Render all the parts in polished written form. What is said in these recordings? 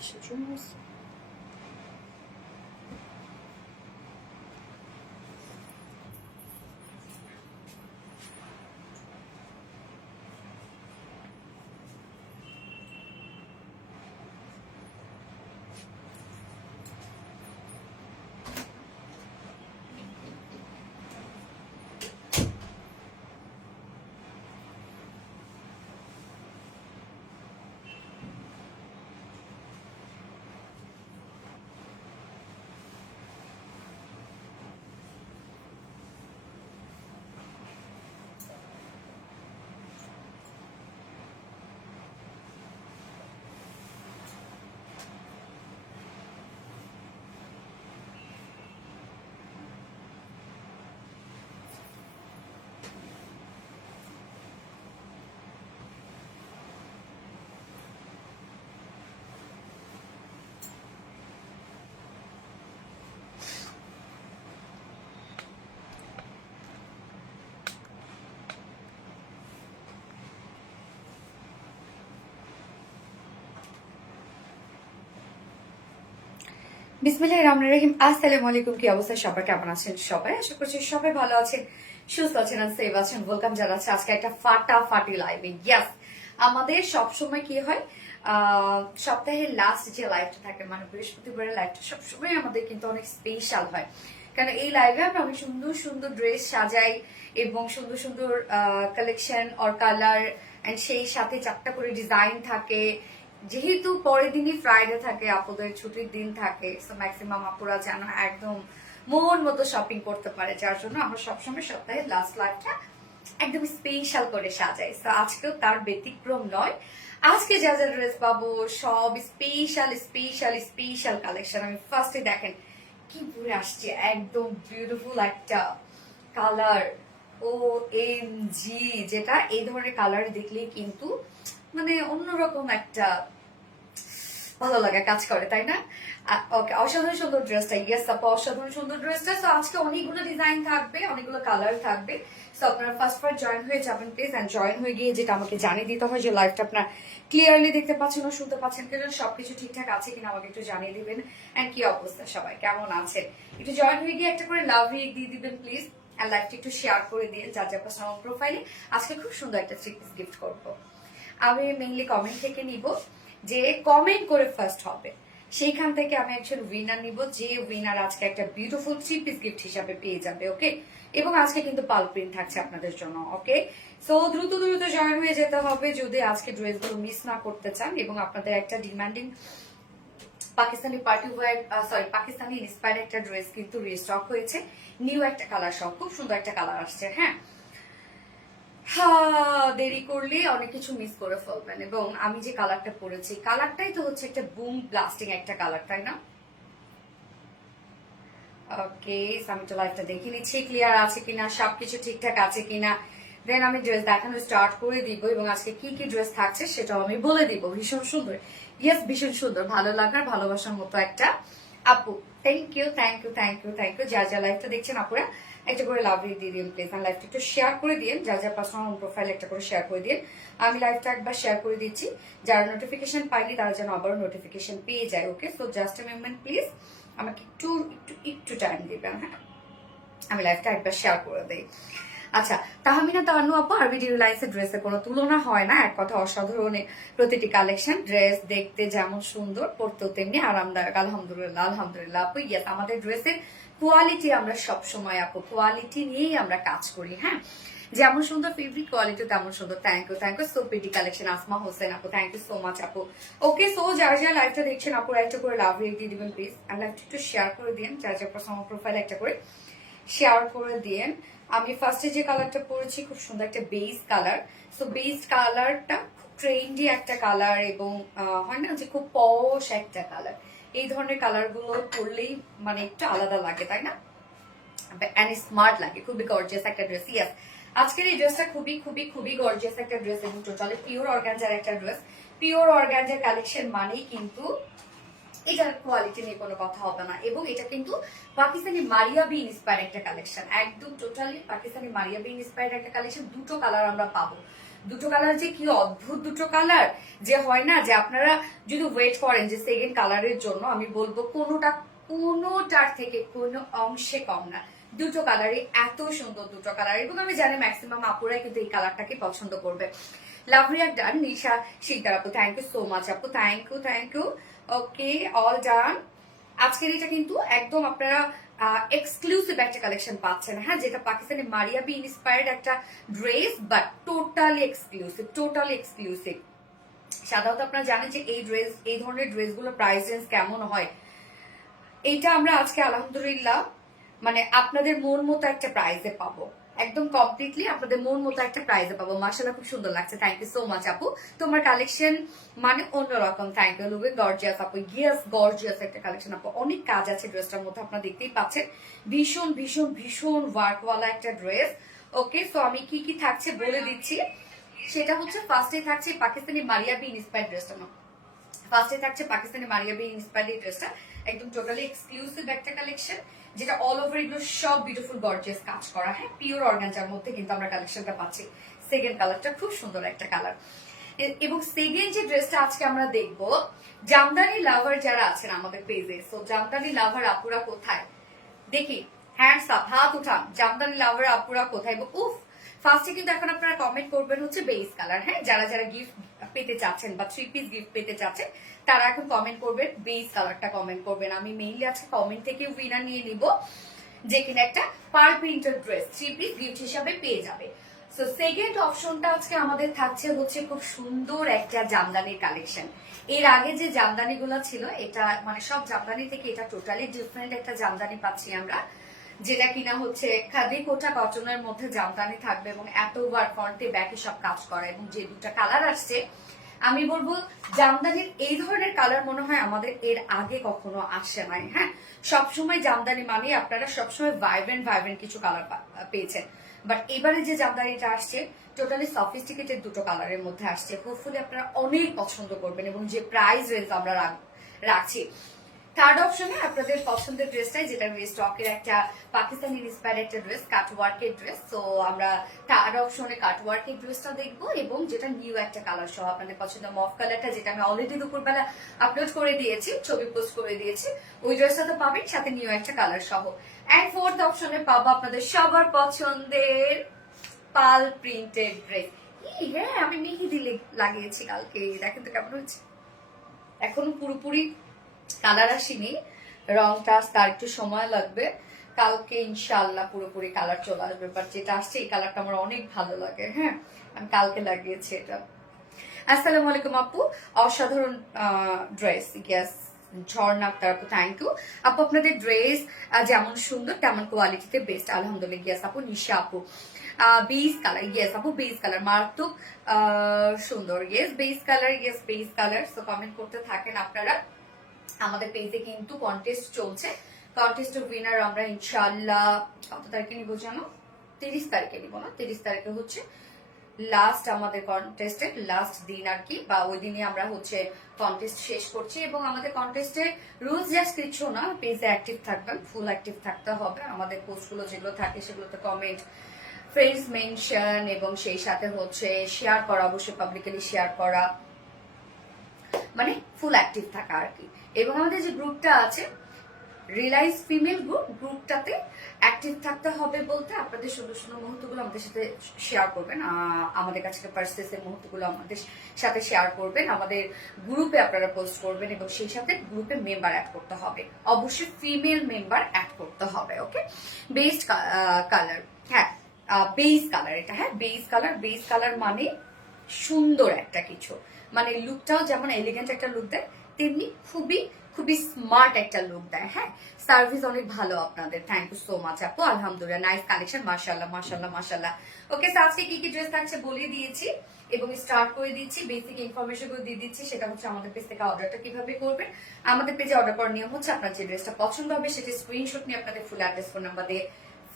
Should বিসমিল্লাহির রহমানির রহিম। আসসালামু আলাইকুম। কি অবস্থা সবার, কেমন আছেন সবাই? আশা করছি সবাই ভালো আছেন, সুস্থ আছেন আর সেভ আছেন। ওয়েলকাম জানাচ্ছি আজকে একটা ফাটাফাটি লাইভে। ইয়েস, আমাদের সবসময় কি হয়, সপ্তাহের লাস্ট যে লাইভটা থাকে মানে বৃহস্পতিবারের লাইভটা সবসময় আমাদের কিন্তু অনেক স্পেশাল হয়, কারণ এই লাইভে আমরা অনেক সুন্দর সুন্দর ড্রেস সাজাই এবং সুন্দর সুন্দর কালেকশন অর কালার এন্ড সেই সাথে 4টা করে ডিজাইন থাকে। যেহেতু পরের দিনই ফ্রাইডে থাকে, আপুদের ছুটির দিন থাকে, সো ম্যাক্সিমাম আপুরা যেন একদম মন মতো শপিং করতে পারে, যার জন্য আমরা সবসময় সপ্তাহের লাস্ট লাইভটা একদম স্পেশাল করে সাজাই। তো আজকেও তার ব্যতিক্রম নয়। আজকে যা যা ড্রেস পাবো সব স্পেশাল স্পেশাল স্পেশাল কালেকশন। আমি ফার্স্টে দেখেন কি পরে আসছে, একদম বিউটিফুল একটা কালার, ও এম জি, যেটা এই ধরনের কালার দেখলেই কিন্তু মানে অন্যরকম একটা ভালো লাগা কাজ করে, তাই না? ওকে, অসাধারণ সুন্দর ড্রেসটা। ইয়েস আপা, অসাধারণ সুন্দর ড্রেসটা। তো আজকে অনেকগুলো ডিজাইন থাকবে, অনেকগুলো কালার থাকবে। তো আপনারা ফার্স্ট জয়েন হয়ে যাবেন প্লিজ, এন্ড জয়েন হয়ে গিয়ে যেটা আমাকে জানিয়ে দিতে হয় যে লাইভটা আপনার ক্লিয়ারলি দেখতে পাচ্ছেন ও শুনতে পাচ্ছেন কিনা, সবকিছু ঠিকঠাক আছে কিনা আমাকে একটু জানিয়ে দিবেন। এন্ড কি অবস্থা সবাই, কেমন আছেন? একটু জয়েন হয়ে গিয়ে একটা করে লাভ রিক দিয়ে দিবেন প্লিজ, এন্ড লাইভটা একটু শেয়ার করে দিয়ে যার যার পার্সোনাল প্রোফাইলে। আজকে খুব সুন্দর একটা 3 পিস গিফট করবো। আমি মেইনলি কমেন্ট থেকে নিব, যে কমেন্ট করে ফার্স্ট হবে সেইখান থেকে আমি একজন উইনার নিব, যে উইনার আজকে একটা বিউটিফুল 3 পিস গিফট হিসাবে পেয়ে যাবে। ওকে, এবং আজকে কিন্তু পাল প্রিন্ট থাকছে আপনাদের জন্য। ওকে, সো দ্রুত দ্রুত জয়েন হয়ে যেতে হবে যদি আজকে ড্রেসগুলো মিস না করতে চান। এবং আপনাদের একটা demanding Pakistani party wear, Pakistani inspired একটা ড্রেস কিন্তু রিস্টক হয়েছে, নিউ একটা কালার সহ, খুব সুন্দর একটা কালার আসছে। হ্যাঁ, দেরি করলে অনেক কিছু মিস করে ফেলবেন। এবং আমি যে কালারটা পরেছি, কালারটাই তো হচ্ছে একটা বুম ব্লাস্টিং একটা কালার, তাই না? ওকে, আমি তো লাইভটা দেখে নিচ্ছি ক্লিয়ার আছে কিনা, সবকিছু ঠিকঠাক আছে কিনা, দেন আমি ড্রেস দেখানো স্টার্ট করে দিব। এবং আজকে কি কি ড্রেস থাকছে সেটাও আমি বলে দিব। ভীষণ সুন্দর, ইয়েস ভীষণ সুন্দর, ভালো লাগার ভালোবাসার মতো একটা আপু। Thank you thank you thank you thank you. যা যা লাইভটা দেখছেন আপুরা একটা করে লাভ দিয়ে দিন প্লিজ, আর লাইভটা একটু শেয়ার করে দিন, যা যা পার্সোনাল প্রোফাইল একটা করে শেয়ার করে দিন। আমি লাইভটা একবার শেয়ার করে দিচ্ছি, যারা নোটিফিকেশন পাইনি তারা যেন আবারও নোটিফিকেশন পেয়ে যায়। Okay, so just a moment please, আমাকে একটু একটু একটু টাইম দিবেন। হ্যাঁ, আমি লাইভটা একবার শেয়ার করে দিই। আচ্ছা, তাহমিনা তানু আপু, আরবি ডিলাইন্সের ড্রেসের কোনো তুলনা হয় না, এক কথা অসাধারণ প্রতিটি কালেকশন। ড্রেস দেখতে যেমন সুন্দর, পরতেও তেমনি আরামদায়ক। আলহামদুলিল্লাহ আলহামদুলিল্লাহ আপু। ইয়েস, আমাদের ড্রেসের কোয়ালিটি আমরা সবসময় আপু কোয়ালিটি নিয়েই আমরা কাজ করি। হ্যাঁ, যেমন সুন্দর ফেব্রিক, কোয়ালিটি তেমন সুন্দর। Thank you thank you. So pretty collection, Asma Hossain আপু, থ্যাংক ইউ সো মাচ আপু। ওকে, সো যার যার লাইভটা দেখছেন আপু একটা করে লাভ রেট দিয়ে দিবেন প্লিজ, আর লাইভটা একটু শেয়ার করে দিন, যার যার পার্সোনাল প্রোফাইল একটা করে শেয়ার করে দিন। আমি ফার্স্টে যে কালারটা পরেছি খুব সুন্দর একটা বেস কালার। সো বেস কালারটা খুব ট্রেন্ডি একটা কালার, এবং হয় না যে খুব পশ একটা কালার। এই ধরনের কালার গুলো পরলেই মানে একটু আলাদা লাগে, তাই না? এন্ড স্মার্ট লাগে, খুবই গর্জিয়াস একটা ড্রেস। ইয়াস, আজকের এই ড্রেসটা খুবই খুবই খুবই গর্জিয়াস একটা ড্রেস, এবং টোটালি পিওর অর্গানজার একটা ড্রেস। পিওর অর্গানজার কালেকশন মানেই কিন্তু এটার কোয়ালিটি নিয়ে কোনো কথা হবে না। এবং এটা কিন্তু পাকিস্তানি মারিয়াবি ইন্সপায়ার্ড একটা কালেকশন, একদম টোটালি পাকিস্তানি মারিয়াবি ইন্সপায়ার্ড একটা কালেকশন। দুটো কালার আমরা পাবো, দুটো কালার যে কি অদ্ভুত দুটো কালার, যে হয় না যে আপনারা যদি ওয়েট করেন যে সেকেন্ড কালারের জন্য, আমি বলবো কোনোটার থেকে কোনো অংশে কম না। দুটো কালারই এত সুন্দর দুটো কালার, এবং আমি জানি ম্যাক্সিমাম আপুরাই কিন্তু এই কালারটাকে পছন্দ করবে। লাভ রিয়াক্ট ডান। নিশা শিকদার আপু, থ্যাংক ইউ সো মাচ আপু, thank you. Okay, all done. আজকের এটা কিন্তু একদম আপনারা এক্সক্লুসিভ একটা কালেকশন পাচ্ছেন, হ্যাঁ, যেটা পাকিস্তানি মারিয়াবি ইন্সপায়ার্ড একটা ড্রেস, বাট টোটালি এক্সক্লুসিভ। সাধারণত আপনারা জানেন যে এই ধরনের ড্রেসগুলোর প্রাইস রেঞ্জ কেমন হয়। এইটা আমরা আজকে আলহামদুলিল্লাহ মানে আপনাদের মন মতো একটা প্রাইজে পাবো, একদম কমপ্লিটলি আপনাদের মন মতো একটা প্রাইজে পাবো। মাশাআল্লাহ খুব সুন্দর লাগছে, থ্যাংক ইউ সো মাচ আপু, তোমার কালেকশন মানে অন্যরকম। থ্যাংক ইউ লুবে, গর্জিয়াস আপু, ইয়েস গর্জিয়াস একটা কালেকশন আপু, অনেক কাজ আছে ড্রেসটার মধ্যে, আপনারা দেখতেই পাচ্ছেন, ভীষণ ওয়ার্কওয়ালা একটা ড্রেস। ওকে, সো আমি কি কি থাকছে বলে দিচ্ছি। সেটা হচ্ছে ফার্স্টে থাকছে পাকিস্তানি মারিয়াবি ইন্সপায়ার্ড ড্রেসটা, ফার্স্টে থাকছে পাকিস্তানি মারিয়াবি ইন্সপায়ার্ড এই ড্রেসটা, একদম টোটালি এক্সক্লুসিভ একটা কালেকশন, যেটা অল ওভার এগুলো সব বিউটিফুল গর্জিয়াস কাজ করা, হ্যাঁ, পিওর অর্গানজার মধ্যে কিন্তু আমরা কালেকশনটা পাচ্ছি। সেকেন্ড কালারটা খুব সুন্দর একটা কালার, এবং সেকেন্ড যে ড্রেসটা আজকে আমরা দেখবো, জামদানি লাভার যারা আছেন আমাদের পেজে, সো জামদানি লাভার আপুরা কোথায় দেখি, হ্যান্ডস আপ, হাত উঠান, জামদানি লাভার আপুরা কোথায়। উফ, ফার্স্টে কিন্তু এখন আপনারা কমেন্ট করবেন হচ্ছে বেস কালার, হ্যাঁ, যারা গিফট পেতে চাচ্ছেন বা 3 পিস গিফট পেতে চাচ্ছেন তারা এখন কমেন্ট করবেন, বেস কালারটা কমেন্ট করবেন। আমি মেইনলি আজকে কমেন্ট থেকে উইনার নিয়ে নিব, যে কিনা একটা পার প্রিন্টেড ড্রেস 3 পিস গিফট হিসাবে পেয়ে যাবে। সো সেকেন্ড অপশনটা আজকে আমাদের থাকছে হচ্ছে খুব সুন্দর একটা জামদানির কালেকশন। এর আগে যে জামদানি গুলা ছিল, এটা মানে সব জামদানি থেকে এটা টোটালি ডিফারেন্ট একটা জামদানি পাচ্ছি আমরা, যেটা কিনা হচ্ছে খাদি কোটা কটনের মধ্যে জামদানি থাকবে, এবং এত ওয়ার্ক ফ্রন্টে ব্যাকে সব কাজ করা, এবং যে দুটা কালার আসছে আমি বলবো জামদানির এই ধরনের কালার মনে হয় আমাদের এর আগে কখনো আসে নাই, হ্যাঁ, সবসময় জামদানি মানে আপনারা সবসময় ভাইব্রেন্ট কিছু কালার পেয়েছেন, বাট এবারে যে জামদানিটা আসছে টোটালি সফিস্টিকেটেড দুটো কালারের মধ্যে আসছে, হোপফুলি আপনারা অনেক পছন্দ করবেন, এবং যে প্রাইস রেঞ্জ আমরা রাখছি। থার্ড অপশনে আপনাদের পছন্দের ড্রেসটাই, যেটা স্টকের একটা পাকিস্তানি ইন্সপায়ার্ড একটা ড্রেস, কাটওয়ার্কের ড্রেস, তো আমরা থার্ড অপশনে কাটওয়ার্কের ড্রেসটা দেখবো, এবং যেটা নিউ একটা কালার সহ আপনাদের পছন্দ মফ কালারটা, যেটা আমি অলরেডি দুপুরবেলা আপলোড করে দিয়েছি, ছবি পোস্ট করে দিয়েছি, ওই ড্রেসটা তো পাবেন, সাথে নিউ একটা কালার সহ। এন্ড ফোর্থ অপশনে পাবো আপনাদের সবার পছন্দের পাল প্রিন্টেড ড্রেস। হ্যাঁ, আমি মেহেদি লাগিয়েছি কালকে, দেখেন তো কেমন হচ্ছে, এখনো পুরোপুরি কালার আসেনি, রংটা তার একটু সময় লাগবে, কালকে ইনশাআল্লাহ পুরোপুরি কালার চলে আসবে, বাট যেটা আসছে এই কালারটা আমার অনেক ভালো লাগে, হ্যাঁ, আমি কালকে লাগিয়েছি এটা। আসসালামু আলাইকুম আপু, অসাধারণ ড্রেস, ইয়েস ঝর্ণা আক্তার আপু, থ্যাংক ইউ আপু, আপনাদের ড্রেস যেমন সুন্দর তেমন কোয়ালিটিতে বেস্ট, আলহামদুলিল্লাহ। ইয়েস আপু, নিশা আপু, বেস কালার, ইয়েস আপু, বেস কালার মারাত্মক সুন্দর, yes base colour. So comment করতে থাকেন আপনারা, আমাদের পেজে কিন্তু কন্টেস্ট চলছে, কন্টেস্টের উইনার আমরা ইনশাআল্লাহ কত তারিখে নিব জানো, 30 তারিখে নিব না, 30 তারিখে হচ্ছে লাস্ট আমাদের কন্টেস্টের লাস্ট দিন আর কি, বা ওই দিনে আমরা হচ্ছে কন্টেস্ট শেষ করছি, এবং আমাদের কন্টেস্টের রুলস জাস্ট কিছু না, পেজে অ্যাক্টিভ থাকবেন, ফুল অ্যাক্টিভ থাকতে হবে, আমাদের পোস্টগুলো যেগুলো থাকে সেগুলোতে কমেন্ট, ফ্রেন্ডস মেনশন, এবং সেই সাথে হচ্ছে শেয়ার করা, অবশ্যই পাবলিকলি শেয়ার করা, মানে ফুল অ্যাক্টিভ থাকা আর কি। এবং আমাদের যে গ্রুপটা আছে রিলাইজ ফিমেল গ্রুপটাতে অ্যাক্টিভ থাকতে হবে, বলতে আপনাদের সুন্দর সুন্দর মুহূর্তগুলো আমাদের সাথে শেয়ার করবেন, আমাদের কাছে পার্সেসের মুহূর্তগুলো আমাদের সাথে শেয়ার করবেন, আমাদের গ্রুপে আপনারা পোস্ট করবেন, এবং সেই সাথে গ্রুপে মেম্বার অ্যাড করতে হবে, অবশ্যই ফিমেল মেম্বার অ্যাড করতে হবে। ওকে, বেস্ট কালার, হ্যাঁ বেস কালার এটা, হ্যাঁ বেস কালার মানে সুন্দর একটা কিছু, মানে লুকটাও যেমন এলিগেন্ট একটা লুক দেয়, তেমনি খুবই স্মার্ট একটা লুক দেয়, হ্যাঁ, সার্ভিস অনেক ভালো আপনাদের, থ্যাংক ইউ সো মাচ আপু, আলহামদুলিল্লাহ, নাইস কালেকশন, মাশাআল্লাহ। ওকে, আজকে কি কি ড্রেস থাকছে বলে দিয়েছি, এবং স্টার্ট করে দিচ্ছি, বেসিক ইনফরমেশন গুলো দিয়ে দিচ্ছি, সেটা হচ্ছে আমাদের পেজ থেকে অর্ডারটা কিভাবে করবেন। আমাদের পেজে অর্ডার করার নিয়ম হচ্ছে আপনার যে ড্রেসটা পছন্দ হবে সেটা স্ক্রিনশট নিয়ে আপনাদের ফুল অ্যাড্রেস ফোন নাম্বার দিয়ে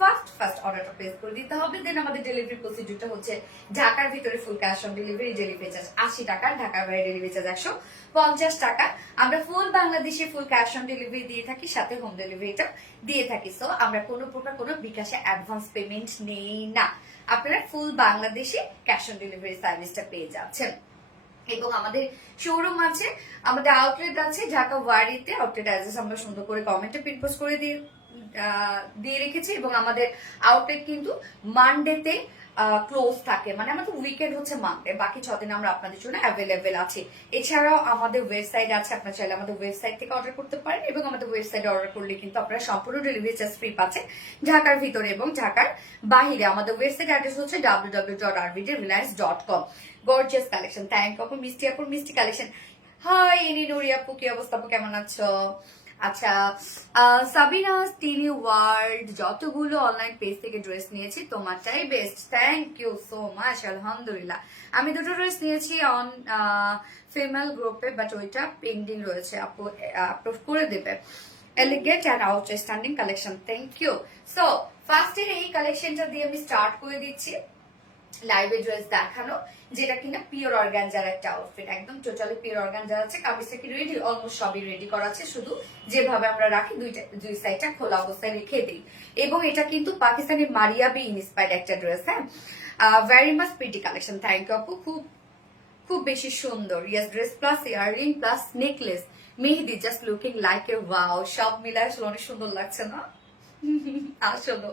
ফার্স্ট অর্ডারটা প্লেস করে দিতে হবে। দেন আমাদের ডেলিভারি প্রসিডিউরটা হচ্ছে ঢাকার ভিতরে full cash on delivery, delivery charge 80 টাকা, ঢাকার বাইরে ডেলিভারি চার্জ 150 টাকা। আমরা ফুল বাংলাদেশে ফুল ক্যাশ অন ডেলিভারি দিয়ে থাকি, সাথে হোম ডেলিভারিটা দিয়ে থাকি। সো আমরা কোনো প্রকার কোনো বিকাশে অ্যাডভান্স পেমেন্ট নেই না, আপনারা ফুল বাংলাদেশে ক্যাশ অন ডেলিভারি সার্ভিসটা পেয়ে যাচ্ছেন। এবং আমাদের শোরুম আছে, আমাদের আউটলেট আছে ঢাকা ওয়ারিতে। আউটলেট অ্যাড্রেস আমরা সুন্দর করে কমেন্টে পিন পোস্ট করে দিয়ে রেখেছি। এবং আমাদের আউটলেট কিন্তু মানডেতে ক্লোজ থাকে, মানে আমাদের উইকেন্ড হচ্ছে মানডে, বাকি 6 দিন আমরা আপনাদের জন্য অ্যাভেলেবেল আছি। এছাড়াও আমাদের ওয়েবসাইট আছে, আপনারা চাইলে আমাদের ওয়েবসাইট থেকে অর্ডার করতে পারেন। এবং আমাদের ওয়েবসাইটে অর্ডার করলে কিন্তু আপনারা সম্পূর্ণ ডেলিভারি চার্জ ফ্রি পাচ্ছেন ঢাকার ভিতরে এবং ঢাকার বাহিরে। আমাদের ওয়েবসাইট অ্যাড্রেস হচ্ছে www.rvdreliance.com। গর্জিয়াস কালেকশন, থ্যাংক আপু, মিষ্টি আপুর মিষ্টি কালেকশন। হাই এনি নুরি আপু, কি অবস্থা আপু, কেমন আছো? আচ্ছা, সাবিনা টিনি ওয়ার্ল্ড, যতগুলো অনলাইন পেজ থেকে ড্রেস নিয়েছি তোমারটাই best, thank you so much. আলহামদুলিল্লাহ, আমি দুটো ড্রেস নিয়েছি অন ফিমেল গ্রুপে, বাট ওইটা পেন্ডিং রয়েছে, আপু অ্যাপ্রুভ করে দেবে। Elegant and outstanding collection, thank you. So ফার্স্টের এই কালেকশনটা দিয়ে আমি স্টার্ট করে দিচ্ছি লাইভে ড্রেস দেখানো, যেটা কিনা পিওর অর্গানজার একটা আউটফিট, একদম টোটালি পিওর অর্গানজার আছে। কামিজটা কি রেডি, অলমোস্ট সবই রেডি করা আছে, শুধু যেভাবে আমরা রাখি দুই সাইডটা খোলা অবস্থায় রেখে দিই। এবং এটা কিন্তু পাকিস্তানি মারিয়াবি ইন্সপায়ার্ড একটা ড্রেস। হ্যাঁ, very much pretty collection, thank you আপু, খুব খুব বেশি সুন্দর। Yes, dress plus earring plus necklace, mehndi, just looking like a wow. সব মিলায় আসলে অনেক সুন্দর লাগছে না? আসলে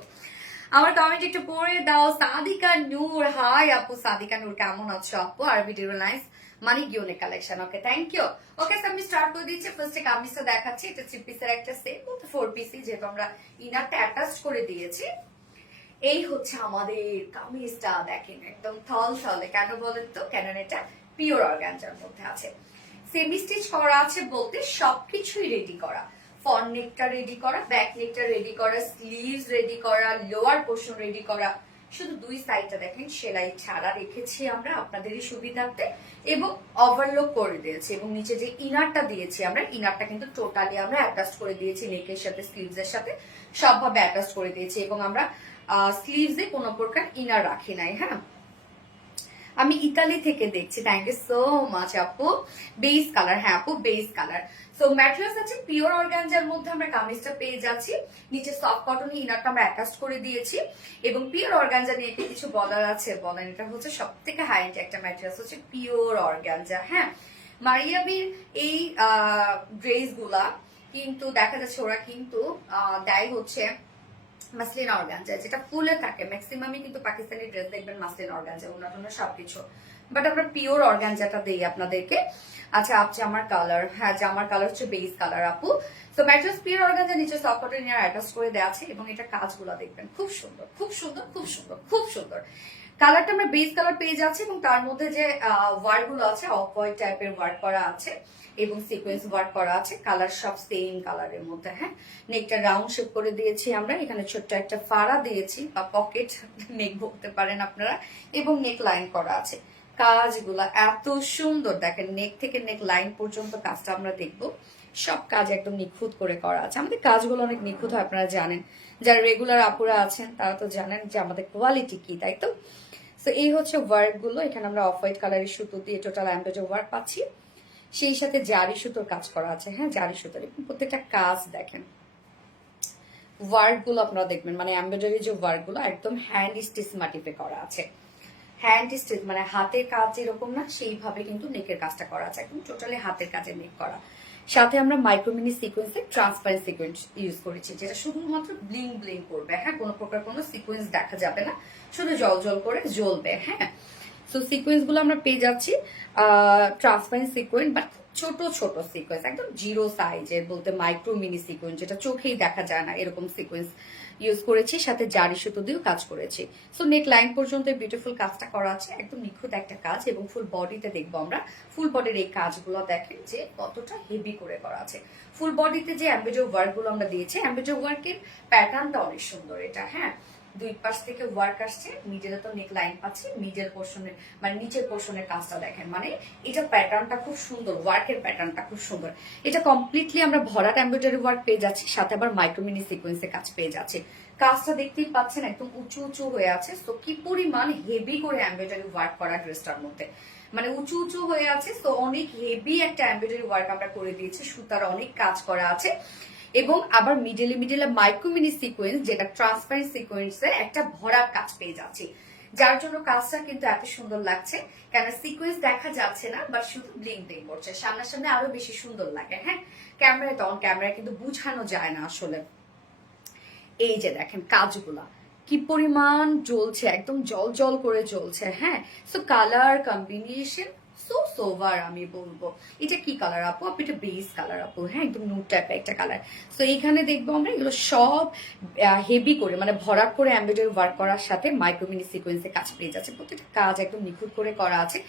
আমার কমেন্ট একটু পড়ে দাও। সাদিকা নূর, হাই আপু সাদিকা নূর, কেমন আছো আপু? আরবি রিলায়েন্স মানি গিউনে কালেকশন, ওকে থ্যাংক ইউ। ওকে, আমি স্টার্ট করে দিচ্ছি। ফার্স্টে কামিজটা দেখাচ্ছি, এটা 3 পিসের একটা সেট, বলতে 4 পিসই, যেহেতু আমরা ইনারটা অ্যাটাচ করে দিয়েছি। এই হচ্ছে আমাদের কামিজটা, দেখেন একদম থল থলে। কেন বলেন তো? কেন এটা পিওর অর্গানজার মধ্যে আছে, সেমি স্টিচ করা আছে, বলতে সবকিছুই রেডি করা। ফ্রন্ট নেকটা রেডি করা, ব্যাক নেকটা রেডি করা, স্লিভস রেডি করা, লোয়ার পোর্শন রেডি করা। শুধু দুই সাইডটা দেখেন সেলাই ছাড়া রেখেছি আমরা আপনাদেরই সুবিধার্থে, এবং ওভারলোক করে দিয়েছি। এবং নিচে যে ইনারটা দিয়েছি আমরা, ইনারটা কিন্তু টোটালি আমরা অ্যাটাচ করে দিয়েছি নেকের সাথে, স্লিভস এর সাথে সবভাবে অ্যাটাচ করে দিয়েছি। এবং আমরা স্লিভসে কোনো প্রকার ইনার রাখি নাই। হ্যাঁ, আমি ইতালি থেকে দেখছি, থ্যাংক ইউ সো মাচ আপু। বেস কালার, হ্যাঁ আপু বেস কালার। সো ম্যাটেরিয়ালস আছে পিওর অর্গানজার মধ্যে, আমরা কামিজটা পেয়ে যাচ্ছি। নিচে সফট কটন ইনারটা আমরা অ্যাটাচ করে দিয়েছি। এবং পিওর অর্গানজা নিয়ে কিছু বলার আছে, বলেন। এটা হচ্ছে সব থেকে হাই এন্ড একটা ম্যাটেরিয়ালস, হচ্ছে পিওর অর্গানজা। হ্যাঁ, মারিয়াবির এই ড্রেস গুলা কিন্তু দেখা যাচ্ছে ওরা কিন্তু দেয় হচ্ছে মাসলিন অর্গানজা, যেটা ফুলে থাকে। ম্যাক্সিমামই কিন্তু পাকিস্তানি ড্রেস দেখবেন মাসলিন অর্গানজা, অন্যান্য সবকিছু, বাট আমরা পিওর অর্গানজাটা দেই আপনাদেরকে। আচ্ছা, জামার কালার, হ্যাঁ জামার কালার হচ্ছে বেস কালার আপু। তো ম্যাটেরিয়ালস পিওর অর্গানজা, নিচে সফট কটন নিয়ে অ্যাটাচ করে দেওয়া আছে। এবং এটা কাজগুলো দেখবেন খুব সুন্দর, খুব সুন্দর, খুব সুন্দর, খুব সুন্দর। কালারটা আমরা বেস কালার পেয়ে যাচ্ছি, এবং তার মধ্যে যে ওয়ার্ক গুলো আছে অফ হোয়াইট টাইপের ওয়ার্ক করা আছে, এবং সিকোয়েন্স ওয়ার্ক করা আছে। কালার সব সেম কালারের মধ্যে। হ্যাঁ, নেকটা রাউন্ড শেপ করে দিয়েছি আমরা, এখানে ছোট্ট একটা ফাড়া দিয়েছি, বা পকেট নেক বলতে পারেন আপনারা। এবং নেক লাইন করা আছে। কাজগুলো এত সুন্দর, দেখেন নেক থেকে নেক লাইন পর্যন্ত কাজটা আমরা দেখবো, সব কাজ একদম নিখুঁত করে করা আছে। আমাদের কাজগুলো অনেক নিখুঁত হয়, আপনারা জানেন, যারা রেগুলার আপুরা আছেন তারা তো জানেন যে আমাদের কোয়ালিটি কি, তাই তো? তো এই হচ্ছে ওয়ার্ক গুলো। এখানে আমরা অফ হোয়াইট কালারের সুতো দিয়ে টোটাল এমব্রয়ডারি ওয়ার্ক পাচ্ছি, সেই সাথে জারি সুতোর কাজ করা আছে। হ্যাঁ, জারি সুতোর প্রত্যেকটা কাজ দেখেন, ওয়ার্ক গুলো আপনারা দেখবেন, মানে এমব্রয়ডারি যে ওয়ার্ক গুলো একদম হ্যান্ড স্টিচ মাটিতে করা আছে। হ্যান্ড স্টিচ মানে হাতের কাজ যেরকম না, সেইভাবে কিন্তু নেকের কাজটা করা আছে, একদম টোটালি হাতের কাজে নেক করা। সাথে আমরা মাইক্রোমিনি সিকোয়েন্সে ট্রান্সপারেন্ট সিকোয়েন্স ইউজ করেছি, যেটা শুধুমাত্র ব্লিং ব্লিং করবে। হ্যাঁ, কোনো প্রকার কোনো সিকোয়েন্স দেখা যাবে না, শুধু জল জল করে জ্বলবে। হ্যাঁ, সো সিকোয়েন্স গুলো আমরা পেয়ে যাচ্ছি ট্রান্সপারেন্ট সিকোয়েন্স, বাট ছোট ছোট সিকোয়েন্স, একদম জিরো সাইজের, বলতে মাইক্রো মিনি সিকোয়েন্স, যেটা চোখেই দেখা যায় না, এরকম সিকোয়েন্স ইউজ করেছি। সাথে জারি সুতো দিয়েও কাজ করেছি। সো নেক লাইন পর্যন্ত বিউটিফুল কাজটা করা আছে, একদম নিখুঁত একটা কাজ। এবং ফুল বডিতে দেখবো আমরা, ফুল বডির এই কাজগুলো দেখেন যে কতটা হেভি করে করা আছে। ফুল বডিতে যে এমব্রয়ডারি ওয়ার্ক গুলো আমরা দিয়েছি, এমব্রয়ডারি ওয়ার্কের প্যাটার্নটা অনেক সুন্দর। এটা হ্যাঁ, দুই পাশ থেকে ওয়ার্ক আসছে, মিডলে তো নেক লাইন পাচ্ছি, মিডল পোর্শনের মানে নিচের পোর্শনের কাজটা দেখেন, মানে এটা প্যাটার্নটা খুব সুন্দর, ওয়ার্কের প্যাটার্নটা খুব সুন্দর। এটা কমপ্লিটলি আমরা ভরাট এমব্রয়ডারি ওয়ার্ক পেয়ে যাচ্ছি, সাথে আবার মাইক্রোমিনি সিকোয়েন্সের কাজ পেয়ে যাচ্ছি। কাজটা দেখতেই পাচ্ছেন একদম উঁচু উঁচু হয়ে আছে। তো কি পরিমাণ হেভি করে এমব্রয়ডারি ওয়ার্ক করা ড্রেসটার মধ্যে, মানে উঁচু উঁচু হয়ে আছে। তো অনেক হেভি একটা এমব্রয়ডারি ওয়ার্ক আমরা করে দিয়েছি, সুতার অনেক কাজ করা আছে। এবং আবার মিডলে মিডলে মাইক্রো মিনি সিকোয়েন্স, যেটা ট্রান্সপারেন্ট সিকোয়েন্সের একটা ভরার কাজ পেয়ে যাচ্ছি, যার জন্য কাজটা কিন্তু এত সুন্দর লাগছে। কেন সিকোয়েন্স দেখা যাচ্ছে না, বাট শুধু ব্লিং ব্লিং করছে, সামনাসামনি আরো বেশি সুন্দর লাগে। হ্যাঁ, ক্যামেরায় তখন ক্যামেরায় কিন্তু বোঝানো যায় না আসলে। এই যে দেখেন কাজগুলা কি পরিমাণ জ্বলছে, একদম জল জল করে জ্বলছে। হ্যাঁ, so colour combination so sober আমি বলবো। এটা কি কালার আপু? আপু এটা বেস কালার আপু। হ্যাঁ, একদম নুট টাইপের একটা কালার। সো এইখানে দেখবো আমরা এগুলো সব হেভি করে, মানে ভরাট করে এমব্রয়ডারি ওয়ার্ক করার সাথে মাইক্রোমিনি সিকোয়েন্সে কাজ পেয়ে যাচ্ছে। প্রত্যেকটা কাজ একদম নিখুঁত করে করা আছে,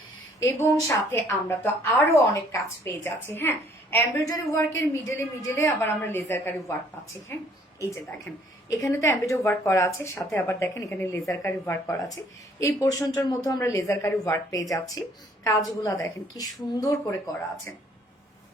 এবং সাথে আমরা তো আরো অনেক কাজ পেয়ে যাচ্ছি। হ্যাঁ, এমব্রয়ডারি ওয়ার্কের মিডলে মিডলে আবার আমরা লেজার কারি ওয়ার্ক পাচ্ছি। হ্যাঁ, এই যে দেখেন এখানে তো এমব্রয়ডারি ওয়ার্ক করা আছে, সাথে আবার দেখেন এখানে লেজার কারি ওয়ার্ক করা আছে। এই পোর্শনটার মধ্যে আমরা লেজার কারি ওয়ার্ক পেয়ে যাচ্ছি। কাজগুলা দেখেন কি সুন্দর করে করা আছে,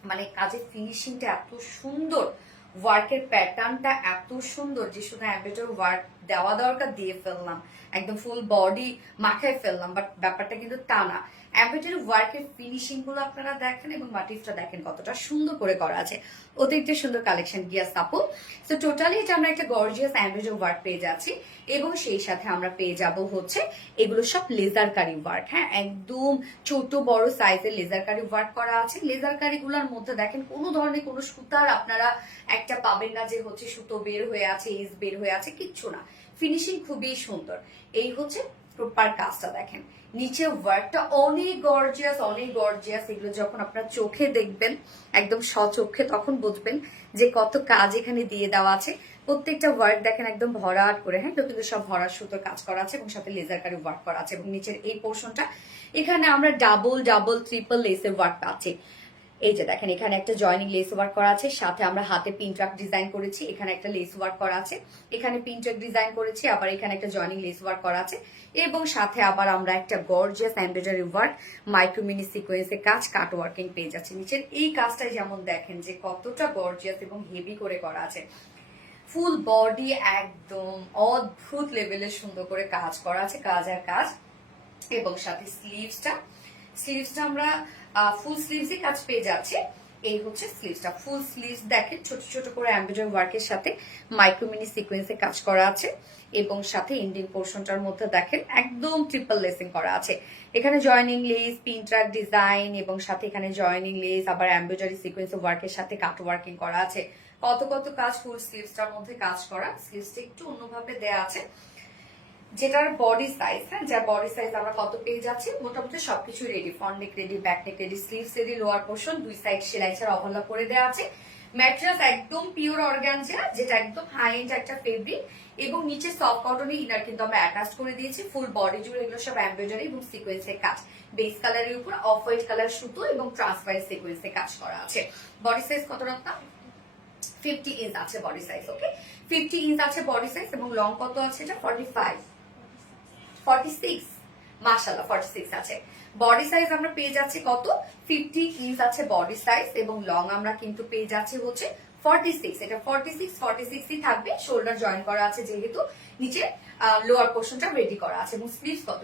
মানে কাজের ফিনিশিংটা এত সুন্দর, ওয়ার্কের প্যাটার্নটা এত সুন্দর যে শুধু এমব্রয়ডারি ওয়ার্ক দেওয়া দরকার দিয়ে ফেললাম, একদম ফুল বডি মাখায় ফেললাম, বাট ব্যাপারটা কিন্তু তা না। এমব্রয়ডারি ওয়ার্কের ফিনিশিং গুলো আপনারা দেখেন এবং মোটিভটা দেখেন কতটা সুন্দর করে করা আছে। অতিরিক্ত সুন্দর কালেকশন গিয়াস আপু। সো টোটালি এটা আমরা একটা গর্জিয়াস এমব্রয়ডারি ওয়ার্ক পেয়ে যাচ্ছি, এবং সেই সাথে আমরা পেয়ে যাব হচ্ছে এগুলো সব লেজার কারি ওয়ার্ক। হ্যাঁ, একদম ছোট বড় সাইজের লেজার কারি ওয়ার্ক করা আছে। লেজার কারি গুলার মধ্যে দেখেন কোনো ধরনের কোনো সুতার আপনারা একটা পাবেন না যে হচ্ছে সুতো বের হয়ে আছে, ইজ বের হয়ে আছে, কিচ্ছু না। ফিনিশিং খুবই সুন্দর। এই হচ্ছে প্রপার কাজটা দেখেন, নিচে ওয়ার্কটা অনেক গর্জিয়াস, অনেক গর্জিয়াস। এগুলো যখন আপনার চোখে দেখবেন একদম সচক্ষে, তখন বুঝবেন যে কত কাজ এখানে দিয়ে দেওয়া আছে। প্রত্যেকটা ওয়ার্ক দেখেন একদম ভরাট করে। হ্যাঁ, কিন্তু সব ভরাট সুতোর কাজ করা আছে এবং সাথে লেজার কারি ওয়ার্ক করা আছে। এবং নিচের এই পোর্শনটা এখানে আমরা ডাবল ডাবল ট্রিপল লেসের ওয়ার্ক পাচ্ছি। এই যে দেখেন এখানে একটা জয়নিং লেস ওয়ার্ক করা আছে, সাথে আমরা হাতে পিন ট্রাক ডিজাইন করেছি, এখানে একটা লেস ওয়ার্ক করা আছে, এখানে পিন ট্রাক ডিজাইন করেছি, আবার এখানে একটা জয়নিং লেস ওয়ার্ক করা আছে, এবং সাথে আবার আমরা একটা gorgeous embroidery work micro mini সিকোয়েন্সে কাজ কাট ওয়ার্কিং পেয়ে যাচ্ছি। নিচের এই কাজটাই যেমন দেখেন যে কতটা গর্জিয়াস এবং হেভি করে করা আছে। ফুল বডি একদম অদ্ভুত লেভেলের সুন্দর করে কাজ করা আছে, কাজ আর কাজ। এবং সাথে স্লিভসটা আমরা ফুল স্লিভসই কাজ পেয়ে যাচ্ছে। এই হচ্ছে স্লিভসটা, ফুল স্লিভস দেখেন ছোট ছোট করে এমব্রয়ডারি ওয়ার্কের সাথে মাইক্রো মিনি সিকোয়েন্সে কাজ করা আছে, এবং সাথে ইন্ডিয়ান পোর্শনটার মধ্যে দেখেন একদম ট্রিপল লেসিং করা আছে। এখানে joining less, pin truck design, এবং সাথে এখানে জয়নিং লেস, আবার এমব্রয়ডারি সিকোয়েন্স ওয়ার্কের সাথে কাট ওয়ার্কিং করা আছে। কত কত কাজ ফুল স্লিভসটার মধ্যে কাজ করা। স্লিভসটা একটু অন্যভাবে দেয়া আছে, যেটার বডি সাইজ, হ্যাঁ, যার বডি সাইজ আমরা কত পেয়ে যাচ্ছি। মোটামুটি সবকিছু রেডি, ফ্রন্ট নেক ready, back neck ready, sleeves ready, lower portion দুই সাইড সেলাই ছাড়া অবহেলা করে দেওয়া আছে। ম্যাটেরিয়ালস একদম পিওর অর্গানজা, যেটা একদম হাই এন্ড একটা ফেব্রিক, এবং নিচে সফট কটনের ইনার কিন্তু আমরা অ্যাটাচ করে দিয়েছি। ফুল বডি জুড়ে এগুলো সব এমব্রয়ডারি এবং সিকোয়েন্সের কাজ, বেস কালারের উপর অফ হোয়াইট কালার সুতো এবং ট্রান্সপারেন্ট সিকোয়েন্সের কাজ করা আছে। বডি সাইজ কত রাখতা? 50 ইঞ্চ আছে বডি সাইজ। ওকে, 50 ইঞ্চ আছে বডি সাইজ, এবং লং কত আছে? এটা 45 46, মাশাআল্লাহ 46 আছে বডি সাইজ। আমরা পেয়ে যাচ্ছি কত? 50 ইঞ্চ আছে বডি সাইজ, এবং লং আমরা কিন্তু পেয়ে যাচ্ছি হচ্ছে 46। এটা 46ই থাকবে, শোল্ডার জয়েন করা আছে যেহেতু, নিচে লোয়ার পোর্শনটা রেডি করা আছে। এবং স্লিভস কত?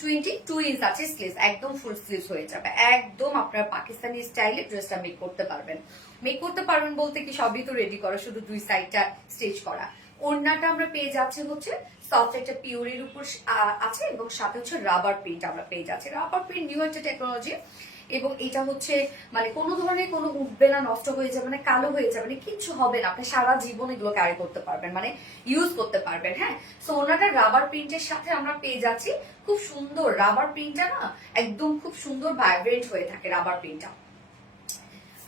22 ইঞ্চ আছে স্লিভস, একদম ফুল স্লিভস হয়ে যাবে। একদম আপনার পাকিস্তানি স্টাইলে ড্রেসটা মেক করতে পারবেন বলতে কি সবই তো রেডি করা, শুধু দুই সাইডটা স্টিচ করা। ওড়নাটা আমরা পেয়ে যাচ্ছি হচ্ছে সফট একটা পিওরের উপর আছে, এবং সাথে হচ্ছে রাবার প্রিন্ট আমরা পেয়ে যাচ্ছি। রাবার প্রিন্ট নিউ একটা টেকনোলজি, এবং এটা হচ্ছে মানে কোনো ধরনের কোনো উঠবে না, নষ্ট হয়ে যাবে না, কালো হয়ে যাবে না, কিচ্ছু হবে না। আপনি সারা জীবন এগুলো ক্যারি করতে পারবেন, মানে ইউজ করতে পারবেন। হ্যাঁ, সো ওনাটা রাবার প্রিন্টের সাথে আমরা পেয়ে যাচ্ছি। খুব সুন্দর রাবার প্রিন্টটা না, একদম খুব সুন্দর ভাইব্রেন্ট হয়ে থাকে রাবার প্রিন্টটা।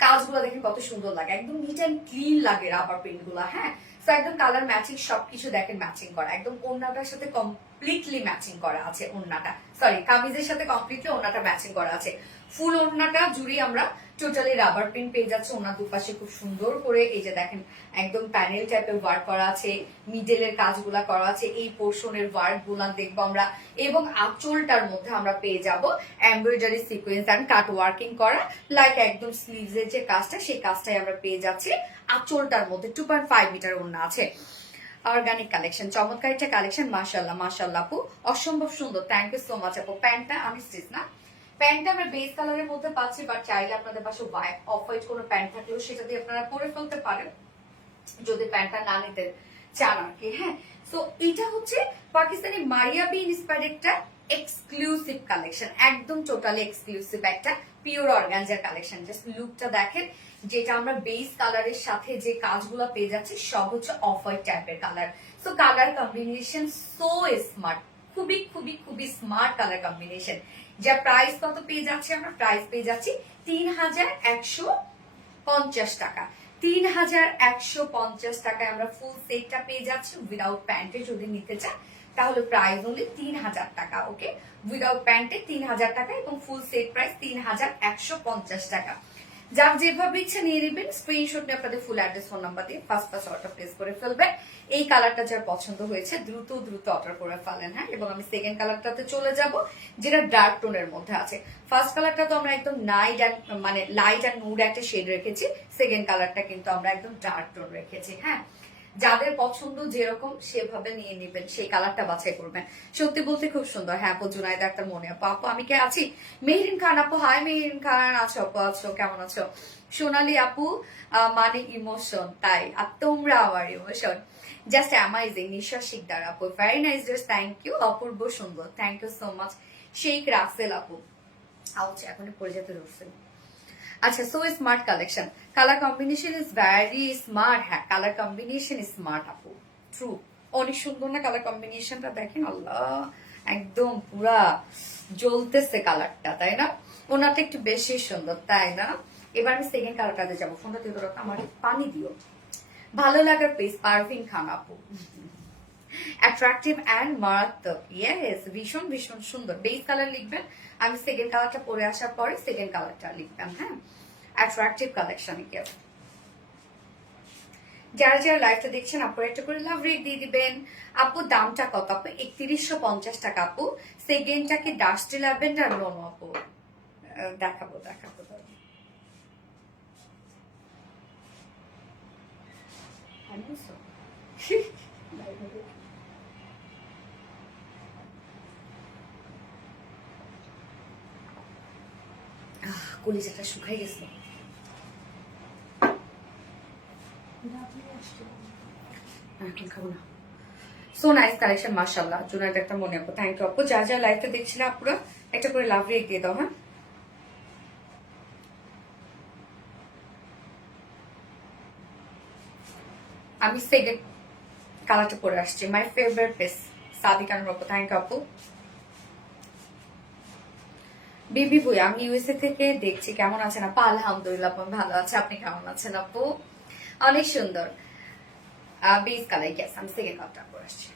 কাজগুলো দেখেন কত সুন্দর লাগে, একদম নিট অ্যান্ড ক্লিন লাগে রাবার প্রিন্ট গুলা। হ্যাঁ, তো একদম কালার ম্যাচিং, সবকিছু দেখেন ম্যাচিং করা, একদম ওড়নাটার সাথে কমপ্লিটলি ম্যাচিং করা আছে। ওড়নাটা কামিজের সাথে কমপ্লিটলি ওড়নাটা ম্যাচিং করা আছে। ফুল ওড়নাটা জুড়ে আমরা টোটালি রাবার প্রিন্ট পেয়ে যাচ্ছে। ওনার দুপাশে খুব সুন্দর করে এই যে দেখেন একদম প্যানেল টাইপের ওয়ার্ক করা আছে, মিডলের কাজগুলা করা আছে, এই পোর্শনের ওয়ার্ক গুলা দেখবো আমরা। এবং আঁচলটার মধ্যে আমরা পেয়ে যাব embroidery sequence and cut working করা, লাইক একদম স্লিভস এর যে কাজটা সেই কাজটাই আমরা পেয়ে যাচ্ছি। আঁচলটার মধ্যে 2.5 মিটার ওড়না আছে। অর্গানিক কালেকশন, চমৎকার একটা কালেকশন। মাশাআল্লাহ মাশাআল্লাহ আপু, অসম্ভব সুন্দর। থ্যাংক ইউ সো মাচ আপু। প্যান্টটা আমি স্টিচ না, প্যান্টটা আমরা বেস কালারের মধ্যে পাচ্ছি, বাট চাইলে আপনাদের পাশে অফ হোয়াইট কোনো প্যান্ট থাকলেও সেটা দিয়ে আপনারা পরে ফেলতে পারেন যদি প্যান্টটা না নিতে চান আর কি। হ্যাঁ, তো এটা হচ্ছে পাকিস্তানি মারিয়াবি ইন্সপায়ার্ড একটা এক্সক্লুসিভ কালেকশন, একদম টোটালি এক্সক্লুসিভ একটা পিওর অর্গানজার কালেকশন। জাস্ট লুকটা দেখেন, যেটা আমরা বেস কালারের সাথে যে কাজগুলো পেয়ে যাচ্ছি সব হচ্ছে অফ হোয়াইট টাইপের colour. So colour combination so smart, খুবই খুবই খুবই স্মার্ট কালার কম্বিনেশন। যা প্রাইস কত পেয়ে যাচ্ছি আমরা, প্রাইস পেয়ে যাচ্ছি 3150 টাকা। 3150 টাকায় আমরা ফুল সেটটা পেয়ে যাচ্ছি উইদাউট প্যান্টে। যদি নিতে চান তাহলে প্রাইস অনলি 3000 টাকা। ওকে, উইদাউট প্যান্টে 3000 টাকা এবং ফুল সেট প্রাইস 3150 টাকা। যার যেভাবে ইচ্ছা নিয়ে নেবেন, স্ক্রিনশট নিয়ে আপনাদের ফুল অ্যাড্রেস ফোন নাম্বার দিয়ে ফার্স্ট অর্ডার প্লেস করে ফেলবেন। এই কালারটা যার পছন্দ হয়েছে দ্রুত দ্রুত অর্ডার করে ফেলেন। হ্যাঁ, এবং আমি সেকেন্ড কালারটাতে চলে যাব, যেটা ডার্ক টোনের মধ্যে আছে। ফার্স্ট কালারটা তো আমরা একদম মানে লাইট অ্যান্ড নুড একটা শেড রেখেছি, সেকেন্ড কালারটা কিন্তু আমরা একদম ডার্ক টোন রেখেছি। হ্যাঁ, যাদের পছন্দ যেরকম সেভাবে নিয়ে নেবেন, সেই কালারটা বাছাই করবেন। সত্যি বলতে খুব সুন্দর। হ্যাঁ আপু, জুনাইদা একটা মনে আপু, আপু আমি কে আছি, মেহরিন খান আপু। হাই মেহরিন খান, আছো আপু, আছো, কেমন আছো? সোনালি আপু মানে ইমোশন, তাই আর তোমরা আমার ইমোশন, জাস্ট অ্যামাইজিং। নিঃশ্বাস শিকদার আপু, very nice dress, thank you, অপূর্ব সুন্দর, thank you so much. Sheikh Russel আপু, আউচ এখন পড়ে যেতে ধরছে। আচ্ছা, so smart collection, colour combination is very smart. হ্যাঁ, কালার কম্বিনেশন স্মার্ট আপু, ট্রু, অনেক সুন্দর না কালার কম্বিনেশনটা? দেখেন, আল্লাহ, একদম পুরা জ্বলতেছে কালারটা, তাই না? ওনারটা একটু বেশি সুন্দর, তাই না? এবার আমি সেকেন্ড কালারটাতে যাবো। ফোনটা দিয়ে ধরো, আমার পানি দিও। ভালো লাগার প্লিজ, পারভিন খান আপু। অ্যাট্রাকটিভ অ্যান্ড মারাত্মক, ইয়েস, ভীষণ ভীষণ সুন্দর। বেস কালার লিখবেন, আমি সেকেন্ড কালারটা পরে আসার পরে সেকেন্ড কালারটা লিখবেন। হ্যাঁ, অ্যাট্রাকটিভ কালেকশন। যারা যারা লাইভটা দেখছেন আপনারা একটা করে লাভ রেট দিয়ে দিবেন। আপু দামটা কত আপু? 3150 টাকা আপু। সেকেন্ডটা কি ডাস্টি ল্যাভেন্ডার? নো আপু, দেখাবো দেখাবো। কলিজাটা শুকাই গেছে। খাবো না। সো নাইস কালেকশন, মাশাআল্লাহ। জুনাইদ একটা মনে আপু, থ্যাংক ইউ আপু। যা যা লাইভটা দেখছিলেন আপুরা একটা করে লাভ রেট দিয়ে দাও। হ্যাঁ, আমি সেকেন্ড কালারটা পরে আসছি। মাই ফেভারিট পিস, সাদিকান আপু, থ্যাংক ইউ আপু। বেবি বই, আমি ইউএসএ থেকে দেখছি, কেমন আছেন আপু? আলহামদুলিল্লাহ আপু, ভালো আছে, আপনি কেমন আছেন আপু? অনেক সুন্দর বেস কালার। ইয়েস, আমি সেকেন্ড কালারটা পরে আসছি।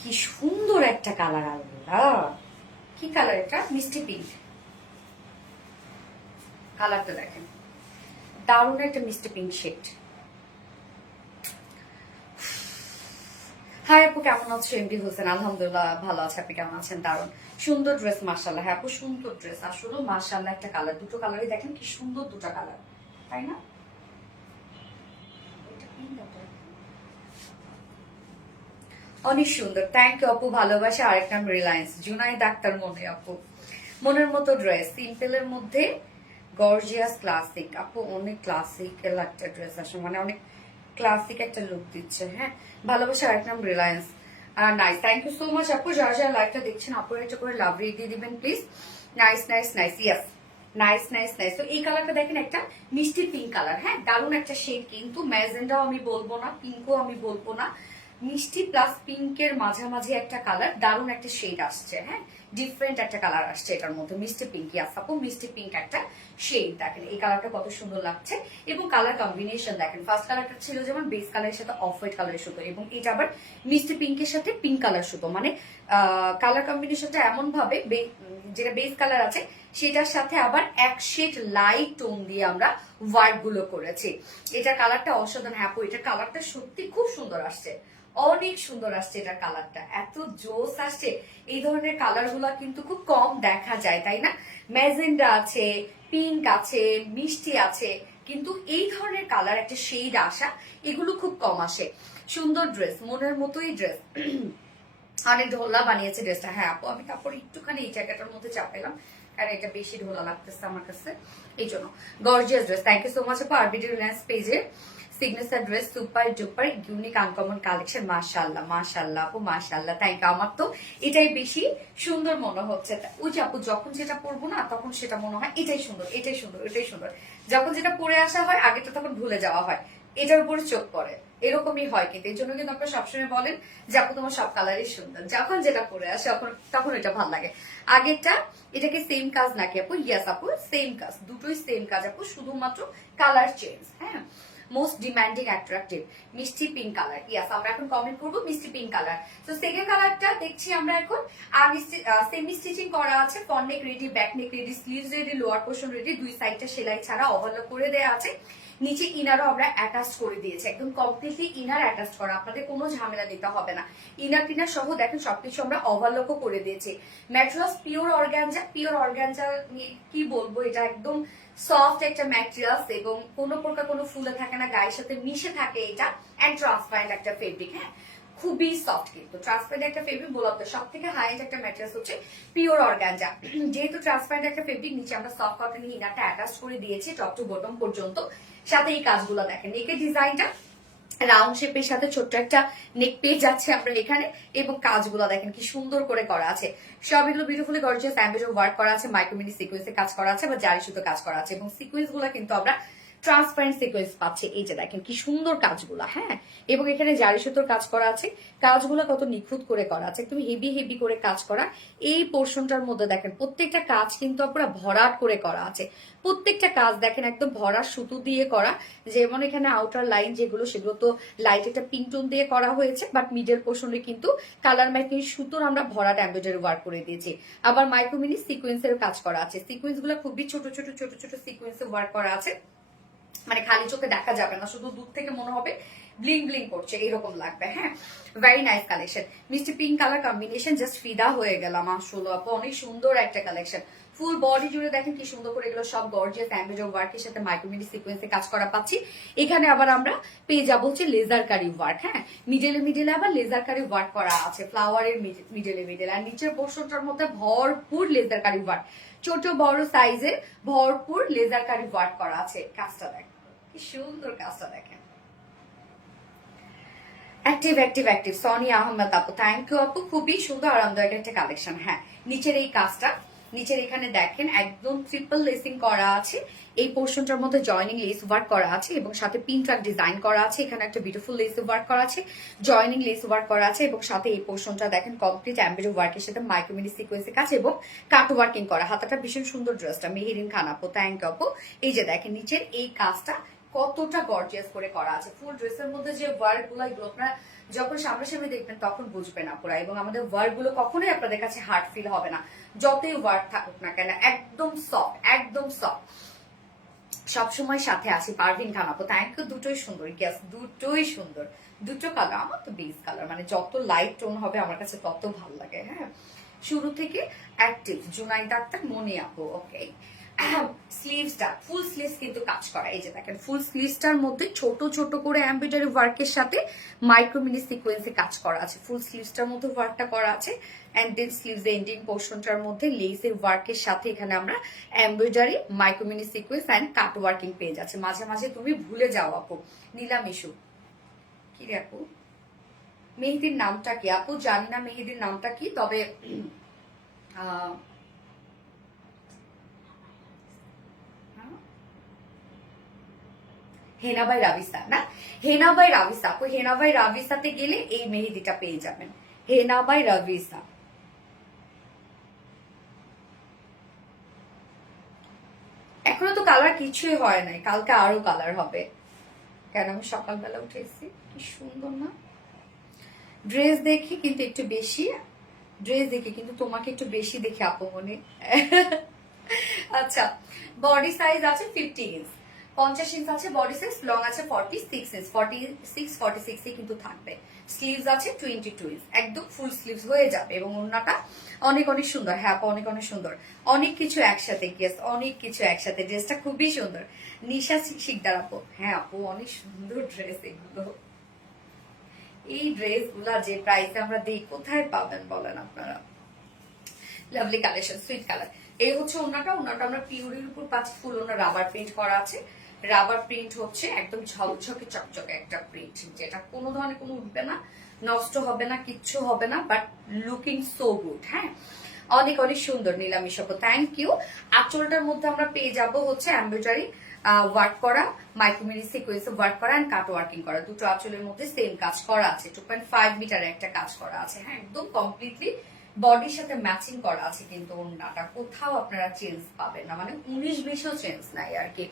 কি সুন্দর একটা কালার, আল্লাহ। কি কালার এটা? মিষ্টি পিঙ্ক কালারটা দেখেন, দারুণ একটা মিষ্টি পিঙ্ক শেড। হাই আপু, কেমন আছো? এমডি হোসেন, আলহামদুলিল্লাহ ভালো আছে। আপনি কেমন আছেন? দারুণ সুন্দর ড্রেস, মাশাআল্লাহ। হ্যাঁ আপু, সুন্দর ড্রেস আসলে, মাশাআল্লাহ। একটা কালার, দুটো কালারই দেখেন কি সুন্দর, দুটো কালার, তাই না? অনেক সুন্দর, থ্যাংক ইউ আপু, ভালোবাসা। আরেক নাম রিলায়েন্স, জুনাইদ আক্তার মনে। আপু মনের মতো ড্রেস, সিম্পলের মধ্যে গর্জিয়াস ক্লাসিক। আপু অনেক ক্লাসিক্যাল একটা ড্রেস আসলে, মানে অনেক ক্লাসিক একটা লুক দিচ্ছে। হ্যাঁ, ভালোবাসা। আরেক নাম Reliance. Nice, thank you so much আপু। যারা যারা লাইভটা দেখছেন আপু একটা করে লাভ রেট দিয়ে দিবেন please. Nice nice nice, yes, nice nice nice. তো এই কালারটা দেখেন, একটা মিষ্টি পিঙ্ক কালার। হ্যাঁ, দারুণ একটা শেড, কিন্তু ম্যাজেন্ডাও আমি বলবো না, পিঙ্কও আমি বলবো না, মিষ্টি প্লাস পিঙ্কের মাঝামাঝি একটা কালার, দারুণ একটা শেড আসছে। হ্যাঁ, ডিফারেন্ট একটা কালার আসছে এটার মধ্যে, মিষ্টি পিঙ্ক। আপু মিষ্টি পিঙ্ক একটা শেড, দেখেন এই কালারটা কত সুন্দর লাগছে। এবং কালার কম্বিনেশন দেখেন, ফার্স্ট কালারটা ছিল যেমন বেস কালারের সাথে অফ হোয়াইট কালারের সুতো, এবং এটা আবার মিষ্টি পিঙ্কের সাথে পিঙ্ক কালার সুতো, মানে কালার কম্বিনেশনটা এমন ভাবে, যেটা বেস কালার আছে সেটার সাথে আবার এক শেড লাইট টোন দিয়ে আমরা ওয়ার্ক গুলো করেছি। এটা কালারটা অসাধারণ। হ্যাঁ আপু, এটা কালারটা সত্যি খুব সুন্দর আসছে, অনেক সুন্দর আসছে। এটা কালারটা এত জোস আসছে। এই ধরনের কালার গুলা কিন্তু খুব কম দেখা যায়, তাই না? ম্যাজেন্ডা আছে, পিঙ্ক আছে, মিষ্টি আছে, কিন্তু এই ধরনের কালার একটা শেড আসা, এগুলো খুব কম আসে। সুন্দর ড্রেস, মনের মতোই ড্রেস। অনেক ঢোলা বানিয়েছে ড্রেসটা। হ্যাঁ আপু, আমি কাপড় একটুখানি এই জায়গাটার মধ্যে চাপাইলাম, কারণ এটা বেশি ঢোলা লাগতেছে আমার কাছে, এই জন্য। Gorgeous dress, thank you so much আপু। আরবিডি রিলায়েন্স পেজে signature dress, super duper unique uncommon collection. মাশাআল্লাহ মাশাআল্লাহ আপু, মাশাআল্লাহ, থ্যাংক ইউ। আমার তো এটাই বেশি সুন্দর মনে হচ্ছে। ওই যে আপু, যখন যেটা পরবো না তখন সেটা মনে হয় এটাই সুন্দর, এটাই সুন্দর, এটাই সুন্দর। যখন যেটা পরে আসা হয় আগেটা তখন ভুলে যাওয়া হয়, এটার উপরে চোখ পড়ে, এরকমই হয়। কিন্তু এই জন্য কিন্তু আপনারা সবসময় বলেন যে আপু তোমার সব কালারই সুন্দর, যখন যেটা পরে আসে তখন এটা ভালো লাগে। আগেরটা, এটাকে সেম কাজ নাকি আপু? ইয়াস আপু, সেম কাজ, দুটোই সেম কাজ আপু, শুধুমাত্র কালার চেঞ্জ। হ্যাঁ, মোস্ট ডিমান্ডিং অ্যাট্রাকটিভ মিষ্টি পিঙ্ক কালার। ইয়াস, আমরা এখন কমেন্ট করবো মিষ্টি পিঙ্ক কালার। তো সেকেন্ড কালারটা দেখছি আমরা এখন। আর সেমি স্টিচিং করা আছে, ফ্রন্ট নেক ready, back neck ready, sleeves ready, lower portion ready, দুই সাইডটা সেলাই ছাড়া ওভারলক করে দেওয়া আছে। নিচে ইনারও আমরা অ্যাটাচ করে দিয়েছি, একদম কমপ্লিটলি ইনার অ্যাটাচ করা, আপনাদের কোনো ঝামেলা দিতে হবে না। ইনার টিনার সহ দেখেন সবকিছু আমরা ওভারলকও করে দিয়েছি। Materials pure organza, pure organza কি বলবো, এটা একদম সফট একটা ম্যাটেরিয়ালস, এবং কোনো প্রকার কোনো ফুলে থাকে না, গায়ের সাথে মিশে থাকে এটা, অ্যান্ড ট্রান্সপারেন্ট একটা ফেব্রিক। হ্যাঁ, খুবই সফট, কিন্তু ট্রান্সপারেন্ট একটা ফেব্রিক বলতে সব থেকে হাই এন্ড একটা ম্যাটেরিয়ালস হচ্ছে পিওর অর্গানজা। যেহেতু ট্রান্সপারেন্ট একটা ফেব্রিক, নিচে আমরা সফট কটন ইনারটা অ্যাটাচ করে দিয়েছি টপ টু বটম পর্যন্ত। সাথে এই কাজগুলো দেখেন, নেকের ডিজাইনটা রাউন্ড শেপের সাথে ছোট্ট একটা নেক পেয়ে যাচ্ছে আমরা এখানে, এবং কাজগুলো দেখেন কি সুন্দর করে করা আছে। সব এগুলো বিউটিফুলি গর্জিয়াস এমব্রয়ডারি ওয়ার্ক করা আছে, মাইক্রোমিনি সিকোয়েন্সে কাজ করা আছে, বা জারি সুতো কাজ করা আছে, এবং সিকোয়েন্স গুলো কিন্তু আমরা ট্রান্সপারেন্ট সিকোয়েন্স পাচ্ছি। এই যে দেখেন কি সুন্দর কাজগুলো। হ্যাঁ, এবং এখানে জারি সুতোর কাজ করা আছে, কাজগুলো কত নিখুঁত করে করা আছে, একদম হেভি হেভি করে কাজ করা। এই পোর্শনটার মধ্যে দেখেন প্রত্যেকটা কাজ কিন্তু পুরো ভরাট করে করা আছে, প্রত্যেকটা কাজ দেখেন একদম ভরা সুতো দিয়ে করা। যেমন এখানে আউটার লাইন যেগুলো, সেগুলো তো লাইট একটা পিঙ্ক টোন দিয়ে করা হয়েছে, বাট মিডল পোর্শনে কিন্তু কালার ম্যাচিং সুতোর আমরা ভরাট এমব্রয়ডারি ওয়ার্ক করে দিয়েছি। আবার মাইক্রোমিনি সিকোয়েন্সের কাজ করা আছে, সিকোয়েন্স গুলো খুবই ছোট ছোট ছোট ছোট সিকোয়েন্সে ওয়ার্ক করা আছে, মানে খালি চোখে দেখা যাবে না, শুধু দূর থেকে মনে হবে ব্লিং ব্লিং করছে, এরকম লাগবে। হ্যাঁ, ভেরি নাইস কালেকশন, মিষ্টি পিঙ্ক কালার কম্বিনেশন, জাস্ট ফিদা হয়ে গেলাম আসলে আপু, অনেক সুন্দর একটা কালেকশন। ফুল বডি জুড়ে দেখেন কি সুন্দর করে এগুলো সব গর্জিয়াস এমব্রয়ডারি ওয়ার্কের সাথে মাইক্রোমিনি সিকোয়েন্সে কাজ করা পাচ্ছি। এখানে আবার আমরা পেয়ে যাবো হচ্ছে লেজার কারি ওয়ার্ক। হ্যাঁ, মিডলে মিডলে আবার লেজার কারি ওয়ার্ক করা আছে, ফ্লাওয়ারের মিডলে মিডলে, আর নিচের পোর্শনটার মধ্যে ভরপুর লেজার কারি ওয়ার্ক, ছোট বড় সাইজের ভরপুর লেজার কারি ওয়ার্ক করা আছে। কাজটা দেখেন কি সুন্দর, কাজটা দেখেন। Active active active Sonia Ahmed আপু, থ্যাংক ইউ আপু, খুবই সুন্দর আরামদায়ক একটা কালেকশন। হ্যাঁ, নিচের এই কাজটা, নিচের এখানে দেখেন একদম ট্রিপল লেসিং করা আছে, এই পোর্শনটার মধ্যে জয়নিং লেস ওয়ার্ক করা আছে, এবং সাথে পিন ট্রাক ডিজাইন করা আছে, এখানে একটা বিউটিফুল লেস ওয়ার্ক করা আছে, জয়নিং লেস ওয়ার্ক করা আছে, এবং সাথে এই পোর্শনটা দেখেন কমপ্লিট এমব্রয়ডারি ওয়ার্কের সাথে মাইক্রোমিনি সিকোয়েন্সের কাজ এবং কাট ওয়ার্কিং করা। হাতাটা ভীষণ সুন্দর, ড্রেসটা মেহেরিন খান আপু, থ্যাংক ইউ আপু। এই যে দেখেন নিচের এই কাজটা কতটা গর্জিয়াস করে করা আছে। ফুল ড্রেসের মধ্যে যে ওয়ার্ক গুলো, এগুলো আপনারা যখন সামনাসামনি দেখবেন তখন বুঝবেন আপুরা। এবং আমাদের ওয়ার্ক গুলো কখনোই আপনাদের কাছে হার্ড ফিল হবে না, যতই ওয়ার্ক থাকুক না কেন। একদম সফট, একদম সফট। সবসময় সাথে আছি পারভিন খান আপু, থ্যাংক ইউ। দুটোই সুন্দর, গ্যাস দুটোই সুন্দর, দুটো কালার। আমার তো বেস কালার, মানে যত লাইট টোন হবে আমার কাছে তত ভালো লাগে। হ্যাঁ, শুরু থেকে অ্যাক্টিভ জুনাইদ আক্তার, মনি আপু। ওকে, স্লিভসটা ফুল স্লিভস কিন্তু কাজ করা। এই যে দেখেন, ফুল স্লিভসটার মধ্যে ছোট ছোট করে এমব্রয়ডারি ওয়ার্কের সাথে মাইক্রো মিনি সিকোয়েন্সে কাজ করা আছে। ফুল স্লিভসটার মধ্যে ওয়ার্কটা করা আছে, এন্ড দেন স্লিভস এন্ডিং পোর্শনটার মধ্যে লেসের ওয়ার্কের সাথে এখানে আমরা embroidery, micro mini sequence and cut working পেয়ে যাচ্ছে। মাঝে মাঝে তুমি ভুলে যাও আপু। নীলাম ইস্যু, কি রে আপু মেহেদির নামটা কি? আপু জানি না মেহেদির নামটা কি, তবে হেনা বাই রাবিসা না, হেনা বাই রাবিসা আপু। হেনা বাই রাবিসাতে গেলে এই মেহেদিটা পেয়ে যাবেন, হেনা বাই রাবিসা। এখনো তো কালার কিছুই হয় নাই, কালকে আরো কালার হবে। কেন আমি সকালবেলা উঠেছি, কি সুন্দর না ড্রেস দেখি, কিন্তু একটু বেশি ড্রেস দেখি, কিন্তু তোমাকে একটু বেশি দেখি আপু মনে। আচ্ছা, বডি সাইজ আছে 50 ইঞ্চ, 50 ইঞ্চ আছে বডি সাইজ, লং আছে 46 ইঞ্চ, 46 কিন্তু থাকবে। স্লিভস আছে 22 ইঞ্চ, একদম ফুল স্লিভস হয়ে যাবে। এবং ওড়নাটা অনেক অনেক সুন্দর। হ্যাঁ আপু, অনেক অনেক সুন্দর, অনেক কিছু একসাথে। গেস অনেক কিছু একসাথে, ড্রেসটা খুবই সুন্দর। নিশা শিকদার আপু, হ্যাঁ আপু অনেক সুন্দর ড্রেস এগুলো। এই ড্রেস গুলা যে প্রাইসে আমরা দিই, কোথায় পাবেন বলেন আপনারা। Lovely collection, sweet colour. এই হচ্ছে ওনাটা, ওনাটা আমরা পিউরির উপর পাচ্ছি, ফুল ওনা রাবার প্রিন্ট করা আছে। রাবার প্রিন্ট হচ্ছে একদম ঝকঝকে চকচকে একটা প্রিন্ট, যেটা কোনো ধরনের কোনো উঠবে না, নষ্ট হবে না, কিচ্ছু হবে না, বাট লুকিং সো গুড। হ্যাঁ, অনেক অনেক সুন্দর নীলামি সব, থ্যাংক ইউ। আঁচলটার মধ্যে আমরা পেয়ে যাব হচ্ছে এমব্রয়ডারি ওয়ার্ক করা, মাইক্রোমিনি সিকোয়েন্স ওয়ার্ক করা এন্ড কাট ওয়ার্কিং করা। দুটো আঁচলের মধ্যে সেম কাজ করা আছে, 2.5 মিটারের একটা কাজ করা আছে। হ্যাঁ, একদম কমপ্লিটলি বডির সাথে ম্যাচিং করা আছে। কিন্তু ওড়নাটা কোথাও আপনারা চেঞ্জ পাবেন না, মানে 19-20ও চেঞ্জ নাই আর কি।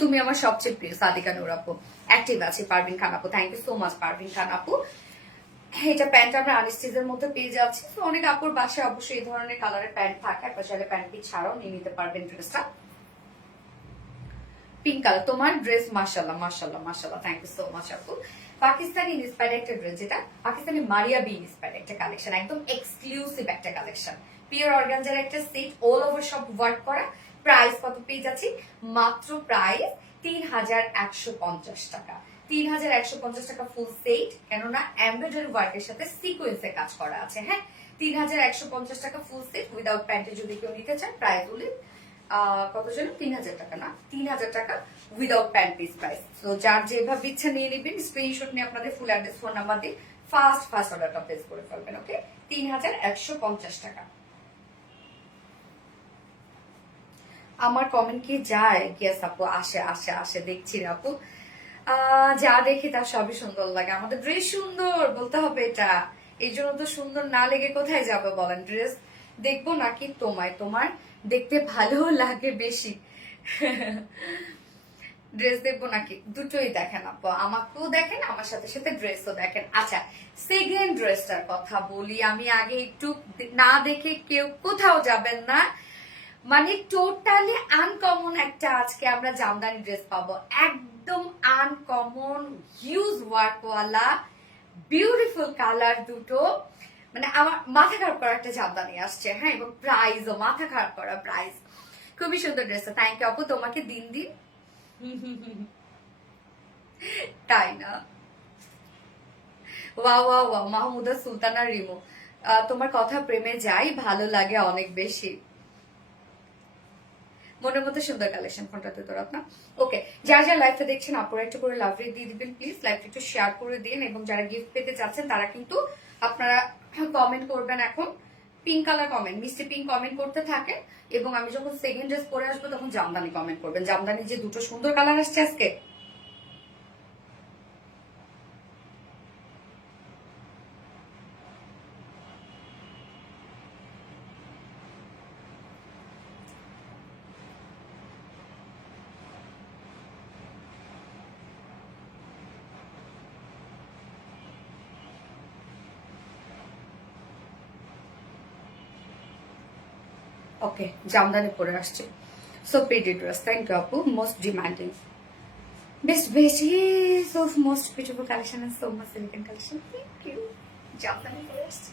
তুমি আমার সবচেয়ে প্রিয় সাদিকা নূর আপু, অ্যাক্টিভ আছে পারভিন খান আপু, thank you so much Parvin Khan আপু। এটা প্যান্ট আমরা আনস্টিচের মধ্যে পেয়ে যাচ্ছি। তো অনেক আপুর বাসায় অবশ্যই এই ধরনের কালারের প্যান্ট থাকে, আপনার চাইলে প্যান্ট পিস ছাড়াও নিয়ে নিতে পারবেন ড্রেসটা। পিঙ্ক কালার তোমার ড্রেস, মাশাআল্লাহ মাশাআল্লাহ মাশাআল্লাহ, থ্যাংক ইউ সো মাচ আপু। পাকিস্তানি ইন্সপায়ার্ড একটা ড্রেস, যেটা পাকিস্তানি মারিয়া বি ইন্সপায়ার্ড একটা কালেকশন, একদম এক্সক্লুসিভ একটা কালেকশন। পিওর অর্গানজার একটা সেট, অল ওভার সব ওয়ার্ক করা। প্রাইস কত পেয়ে যাচ্ছি? মাত্র প্রাইস 3150 টাকা। 3150 টাকা ফুল সেট, কেননা এমব্রয়ডারি ওয়ার্কের সাথে সিকোয়েন্সে কাজ করা আছে। হ্যাঁ, 3150 টাকা ফুল সেট উইদাউট প্যান্টে যদি কেউ নিতে চান, প্রাইস বলি কত ছিল? 3000 টাকা না, 3000 টাকা উইদাউট প্যান্ট পিস প্রাইস। তো যার যেভাবে ইচ্ছা নিয়ে নেবেন, স্ক্রিনশট নিয়ে আপনাদের ফুল অ্যাড্রেস ফোন নাম্বার দিয়ে ফার্স্ট অর্ডারটা প্লেস করে ফেলবেন। ওকে, 3150 টাকা। আমার কমেন্ট কি যায়? গেস আপু, আসে আসে আসে, দেখছি আপু। যা দেখি তার সবই সুন্দর লাগে। আমাদের ড্রেস সুন্দর বলতে হবে এটা, এই জন্য তো সুন্দর না লেগে কোথায় যাবে বলেন। ড্রেস দেখবো নাকি তোমায়, তোমার দেখতে ভালো লাগে বেশি? ড্রেস দেখবো নাকি? দুটোই দেখেন আপু, আমাকেও দেখেন, আমার সাথে সাথে ড্রেসও দেখেন। আচ্ছা, সেকেন্ড ড্রেসটার কথা বলি আমি আগে একটু, না দেখে কেউ কোথাও যাবেন না। মানে টোটালি আনকমন একটা আজকে আমরা জামদানি ড্রেস পাবো, একদম আনকমন, হিউজ ওয়ার্কওয়ালা, বিউটিফুল কালার দুটো। মানে আমার মাথা খারাপ করা একটা জামদানি আসছে। হ্যাঁ, এবং প্রাইসও মাথা খারাপ করা প্রাইস। খুবই সুন্দর ড্রেসটা, থ্যাংক ইউ আপু, তোমাকে দিন দিন। তাই না? Wow wow wow, Mahmuda Sultana Rimu, তোমার কথা প্রেমে যাই, ভালো লাগে অনেক বেশি। মনের মধ্যে সুন্দর কালেকশন, কোনটাতে তোর আপনার। ওকে, যারা যারা লাইভটা দেখছেন আপনারা একটু করে লাভ রেট দিয়ে দিবেন প্লিজ, লাইভটা একটু শেয়ার করে দিন। এবং যারা গিফট পেতে চাচ্ছেন তারা কিন্তু আপনারা কমেন্ট করবেন এখন, পিঙ্ক কালার কমেন্ট, মিষ্টি পিঙ্ক কমেন্ট করতে থাকেন। এবং আমি যখন সেকেন্ড ড্রেস পরে আসবো তখন জামদানি কমেন্ট করবেন। জামদানি যে দুটো সুন্দর কালার আসছে আজকে, ওকে, জামদানি পরে আসছে। So pretty dress, thank you আপু, most demanding, best best of most beautiful collection and so much elegant collection, thank you. Jamdani পরে আসছে।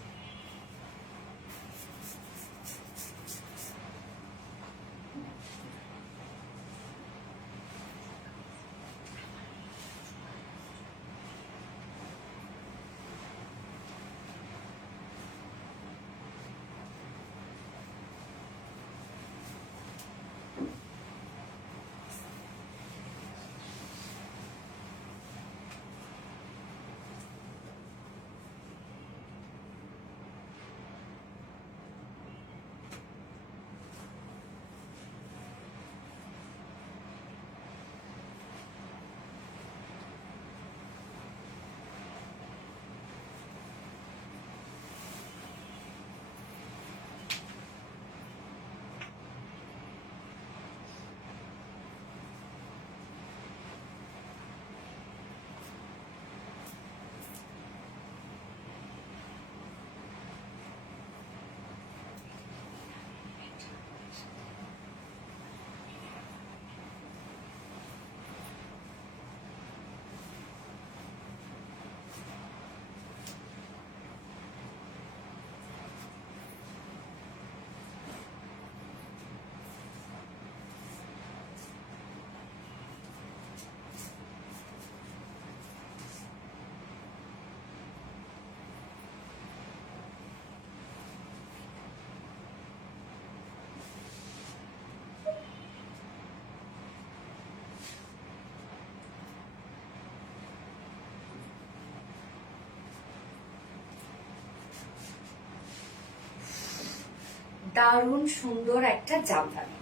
দারুণ সুন্দর একটা জামদানি,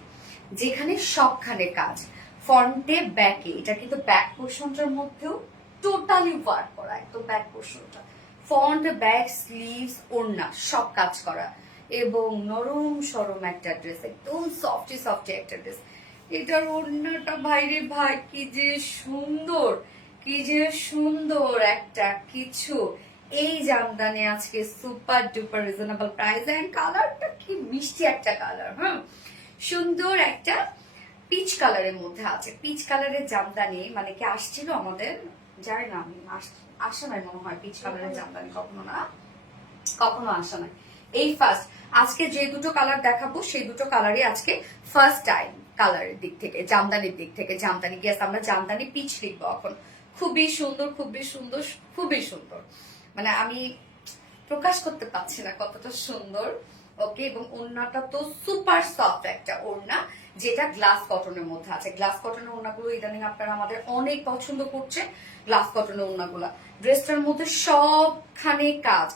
যেখানে সবখানে কাজ, ফ্রন্টে ব্যাকে। এটা কিন্তু ব্যাক পোর্শনটার মধ্যেও টোটালি ওয়ার্ক করা, একদম ব্যাক পোর্শনটা, ফ্রন্ট ব্যাক স্লিভস ওড়না সব কাজ করা, এবং নরম সরম একটা ড্রেস, একদম সফটি সফটি একটা ড্রেস। এটার ওড়নাটা ভাইরে ভাই কি যে সুন্দর, কি যে সুন্দর একটা কিছু। এই জামদানি আজকে super duper reasonable price, and কালারটা কি মিষ্টি একটা কালার। সুন্দর একটা পিচ কালারের মধ্যে আছে, পিচ কালারের জামদানি। মানে কি আসছিল আমাদের, জানি না, আমি আসে নাই মনে হয় পিচ কালারের জামদানি, কখনো না, কখনো আসে নাই। এই ফার্স্ট আজকে যে দুটো কালার দেখাবো সেই দুটো কালারই আজকে ফার্স্ট টাইম কালারের দিক থেকে, জামদানির দিক থেকে। জামদানি গিয়ে আমরা জামদানি পিচ লিখবো এখন। খুবই সুন্দর, খুবই সুন্দর, খুবই সুন্দর, মানে আমি প্রকাশ করতে পারছি না কতটা সুন্দর। ওকে, এবং ওড়নাটা তো সুপার সফট একটা ওড়না, যেটা গ্লাস কটনের মধ্যে আছে। গ্লাস কটনের ওড়নাগুলো ইদানিং আপনারা আমাদের অনেক পছন্দ করছে, গ্লাস কটনের ওড়নাগুলো। ড্রেসটার মধ্যে সবখানে কাজ,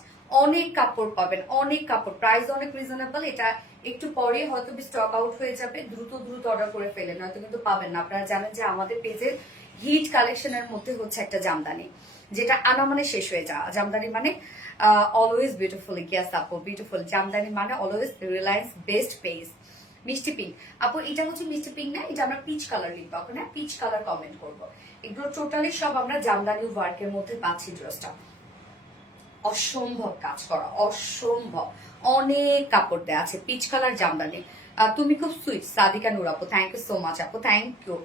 অনেক কাপড় পাবেন, অনেক কাপড়, প্রাইস অনেক রিজনেবল। এটা একটু পরে হয়তো স্টক আউট হয়ে যাবে, দ্রুত দ্রুত অর্ডার করে ফেলেন, হয়তো কিন্তু পাবেন না। আপনারা জানেন যে আমাদের পেজের হিট কালেকশনের মধ্যে হচ্ছে একটা জামদানি, যেটা আনা মানে শেষ হয়ে যাওয়া। জামদানি মানে অলওয়েজ বিউটিফুল, ইয়াস আপু, বিউটিফুল। জামদানি মানে অলওয়েজ রিলায়েন্স বেস্ট পেজ। মিষ্টি পিঙ্ক আপু, এটা হচ্ছে মিষ্টি পিঙ্ক না, এটা আমরা পিচ কালার লিখবো এখন, হ্যাঁ পিচ কালার কমেন্ট করবো। এগুলো টোটালি সব আমরা জামদানি ওয়ার্কের মধ্যে পাচ্ছি। ড্রেসটা অসম্ভব কাজ করা, অসম্ভব, অনেক কাপড় দেওয়া আছে, পিচ কালার জামদানি। তুমি খুব সুইট, সাদিকা নূর আপু, থ্যাংক ইউ সো মাচ আপু, thank you.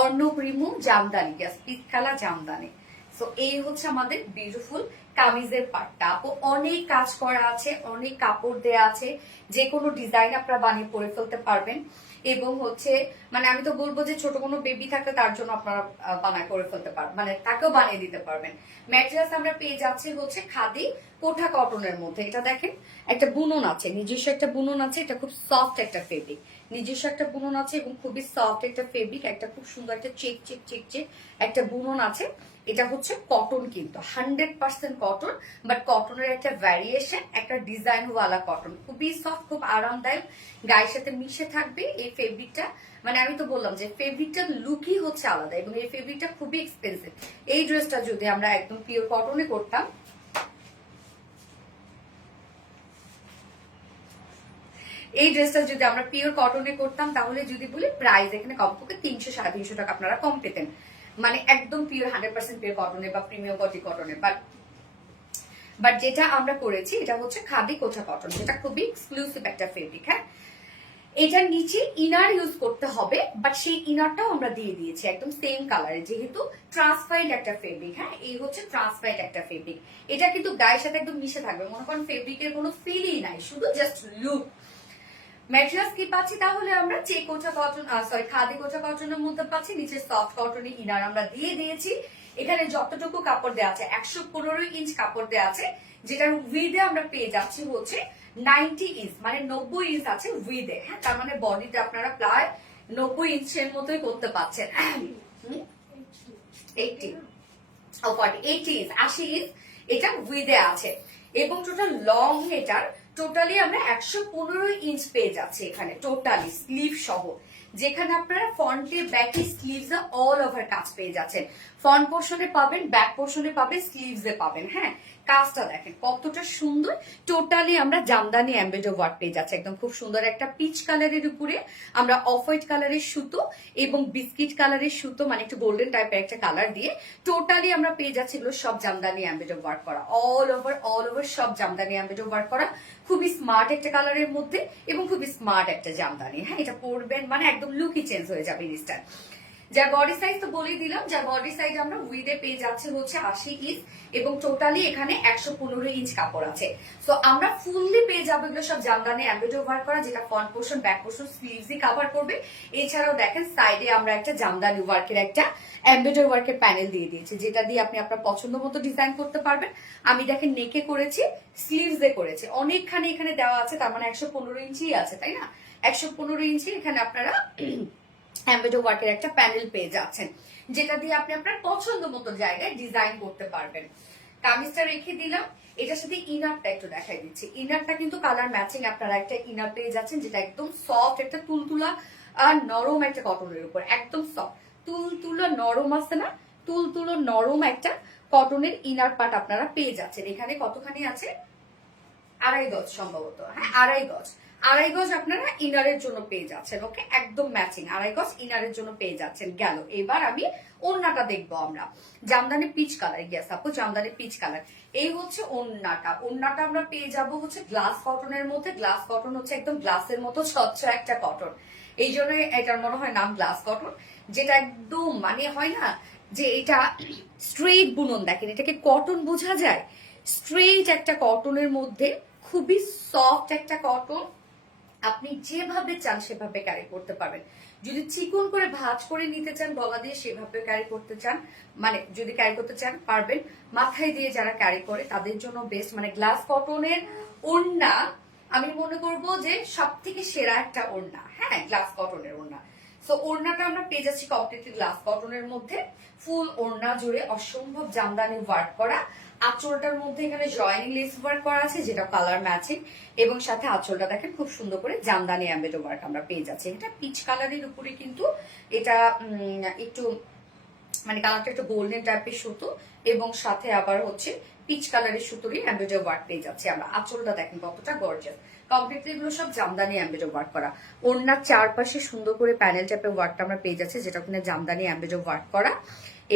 Arnob Rimu jamdani, yes peach colour jamdani. So এই হচ্ছে আমাদের বিউটিফুল কামিজের পার্টটা। আপু অনেক কাজ করা আছে, অনেক কাপড় দেয়া আছে, যে কোনো ডিজাইন আপনারা বানিয়ে পরে ফেলতে পারবেন। এবং হচ্ছে মানে আমি তো বলবো যে ছোট কোনো বেবি থাকলে তার জন্য আপনারা বানায় করে ফেলতে পারবেন, মানে তাকেও বানিয়ে দিতে পারবেন। ম্যাটেরিয়ালস আমরা পেয়ে যাচ্ছি হচ্ছে খাদি কোঠা কটনের মধ্যে। এটা দেখেন একটা বুনন আছে, নিজস্ব একটা বুনন আছে, এটা খুব সফট একটা ফেব্রিক, নিজস্ব একটা বুনন আছে এবং খুবই সফট একটা ফেব্রিক, একটা খুব সুন্দর একটা চেক চেক চেক চেক একটা বুনন আছে। এটা হচ্ছে কটন, কিন্তু 100% কটন, বাট কটনের একটা ভ্যারিয়েশন, একটা ডিজাইন ওয়ালা কটন, খুবই সফট, খুব আরামদায়ক, গায়ের সাথে মিশে থাকবে এই ফেব্রিকটা। মানে আমি তো বললাম যে ফেব্রিকটার লুকই হচ্ছে আলাদা, এবং এই ফেব্রিকটা খুবই এক্সপেন্সিভ। এই ড্রেসটা যদি আমরা একদম পিওর কটনে করতাম, এই ড্রেসটা যদি আমরা পিওর কটনে করতাম, তাহলে যদি বলি প্রাইস এখানে কমপক্ষে 300-350 টাকা আপনারা কম পেতেন, মানে একদম পিওর 100% পিওর কটনে বা প্রিমিয়াম কোটি কটনে। বাট যেটা আমরা করেছি এটা হচ্ছে খাদি কোঠা কটন, যেটা খুবই এক্সক্লুসিভ একটা ফেব্রিক। হ্যাঁ, এটার নিচে ইনার ইউজ করতে হবে, বাট সেই ইনারটাও আমরা দিয়ে দিয়েছি একদম সেম কালারে, যেহেতু ট্রান্সপারেন্ট একটা ফেব্রিক। হ্যাঁ, এই হচ্ছে ট্রান্সপারেন্ট একটা ফেব্রিক। এটা কিন্তু গায়ের সাথে একদম মিশে থাকবে, মনে করেন ফেব্রিকের কোনো ফিলই নাই, শুধু জাস্ট লুক। ম্যাটেরিয়ালস কি পাচ্ছি তাহলে আমরা কোটা কটন, খাদি কোটা কটনের মধ্যে পাচ্ছি, নিচে সফট কটনের ইনার আমরা দিয়ে দিয়েছি। এখানে যতটুকু কাপড় দেওয়া আছে 115 ইঞ্চ কাপড় দেওয়া আছে, যেটার উইডে আমরা পেয়ে যাচ্ছি হচ্ছে 90 ইঞ্চ, মানে 90 ইঞ্চ আছে উইডে। হ্যাঁ, তার মানে বডিতে আপনারা প্রায় 90 ইঞ্চের মতোই করতে পারছেন। 80 ইঞ্চ, 80 ইঞ্চ এটা উইডে আছে, এবং টোটাল লং এটার টোটালি আমরা 115 ইঞ্চ পেয়ে যাচ্ছি এখানে, টোটালি স্লিভ সহ, যেখানে আপনারা ফ্রন্টে ব্যাকে স্লিভস অল ওভার কাজ পেয়ে যাচ্ছেন। ফ্রন্ট পোর্শনে পাবেন, ব্যাক পোর্শনে পাবেন, স্লিভসে পাবেন। হ্যাঁ, কাজটা দেখেন কতটা সুন্দর। টোটালি আমরা জামদানি এমব্রয়ডারি ওয়ার্ক পেয়ে যাচ্ছি, একদম খুব সুন্দর একটা পিচ কালারের উপরে আমরা অফ হোয়াইট কালারের সুতো এবং বিস্কিট কালারের সুতো, মানে একটু গোল্ডেন টাইপের একটা কালার দিয়ে টোটালি আমরা পেয়ে যাচ্ছি এগুলো সব জামদানি এমব্রয়ডারি ওয়ার্ক করা, অল ওভার সব জামদানি এমব্রয়ডারি ওয়ার্ক করা, খুবই স্মার্ট একটা কালারের মধ্যে এবং খুবই স্মার্ট একটা জামদানি। হ্যাঁ, এটা পরবেন মানে একদম লুকই চেঞ্জ হয়ে যাবে ইনস্ট্যান্ট। যার বডি সাইজ তো বলেই দিলাম, যার বডি সাইজ আমরা উইডে পেয়ে যাচ্ছে হচ্ছে 80 ইঞ্চ, এবং টোটালি এখানে 115 ইঞ্চ কাপড় আছে। সো আমরা ফুললি পেয়ে যাবো এগুলো সব জামদানি এমব্রয়ডারি ওয়ার্ক করা, যেটা ফ্রন্ট পোর্শন, ব্যাক পোর্শন, স্লিভসই কভার করবে। এছাড়াও দেখেন সাইডে আমরা একটা জামদানি ওয়ার্কের একটা এমব্রয়ডারি ওয়ার্কের প্যানেল দিয়ে দিয়েছি, যেটা দিয়ে আপনি আপনার পছন্দ মতো ডিজাইন করতে পারবেন। আমি দেখেন নেকে করেছি, স্লিভসে করেছি, অনেকখানি এখানে দেওয়া আছে, তার মানে 115 ইঞ্চি আছে, তাই না? 115 ইঞ্চি এখানে আপনারা এমব্রয়ডারি ওয়ার্কের একটা প্যানেল পেয়ে যাচ্ছেন, যেটা দিয়ে আপনি আপনার পছন্দ মতো জায়গায় ডিজাইন করতে পারবেন। কামিজটা রেখে দিলাম, এটার সাথে ইনারটা একটু দেখাই দিচ্ছি। ইনারটা কিন্তু কালার ম্যাচিং আপনারা একটা ইনার পেয়ে যাচ্ছেন, যেটা একদম সফট একটা তুলতুলা আর নরম একটা কটনের উপর, একদম সফট তুলতুলা নরম আছে না, তুলতুলো নরম একটা কটনের ইনার পার্ট আপনারা পেয়ে যাচ্ছেন। এখানে কতখানি আছে? 2.5 গজ সম্ভবত। হ্যাঁ, 2.5 গজ আপনারা ইনারের জন্য পেয়ে যাচ্ছেন। ওকে, একদম ম্যাচিং 2.5 গজ ইনারের জন্য পেয়ে যাচ্ছেন। গেল, এবার আমি ওড়নাটা দেখবো আমরা। জামদানি পিচ কালার, ইয়েস আপু, জামদানি পিচ কালার। এই হচ্ছে ওড়নাটা আমরা পেয়ে যাব হচ্ছে গ্লাস কটনের মধ্যে। গ্লাস কটন হচ্ছে একদম গ্লাসের মতো স্বচ্ছ একটা কটন, এই জন্য এটার মনে হয় নাম গ্লাস কটন, যেটা একদম মানে হয় না যে এটা স্ট্রেট বুনন। দেখেন এটাকে কটন বোঝা যায়, স্ট্রেট একটা কটনের মধ্যে, খুবই সফট একটা কটন। আপনি যেভাবে চান সেভাবে ক্যারি করতে পারবেন। যদি চিকন করে ভাঁজ করে নিতে চান গলা দিয়ে, সেভাবে ক্যারি করতে চান, মানে যদি ক্যারি করতে চান পারবেন। মাথায় দিয়ে যারা ক্যারি করে তাদের জন্য বেস্ট। মানে গ্লাস কটনের ওড়না আমি মনে করবো যে সব থেকে সেরা একটা ওড়না। হ্যাঁ, গ্লাস কটনের ওড়না। সো ওড়নাটা আমরা পেয়ে যাচ্ছি কমপ্লিটলি গ্লাস কটনের মধ্যে, ফুল ওড়না জুড়ে অসম্ভব জামদানি ওয়ার্ক করা। আঁচলটার মধ্যে এখানে জয়েনিং লেস ওয়ার্ক করা আছে, যেটা কালার ম্যাচিং, এবং সাথে আঁচলটা দেখেন খুব সুন্দর করে জামদানি এমব্রয়ডারি ওয়ার্ক আমরা পেয়ে যাচ্ছি। এটা পিচ কালারের উপরে কিন্তু এটা একটু মানে কালারটা একটু গোল্ডেন টাইপের সুতো, এবং সাথে আবার হচ্ছে পিচ কালারের সুতোরই এমব্রয়ডারি ওয়ার্ক পেয়ে যাচ্ছে আমরা। আঁচলটা দেখেন কতটা গর্জিয়াস, কমপ্লিটলি এগুলো সব জামদানি এমব্রয়ডারি ওয়ার্ক করা। ওড়নার চারপাশে সুন্দর করে প্যানেল টাইপের ওয়ার্কটা আমরা পেয়ে যাচ্ছি, যেটা ওখানে জামদানি এমব্রয়ডারি ওয়ার্ক করা,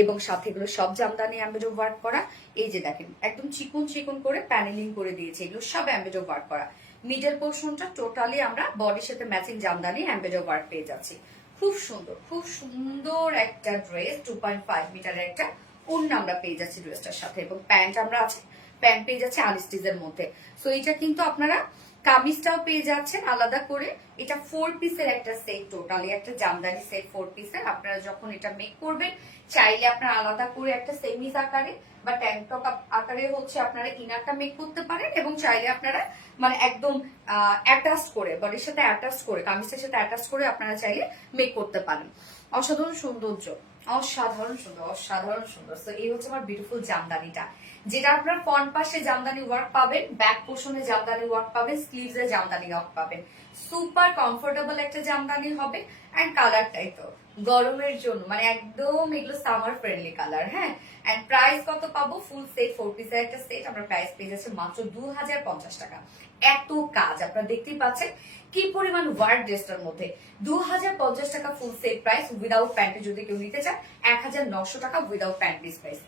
এবং সাথে এগুলো সব জামদানি এমব্রয়ডারি ওয়ার্ক করা। এই যে দেখেন একদম চিকন চিকন করে প্যানেলিং করে দিয়েছে, এগুলো সব এমব্রয়ডারি ওয়ার্ক করা। মিডল পোর্শনটা টোটালি আমরা বডির সাথে ম্যাচিং জামদানি এমব্রয়ডারি ওয়ার্ক পেয়ে যাচ্ছি। খুব সুন্দর একটা ড্রেস, 2.5 মিটারের একটা ওড়না আমরা পেয়ে যাচ্ছি ড্রেসটার সাথে, এবং প্যান্ট আমরা আছে, প্যান্ট পেয়ে যাচ্ছে আনস্টিচের মধ্যে। সো এটা কিন্তু আপনারা কামিজটাও পেয়ে যাচ্ছেন আলাদা করে। এটা 4 পিসের একটা সেট, টোটালি একটা জামদানি সেট 4 পিসের। আপনারা যখন এটা মেক করবেন, চাইলে আপনারা আলাদা করে একটা সেমিজ আকারে বা ট্যাঙ্ক টপ আকারে হচ্ছে আপনারা ইনারটা মেক করতে পারেন, এবং চাইলে আপনারা মানে একদম অ্যাটাচ করে, বডির সাথে অ্যাটাচ করে, কামিজের সাথে অ্যাটাচ করে আপনারা চাইলে মেক করতে পারেন। অসাধারণ সৌন্দর্য, অসাধারণ সুন্দর। তো এই হচ্ছে আমার বিউটিফুল জামদানিটা, যেটা আপনার ফ্রন্ট পাশে জামদানি ওয়ার্ক পাবেন, ব্যাক পোর্শনে জামদানি ওয়ার্ক পাবেন, স্লিভসে জামদানি ওয়ার্ক পাবেন। সুপার কমফোর্টেবল একটা জামদানি হবে। এন্ড কালারটাই তো গরমের জন্য মানে একদম এগুলো সামার ফ্রেন্ডলি কালার। হ্যাঁ, এন্ড প্রাইস কত পাবো? ফুল সেট 4 পিসের একটা সেট আমরা প্রাইস পেয়ে যাচ্ছে মাত্র 2050 টাকা। এত কাজ আপনারা দেখতেই পাচ্ছেন কি পরিমাণ ওয়ার্ক ড্রেসটার মধ্যে। 2050 টাকা ফুল সেট প্রাইস, উইদাউট প্যান্টে যদি কেউ নিতে চান 1900 টাকা উইদাউট প্যান্ট পিস প্রাইস।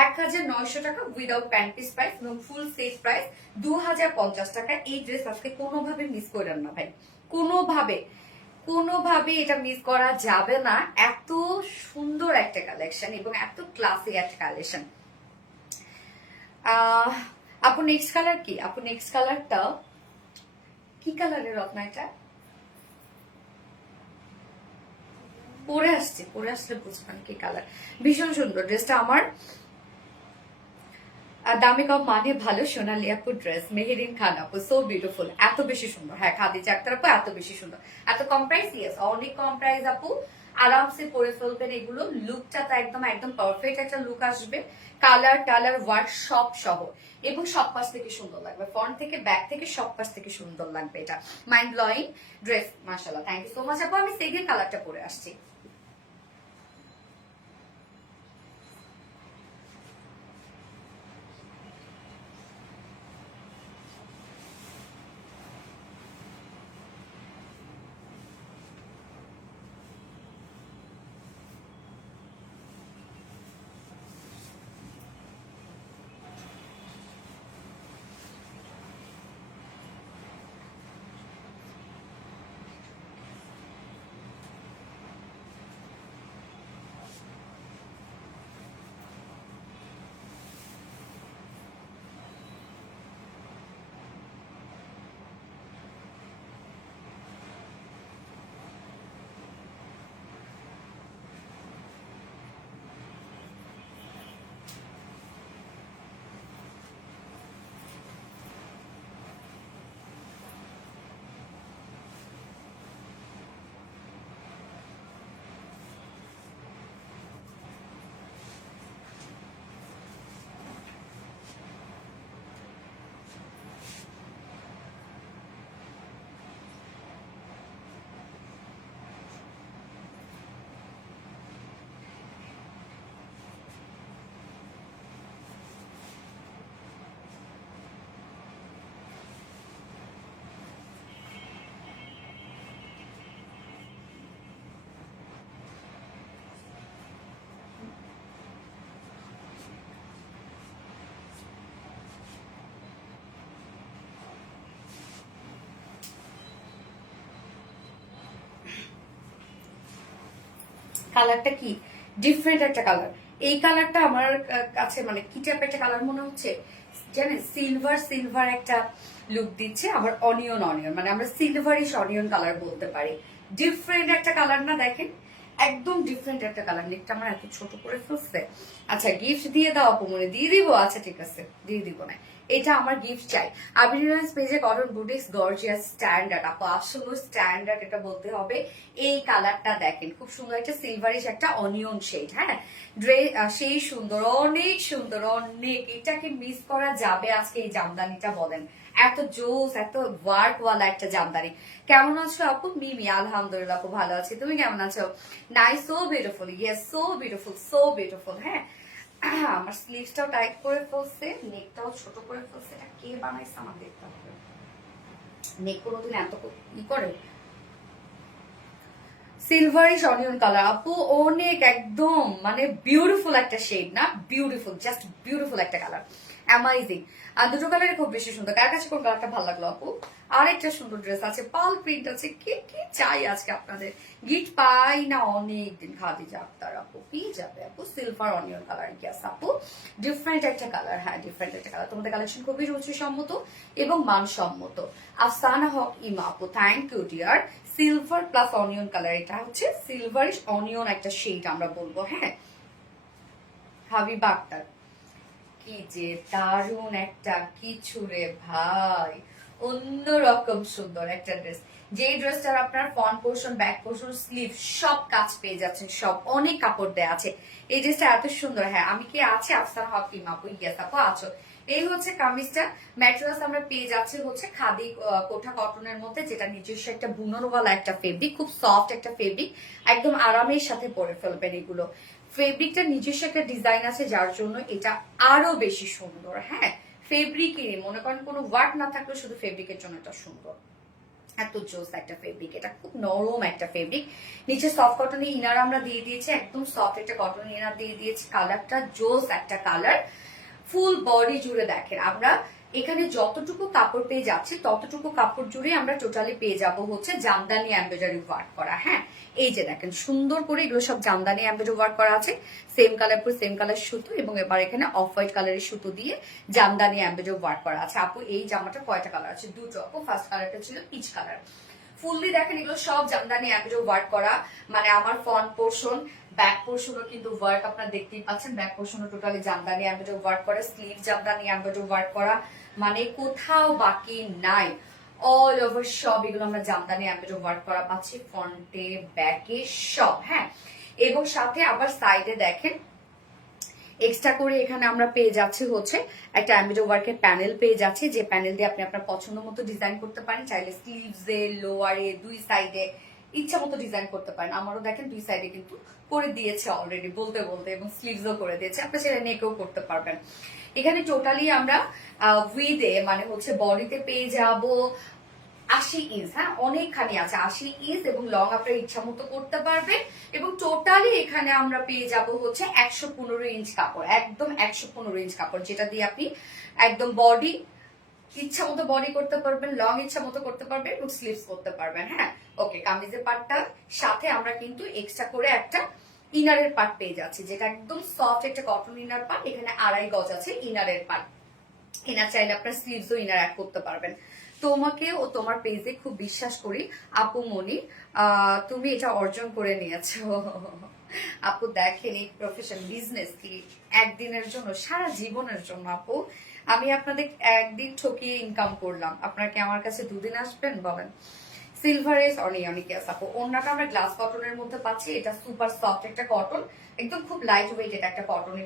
1900 টাকা উইদাউট প্যান্ট পিস প্রাইস এবং ফুল সেট প্রাইস 2050 টাকা। এই ড্রেস আজকে কোনোভাবে মিস করেন না ভাই, কোনোভাবে কোনোভাবে এটা মিস করা যাবে না। এত সুন্দর একটা কালেকশন এবং এত ক্লাসিক একটা কালেকশন। আপু নেক্সট কালার কি? আপু নেক্সট কালারটা কি কালারের রত্না? এটা পরে আসলে বুঝবেন কি কালার। ভীষণ সুন্দর ড্রেসটা আমার। দামি কম মানে ভালো। সোনালি আপু ড্রেস, মেহেরিন খান আপু সো বিউটিফুল, এত বেশি সুন্দর। হ্যাঁ খাদিজা আক্তার আপু এত বেশি সুন্দর, এত কম প্রাইস। ইয়েস অনেক কম প্রাইস আপু, আরামসে পরে ফেলবেন এগুলো। লুকটা তো একদম একদম পারফেক্ট একটা লুক আসবে, কালার টালার ওয়ার্ক সব সহ, এবং সব পাশ থেকে সুন্দর লাগবে, ফ্রন্ট থেকে ব্যাক থেকে সব পাশ থেকে সুন্দর লাগবে। এটা মাইন্ড ব্লোয়িং ড্রেস, মাশাআল্লাহ। থ্যাংক ইউ সো মাচ আপু। আমি সেকেন্ড কালারটা পরে আসছি। কালারটা কি ডিফারেন্ট একটা কালার। এই কালারটা আমার কাছে মানে কি টাইপ একটা কালার মনে হচ্ছে জানেন, সিলভার সিলভার একটা লুক দিচ্ছে, আবার অনিয়ন অনিয়ন, মানে আমরা সিলভারিশ অনিয়ন কালার বলতে পারি। ডিফারেন্ট একটা কালার না, দেখেন একদম ডিফারেন্ট একটা কালার। নেকটা আমার এত ছোট করে ফেলছে। আচ্ছা গিফট দিয়ে দাও আপু, মনে দিয়ে দিব। আচ্ছা ঠিক আছে দিয়ে দিব না, এটা আমার গিফট চাই। আবির পেজে কটন বুটিক্স গর্জিয়াস স্ট্যান্ডার্ড আপু, আসলে স্ট্যান্ডার্ড এটা বলতে হবে। এই কালারটা দেখেন খুব সুন্দর একটা সিলভারিশ একটা অনিয়ন শেড। হ্যাঁ সেই সুন্দর, অনেক সুন্দর অনেক। এটাকে মিস করা যাবে আজকে এই জামদানিটা? বলেন এত জোস এত ওয়ার্ক ওয়ালা একটা জামদানি। কেমন আছো আপু? মিমি আলহামদুলিল্লাহ আপু ভালো আছি, তুমি কেমন আছো? Nice, so beautiful, yes so beautiful, so beautiful. হ্যাঁ আমার স্লিভসটাও টাইট করে ফেলছে, নেকটাও ছোট করে ফেলছে। এটা কে বানাইছে আমার দেখতে হবে। নেক কোনোদিন এত ই করে। সিলভারিশ অনিয়ন কালার আপু, অনেক একদম মানে বিউটিফুল একটা শেড না, বিউটিফুল জাস্ট বিউটিফুল একটা কালার, অ্যামাইজিং। আর দুটো কালারই খুব বেশি সুন্দর। কার কাছে কোন কালারটা ভালো লাগলো আপু? আরেকটা সুন্দর ড্রেস আছে, পাল প্রিন্ট আছে। কি কি চাই আজকে আপনাদের? গিফট পাই না অনেকদিন। খাদিজা আক্তার আপু পেয়ে যাবে আপু, সিলভার অনিয়ন কালার। গ্যাস আপু ডিফারেন্ট একটা কালার, হ্যাঁ ডিফারেন্ট একটা কালার। তোমাদের কালেকশন খুবই রুচিসম্মত এবং মানসম্মত। আফসানা হক ইমা আপু thank you dear. Silver plus onion colour, এটা হচ্ছে সিলভারিশ অনিয়ন একটা শেড আমরা বলবো। হ্যাঁ হাবিবা আক্তার, কি যে দারুণ একটা কিছু রে ভাই, অন্যরকম সুন্দর একটা ড্রেস। যেই ড্রেসটার আপনার front portion back portion sleeve সব কাজ পেয়ে যাচ্ছেন, সব অনেক কাপড় দেয়া আছে। এই ড্রেসটা এত সুন্দর। হ্যাঁ আমি কি আছি আফসানা হক ইমা আপু? ইয়েস আপু আছো। এই হচ্ছে কামিজটা। ম্যাটেরিয়ালস আমরা পেয়ে যাচ্ছি হচ্ছে খাদি কোঠা কটনের মধ্যে, যেটা নিজস্ব একটা বুননওয়ালা একটা ফেব্রিক, খুব সফট একটা ফেব্রিক, একদম আরামের সাথে পরে ফেলবেন এগুলো। ফেব্রিকটা নিজস্ব একটা ডিজাইন আছে, যার জন্য এটা আরো বেশি সুন্দর। হ্যাঁ ফেব্রিকেরই মনে করেন কোনো ওয়ার্ক না থাকলেও শুধু ফেব্রিকের জন্য এটা সুন্দর। এত জোস একটা ফেব্রিক, এটা খুব নরম একটা ফেব্রিক। নিচে সফট কটনের ইনার আমরা দিয়ে দিয়েছি, একদম সফট একটা কটন ইনার দিয়ে দিয়েছি। কালারটা জোস একটা কালার, ফুল বডি জুড়ে দেখেন আমরা এখানে যতটুকু কাপড় পেয়ে যাচ্ছি ততটুকু কাপড় জুড়ে আমরা টোটালি পেয়ে যাব হচ্ছে জামদানি এমব্রয়ডারি ওয়ার্ক করা। হ্যাঁ, এই যে দেখেন সুন্দর করে এগুলো সব জামদানি এমব্রয়ডারি ওয়ার্ক করা আছে, সেম কালার পর সেম কালার সুতো, এবং এবার এখানে অফ হোয়াইট কালারের সুতো দিয়ে জামদানি এমব্রয়ডারি ওয়ার্ক করা আছে। আপু এই জামাটা কয়টা কালার আছে? দুটো আপু, ফার্স্ট কালারটা ছিল পিচ কালার। ফুললি দেখেন এগুলো সব জামদানি এমব্রয়ডারি ওয়ার্ক করা, মানে আমার ফ্রন্ট পোর্শন ব্যাক পোর্শনও কিন্তু ওয়ার্ক আপনারা দেখতেই পাচ্ছেন, ব্যাক পোর্শনও টোটালি জামদানি এমব্রয়ডারি ওয়ার্ক করা, স্লিভ জামদানি এমব্রয়ডারি ওয়ার্ক করা, মানে কোথাও বাকি নাই। অল ওভার সব এগুলো আমরা জামদানি এমব্রয়ডারি ওয়ার্ক করা পাচ্ছি, ফ্রন্টে ব্যাকে সব। হ্যাঁ, এবং সাথে আবার সাইডে দেখেন এক্সট্রা করে এখানে আমরা পেয়ে যাচ্ছি হচ্ছে একটা এমব্রয়ডারি ওয়ার্কের প্যানেল পেয়ে যাচ্ছি, যে প্যানেল দিয়ে আপনি আপনার পছন্দ মতো ডিজাইন করতে পারেন। চাইলে স্লিভসে, লোয়ারে, দুই সাইডে ইচ্ছা মতো ডিজাইন করতে পারেন। আমারও দেখেন দুই সাইডে কিন্তু করে দিয়েছে অলরেডি বলতে বলতে, এবং স্লিভসও করে দিয়েছে, আপনি চাইলে নেকেও করতে পারবেন। এখানে টোটালি আমরা উইথে মানে হচ্ছে বডিতে পেয়ে যাব 80 ইঞ্চ। হ্যাঁ, অনেকখানি আছে 80 ইঞ্চ, এবং লং আপনার ইচ্ছা মতো করতে পারবেন। এবং টোটালি এখানে আমরা পেয়ে যাব হচ্ছে 115 ইঞ্চ কাপড়, একদম 115 ইঞ্চ কাপড়, যেটা দিয়ে আপনি একদম বডি ইচ্ছা মতো বডি করতে পারবেন, লং ইচ্ছা মতো করতে পারবেন, এবং স্লিভস করতে পারবেন। হ্যাঁ, ওকে, কামিজের পার্টটার সাথে আমরা কিন্তু এক্সট্রা করে একটা ইনারের পার্ট পেয়ে যাচ্ছি, যেটা একদম সফট একটা কটন ইনার পার্ট। এখানে 2.5 গজ আছে ইনারের পার্ট। ইনার চাইলে আপনার স্লিভসও ইনার অ্যাড করতে পারবেন। তোমাকে ও তোমার পেজে খুব বিশ্বাস করি আপু মনি, তুমি এটা অর্জন করে নিয়েছো। আপু দেখেন এই প্রফেশন বিজনেস কি একদিনের জন্য, সারা জীবনের জন্য। আপু আমি আপনাদের একদিন ঠকিয়ে ইনকাম করলাম, আপনারা কি আমার কাছে দুদিন আসবেন বলেন? সিলভারেস অনিয়নিকাস আপু, ওড়নাটা আমরা গ্লাস কটনের মধ্যে পাচ্ছি, এটা সুপার সফট একটা কটন, একদম খুব লাইট ওয়েট এটা একটা কটন।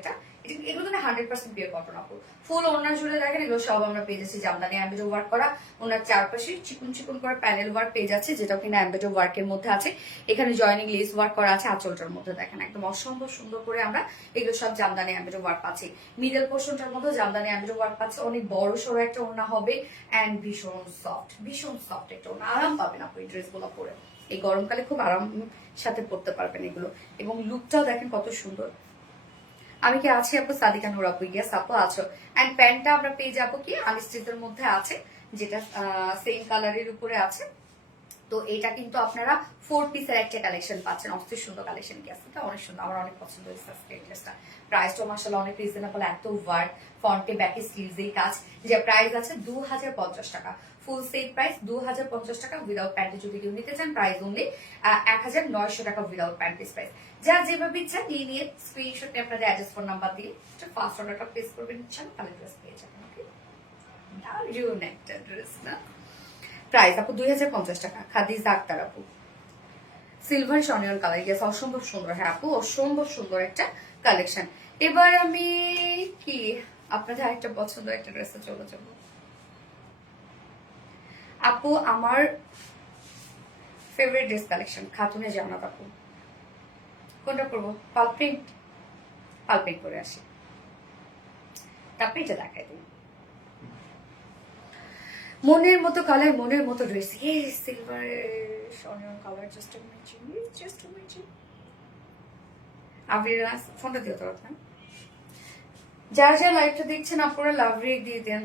এগুলো না 100% পিওর কটন আপু। ফুল ওড়না জুড়ে দেখেন এগুলো সব আমরা পেয়ে যাচ্ছি জামদানি এমব্রয়ডারি ওয়ার্ক করা। ওনার চারপাশে চিকুন চিকুন করে প্যানেল ওয়ার্ক পেয়ে যাচ্ছে, যেটা কিনা এমব্রয়ডারি ওয়ার্কের মধ্যে আছে। এখানে জয়নিং লেস ওয়ার্ক করা আছে আঁচলটার মধ্যে, দেখেন একদম অসম্ভব সুন্দর করে আমরা এগুলো সব জামদানি এমব্রয়ডারি ওয়ার্ক পাচ্ছি। মিডল পোর্শনটার মধ্যে জামদানি এমব্রয়ডারি ওয়ার্ক পাচ্ছে, অনেক বড় সড়ো একটা ওড়না হবে, এন্ড ভীষণ সফট একটা ওড়না। আরাম পাবেন আপু এই ড্রেসগুলো পরে, এই গরমকালে খুব আরাম সাথে পরতে পারবেন এগুলো। এবং লুকটাও দেখেন কত সুন্দর। আমি কি আছি আপু? সাদিকা নূর আপু, ইয়েস আপু আছো। এন্ড প্যান্টটা আমরা পেয়ে যাবো কি আনস্টিচের মধ্যে আছে, যেটা সেম কালারের উপরে আছে। তো এটা কিন্তু আপনারা 4 পিসের একটা কালেকশন পাচ্ছেন, অস্থির সুন্দর কালেকশন। এটা অনেক সুন্দর, আমার অনেক পছন্দ হয়েছে আজকে এই ড্রেসটা। প্রাইসটা মাশাআল্লাহ অনেক রিজনেবল, এত ওয়ার্ক, ফ্রন্টে ব্যাকে স্লিভসেই কাজ। যে প্রাইস আছে 2050 টাকা, ফুল সেট প্রাইস 2050 টাকা। উইদাউট প্যান্টে যদি কেউ নিতে চান প্রাইস অনলি 1900 টাকা উইদাউট প্যান্ট পিস প্রাইস। যা যেভাবে ইচ্ছা নিয়ে নিয়ে স্ক্রিনশট নিয়ে আপনাদের অ্যাড্রেস ফোন নাম্বার দিয়ে ফার্স্ট অর্ডারটা প্লেস করবেন, ইচ্ছা তাহলে ড্রেস পেয়ে যাবেন। ওকে, দারুণ একটা ড্রেস না? প্রাইস আপু 2050 টাকা। খাদিজা আক্তার আপু, সিলভার অনিয়ন কালার, ইয়েস অসম্ভব সুন্দর। হ্যাঁ আপু, অসম্ভব সুন্দর একটা কালেকশন। এবার আমি কি আপনাদের আরেকটা পছন্দ একটা ড্রেসে চলে যাবো। আপু আমার ফেভারিট ড্রেস কালেকশন খাতুনে জামাত আপু, কোনটা করবো? পালপ্রিন্ট করে আসি, তারপরে এটা দেখাই দিই। মনের মতো কালার, মনের মতো dress, silver onion colour, just imagine. Abira ফোনটা দিও তো আপনার, যারা যারা লাইভটা দেখছেন আপনারা লাভ রেক দিয়ে দেন।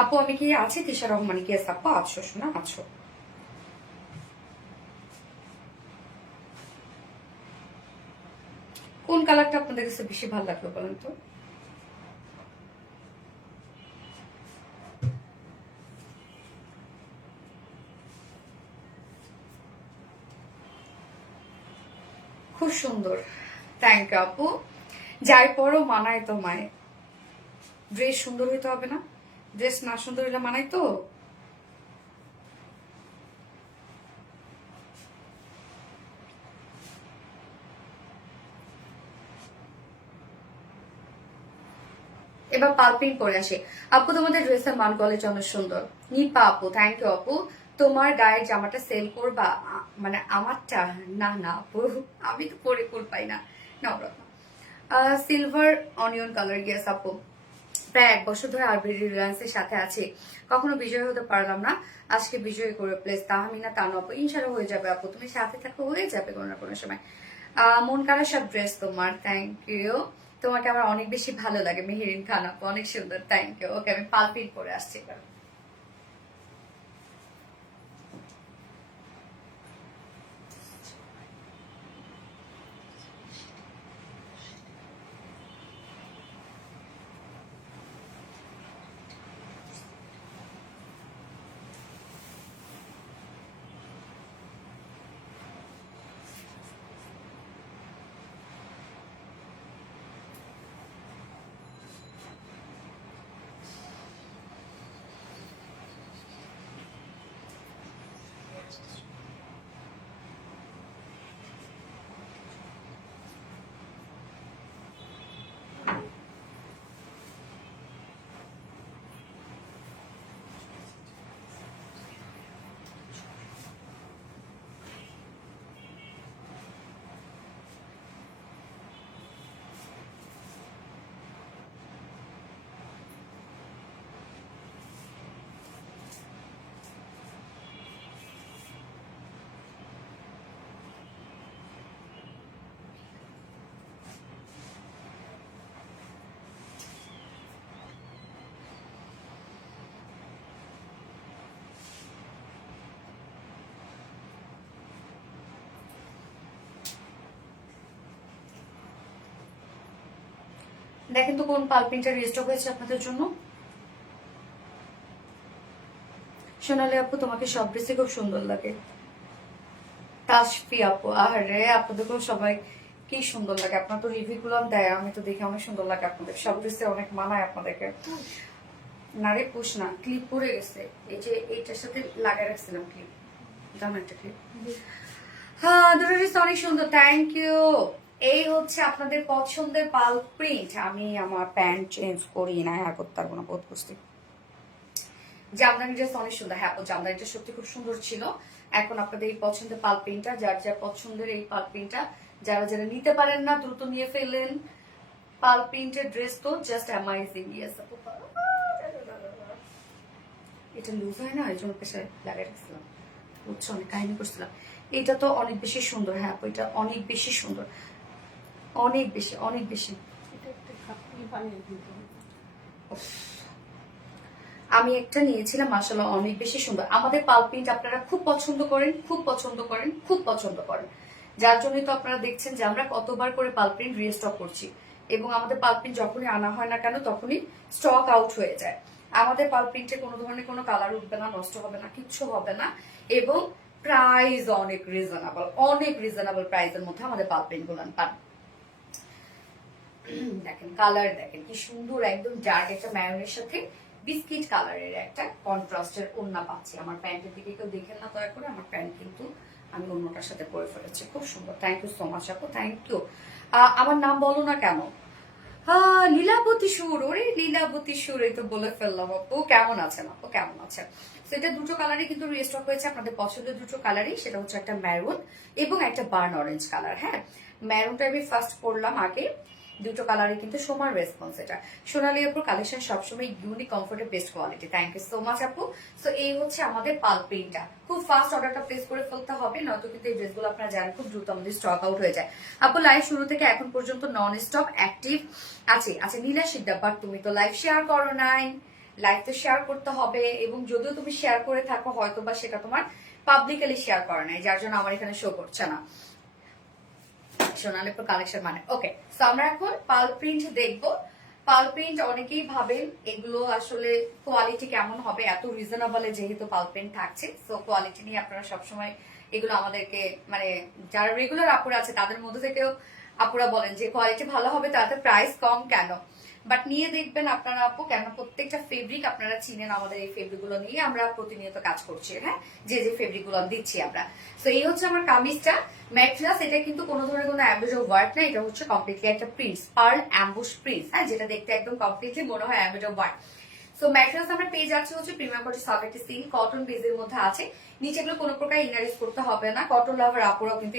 আপু আমি কি আছি? তিশা রহমানি, কি আপু আছো? শোনা আছো? কোন কালারটা আপনাদের কাছে বেশি ভালো লাগলো বলেন তো? খুব সুন্দর, থ্যাংক ইউ আপু। যাই পরও মানায় তোমায়, ড্রেস সুন্দর হইতে হবে না? ড্রেস না সুন্দর হইলে মানাই তো? এবার পালপিং করে আসে। আপু তোমাদের ড্রেসের মান কলেজ অনেক সুন্দর। নিপা আপু, থ্যাংক ইউ আপু। তোমার গায়ের জামাটা সেল করবা? মানে আমারটা? না না আপু, আমি তো পরে কুল পাই না। নবরত্ন সিলভার অনিয়ন কালার, ইয়েস আপু। প্রায় 1 বছর ধরে আরবি রিলায়েন্সের সাথে আছি, কখনো বিজয় হতে পারলাম না, আজকে বিজয় করে প্লেস। তাহমিনা তানু আপু, ইনশাল্লাহ হয়ে যাবে আপু, তুমি সাথে থাকো, হয়ে যাবে কোনো না কোনো সময়। মন কারা সব ড্রেস তোমার, থ্যাংক ইউ। তোমাকে আমার অনেক বেশি ভালো লাগে। মেহেরিন খান আপু, অনেক সুন্দর, থ্যাংক ইউ। ওকে, আমি পালপিন করে আসছি এবার। দেখেন তো কোন পালপিনটা রিস্টক হয়েছে আপনাদের জন্য। সোনালি আপু, তোমাকে সব ড্রেসে খুব সুন্দর লাগে। তাসফি আপু, আরে আপনাদেরকেও সবাই কি সুন্দর লাগে, আপনার তো রিভিউ গুলো দেয়, আমি তো দেখে অনেক সুন্দর লাগে আপনাদের সব ড্রেসে, অনেক মানায় আপনাদেরকে। নারে পুষ না, ক্লিপ পরে গেছে, এই যে এইটার সাথে লাগাই রাখছিলাম ক্লিপ, দাম একটা ক্লিপ। হ্যাঁ, দুটো ড্রেস অনেক সুন্দর, থ্যাংক ইউ। এই হচ্ছে আপনাদের পছন্দের পাল প্রিন্ট। আমি আমার প্যান্ট চেঞ্জ করি না, হ্যাঁ করতে পারবো না, বোধ করছি। জামদানি ড্রেস অনেক সুন্দর, হ্যাঁ জামদানিটা সত্যি খুব সুন্দর ছিল। এখন আপনাদের এই পছন্দের পাল প্রিন্টটা, যার যার পছন্দের এই পাল প্রিন্টটা, যারা যারা নিতে পারেন না দ্রুত নিয়ে ফেলেন। পাল প্রিন্টের ড্রেস তো জাস্ট অ্যামাইজিং। ইয়েস আপু, এটা লুজ হয় না, এই জন্য পেশায় লাগাই রাখছিলাম, বুঝছো, অনেক কাহিনী করছিলাম। এটা তো অনেক বেশি সুন্দর, হ্যাঁ আপু এটা অনেক বেশি সুন্দর, অনেক বেশি অনেক বেশি। আমি একটা নিয়েছিলাম, মাশাআল্লাহ অনেক বেশি সুন্দর। আমাদের পাল প্রিন্ট আপনারা খুব পছন্দ করেন, খুব পছন্দ করেন, খুব পছন্দ করেন, যার জন্যই তো আপনারা দেখছেন যে আমরা কতবার করে পাল প্রিন্ট রিস্টক করছি। এবং আমাদের পাল প্রিন্ট যখনই আনা হয় না কেন তখনই স্টক আউট হয়ে যায়। আমাদের পাল প্রিন্টে কোনো ধরনের কোনো কালার উঠবে না, নষ্ট হবে না, কিচ্ছু হবে না। এবং প্রাইস অনেক রিজনেবল, অনেক রিজনেবল প্রাইসের মধ্যে আমাদের পাল প্রিন্ট গুলো পান। দেখেন কালার, দেখেন কি সুন্দর, একদম ডার্ক একটা ম্যারুনের সাথে বিস্কিট কালারের একটা কন্ট্রাস্টের ওড়না পাচ্ছি। আমার প্যান্টের দিকে কেউ দেখেন না দয়া করে, আমার প্যান্ট কিন্তু আমি অন্যটার সাথে পরে ফেলেছি, খুব সুন্দর। থ্যাংক ইউ সো মাচ আপু, থ্যাংক ইউ। আমার নাম বলো না কেন? লীলাবতী সুর, ওরে লীলাবতী সুর, এই তো বলে ফেললাম। আপু কেমন আছেন? আপু কেমন আছেন? সেটা দুটো কালারই কিন্তু রিস্টক হয়েছে, আপনাদের পছন্দের দুটো কালারই। সেটা হচ্ছে একটা ম্যারুন এবং একটা বার্ন অরেঞ্জ কালার। হ্যাঁ, ম্যারুনটা আমি ফার্স্ট পরলাম আগে। দুটো কালারই কিন্তু সমান রেসপন্স। এটা সোনালী আপুর কালেকশন সবসময় ইউনিক, কমফোর্টের best quality. Thank you so much আপু। সো এই হচ্ছে আমাদের পাল প্রিন্টটা। খুব ফাস্ট অর্ডারটা প্লেস করে ফেলতে হবে, নয়তো কিন্তু এই ড্রেসগুলো আপনারা জানেন খুব দ্রুত আমাদের স্টক আউট হয়ে যায়। আপু লাইভ শুরু থেকে এখন পর্যন্ত নন স্টপ অ্যাক্টিভ আছে। আচ্ছা নীলা সিদ্ধা, বাট তুমি তো লাইভ শেয়ার করো নাই। লাইভ তো শেয়ার করতে হবে, এবং যদিও তুমি শেয়ার করে থাকো হয়তো বা সেটা তোমার পাবলিকালি শেয়ার করা নাই, যার জন্য আমার এখানে শো করছে না সোনালীপুর কালেকশন। মানে ওকে, সো আমরা এখন পাল প্রিন্ট দেখবো। পাল প্রিন্ট অনেকেই ভাবেন এগুলো আসলে কোয়ালিটি কেমন হবে, এত রিজনেবল যেহেতু পাল প্রিন্ট থাকছে, সো কোয়ালিটি নিয়ে আপনারা সবসময় এগুলো আমাদেরকে, মানে যারা রেগুলার আপুরা আছে তাদের মধ্যে থেকেও আপুরা বলেন যে কোয়ালিটি ভালো হবে, তাতে প্রাইস কম কেন। বাট নিয়ে দেখবেন আপনারা আপু, কেন প্রত্যেকটা ফেব্রিক আপনারা চিনেন, আমাদের এই ফেব্রিক গুলো নিয়ে আমরা প্রতিনিয়ত কাজ করছি। হ্যাঁ, যে ফেব্রিক গুলো দিচ্ছি আমরা। তো এই হচ্ছে আমার কামিজটা। ম্যাট্রাস, এটা কিন্তু কোনো ধরনের কোনো অ্যাম্বুজ ওয়ার্ক না, এটা হচ্ছে কমপ্লিটলি একটা প্রিন্টস, পার্ল অ্যাম্বুশ প্রিন্টস। হ্যাঁ, যেটা দেখতে একদম কমপ্লিটলি মনে হয় অ্যাম্বুজ ওয়ার্ক। সো ম্যাট্রাস আমরা পেয়ে যাচ্ছি হচ্ছে প্রিমিয়াম কোয়ালিটি সফট একটা সিল্ক কটন বেজের মধ্যে আছে। নিচেগুলো কোনো প্রকার ইনার ইউজ করতে হবে না। কটন লাভার আপুরাও কিন্তু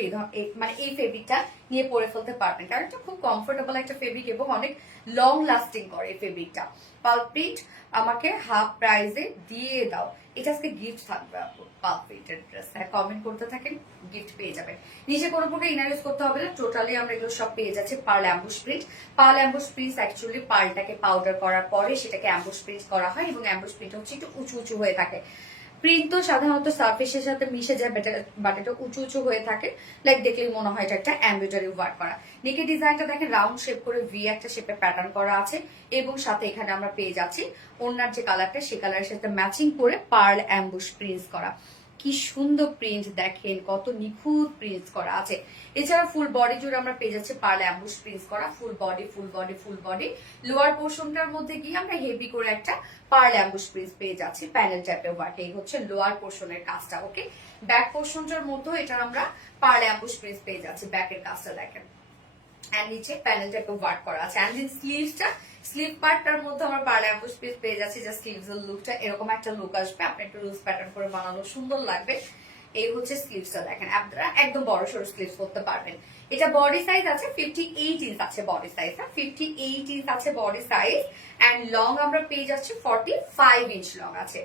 মানে এই ফেব্রিকটা নিয়ে পরে ফেলতে পারবেন, কারণ এটা খুব কমফোর্টেবল একটা ফেব্রিক এবং অনেক লং লাস্টিং করে এই ফেব্রিকটা। পাল্প প্রিন্ট আমাকে হাফ প্রাইসে দিয়ে দাও, এটা আজকে গিফট থাকবে আপু। পাল্প প্রিন্টের ড্রেস, হ্যাঁ কমেন্ট করতে থাকেন, গিফট পেয়ে যাবেন। নিচে কোনো প্রকার ইনার ইউজ করতে হবে না, টোটালি আমরা এগুলো সব পেয়ে যাচ্ছি pearl emboss print. Pearl emboss print actually পার্লটাকে পাউডার করার পরে সেটাকে অ্যাম্বুশ প্রিন্ট করা হয়, এবং অ্যাম্বুশ প্রিন্ট হচ্ছে একটু উঁচু উঁচু হয়ে থাকে। প্রিন্ট তো সাধারণত সারফেসের সাথে মিশে যায়, বাট এটা উঁচু উঁচু হয়ে থাকে, লাইক দেখলেই মনে হয় এটা একটা এমব্রয়ডারি ওয়ার্ক করা। নেকের ডিজাইনটা দেখেন রাউন্ড শেপ করে ভি একটা শেপে প্যাটার্ন করা আছে, এবং সাথে এখানে আমরা পেয়ে যাচ্ছি ওনার যে কালারটা, সেই কালারের সাথে ম্যাচিং করে পার্ল অ্যাম্বুশ প্রিন্টস করা। কি সুন্দর প্রিন্ট দেখেন, কত নিখুঁত প্রিন্টস করা আছে। এছাড়া ফুল বডি জুড়ে আমরা পেয়ে যাচ্ছি পার্ল অ্যাম্বুশ প্রিন্টস করা, full body full body full body. Lower পোর্শনটার মধ্যে গিয়ে আমরা হেভি করে একটা পার্ল অ্যাম্বুশ প্রিন্টস পেয়ে যাচ্ছি প্যানেল টাইপের ওয়ার্ক। এই হচ্ছে লোয়ার পোর্শনের কাজটা। ওকে, ব্যাক পোর্শনটার মধ্যেও এটা আমরা পার্ল অ্যাম্বুশ প্রিন্টস পেয়ে যাচ্ছি, ব্যাকের কাজটা দেখেন। এন্ড নিচে প্যানেল টাইপের ওয়ার্ক করা আছে। এন্ড স্লিভসটা, স্লিভ পার্টটার মধ্যে আমরা পার্ল অ্যাম্বুশ পিস পেয়ে যাচ্ছি, যা স্লিভস এর লুকটা এরকম একটা লুক আসবে। আপনি একটু লুজ প্যাটার্ন করে বানানো সুন্দর লাগবে। এই হচ্ছে স্লিভসটা দেখেন, আপনারা একদম বড় সড়ো স্লিভস করতে পারবেন। এটা বডি সাইজ আছে 58 ইঞ্চ আছে বডি সাইজ, হ্যাঁ 58 ইঞ্চ আছে বডি সাইজ। এন্ড লং আমরা পেয়ে যাচ্ছি 45 ইঞ্চ লং আছে।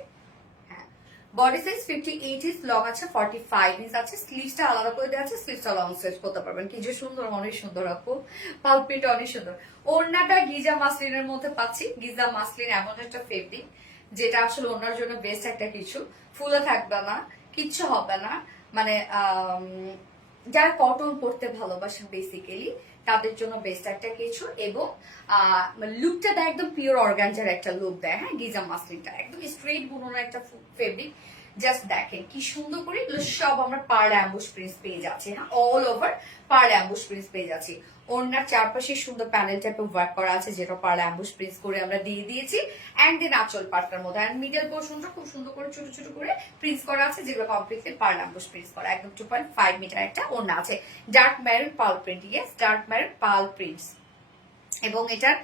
বডি সাইজ 58 ইঞ্চ, লং আছে 45 ইঞ্চ আছে। স্লিভসটা আলাদা করে দেওয়া আছে, স্লিভসটা লং স্লিভ করতে পারবেন। কি যে সুন্দর, অনেক সুন্দর আপু, পালপিটা অনেক সুন্দর। ওড়নাটা গিজা মাসলিনের মধ্যে পাচ্ছি। গিজা মাসলিন এমন একটা ফেব্রিক যেটা আসলে ওনার জন্য বেস্ট একটা কিছু, ফুলে থাকবে না, কিচ্ছু হবে না। মানে যারা কটন পরতে ভালোবাসেন বেসিক্যালি তাদের জন্য বেস্ট একটা কিছু, এবং লুকটা দেয় একদম পিওর অর্গানজার একটা লুক দেয়। হ্যাঁ, গিজা মাসলিনটা একদম স্ট্রেট বুননো একটা ফেব্রিক। জাস্ট দেখেন কি সুন্দর করে এগুলো সব আমরা পার্ল অ্যাম্বুশ প্রিন্টস পেয়ে যাচ্ছি। হ্যাঁ, all over pearl emboss prints পেয়ে যাচ্ছি। ওনার চারপাশে সুন্দর প্যানেল টাইপের ওয়ার্ক করা আছে, যেটা পার্ল অ্যাম্বুশ প্রিন্টস করে আমরা দিয়ে দিয়েছি। এন্ড দেন আঁচল পাটটার মধ্যে এন্ড মিডল পোর্শনটা খুব সুন্দর করে ছোট ছোট করে প্রিন্টস করা আছে, যেগুলো কমপ্লিটলি পার্ল অ্যাম্বুশ প্রিন্টস করা। একদম 2.5 মিটার একটা ওড়না আছে, dark maroon pearl print. Yes, dark maroon pearl prints. এবং এটার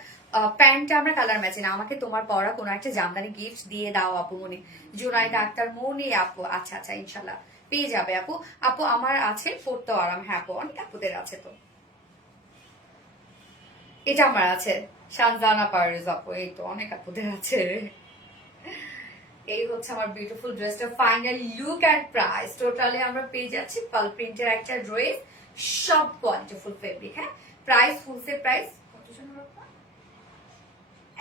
প্যান্টটা আমরা কালার ম্যাচিং। আমাকে তোমার পরা কোনো একটা জামদানি গিফট দিয়ে দাও আপু মনি, জুনাইদা আক্তার মনি আপু। আচ্ছা আচ্ছা, ইনশাল্লাহ পেয়ে যাবে আপু। আপু আমার আছে, পড়তেও আরাম। হ্যাঁ আপু, অনেক আপুদের আছে। তো এটা আমার আছে, শানজানা পারভেজ আপু। এই তো অনেক আপুদের আছে। এই হচ্ছে আমার বিউটিফুল ড্রেসটা final look and price. Totally আমরা পেয়ে যাচ্ছি পাল প্রিন্টের একটা ড্রেস, সব কোয়ালিটি ফুল ফেব্রিক। হ্যাঁ, প্রাইস ফুলসে প্রাইস কত জানো আপনারা?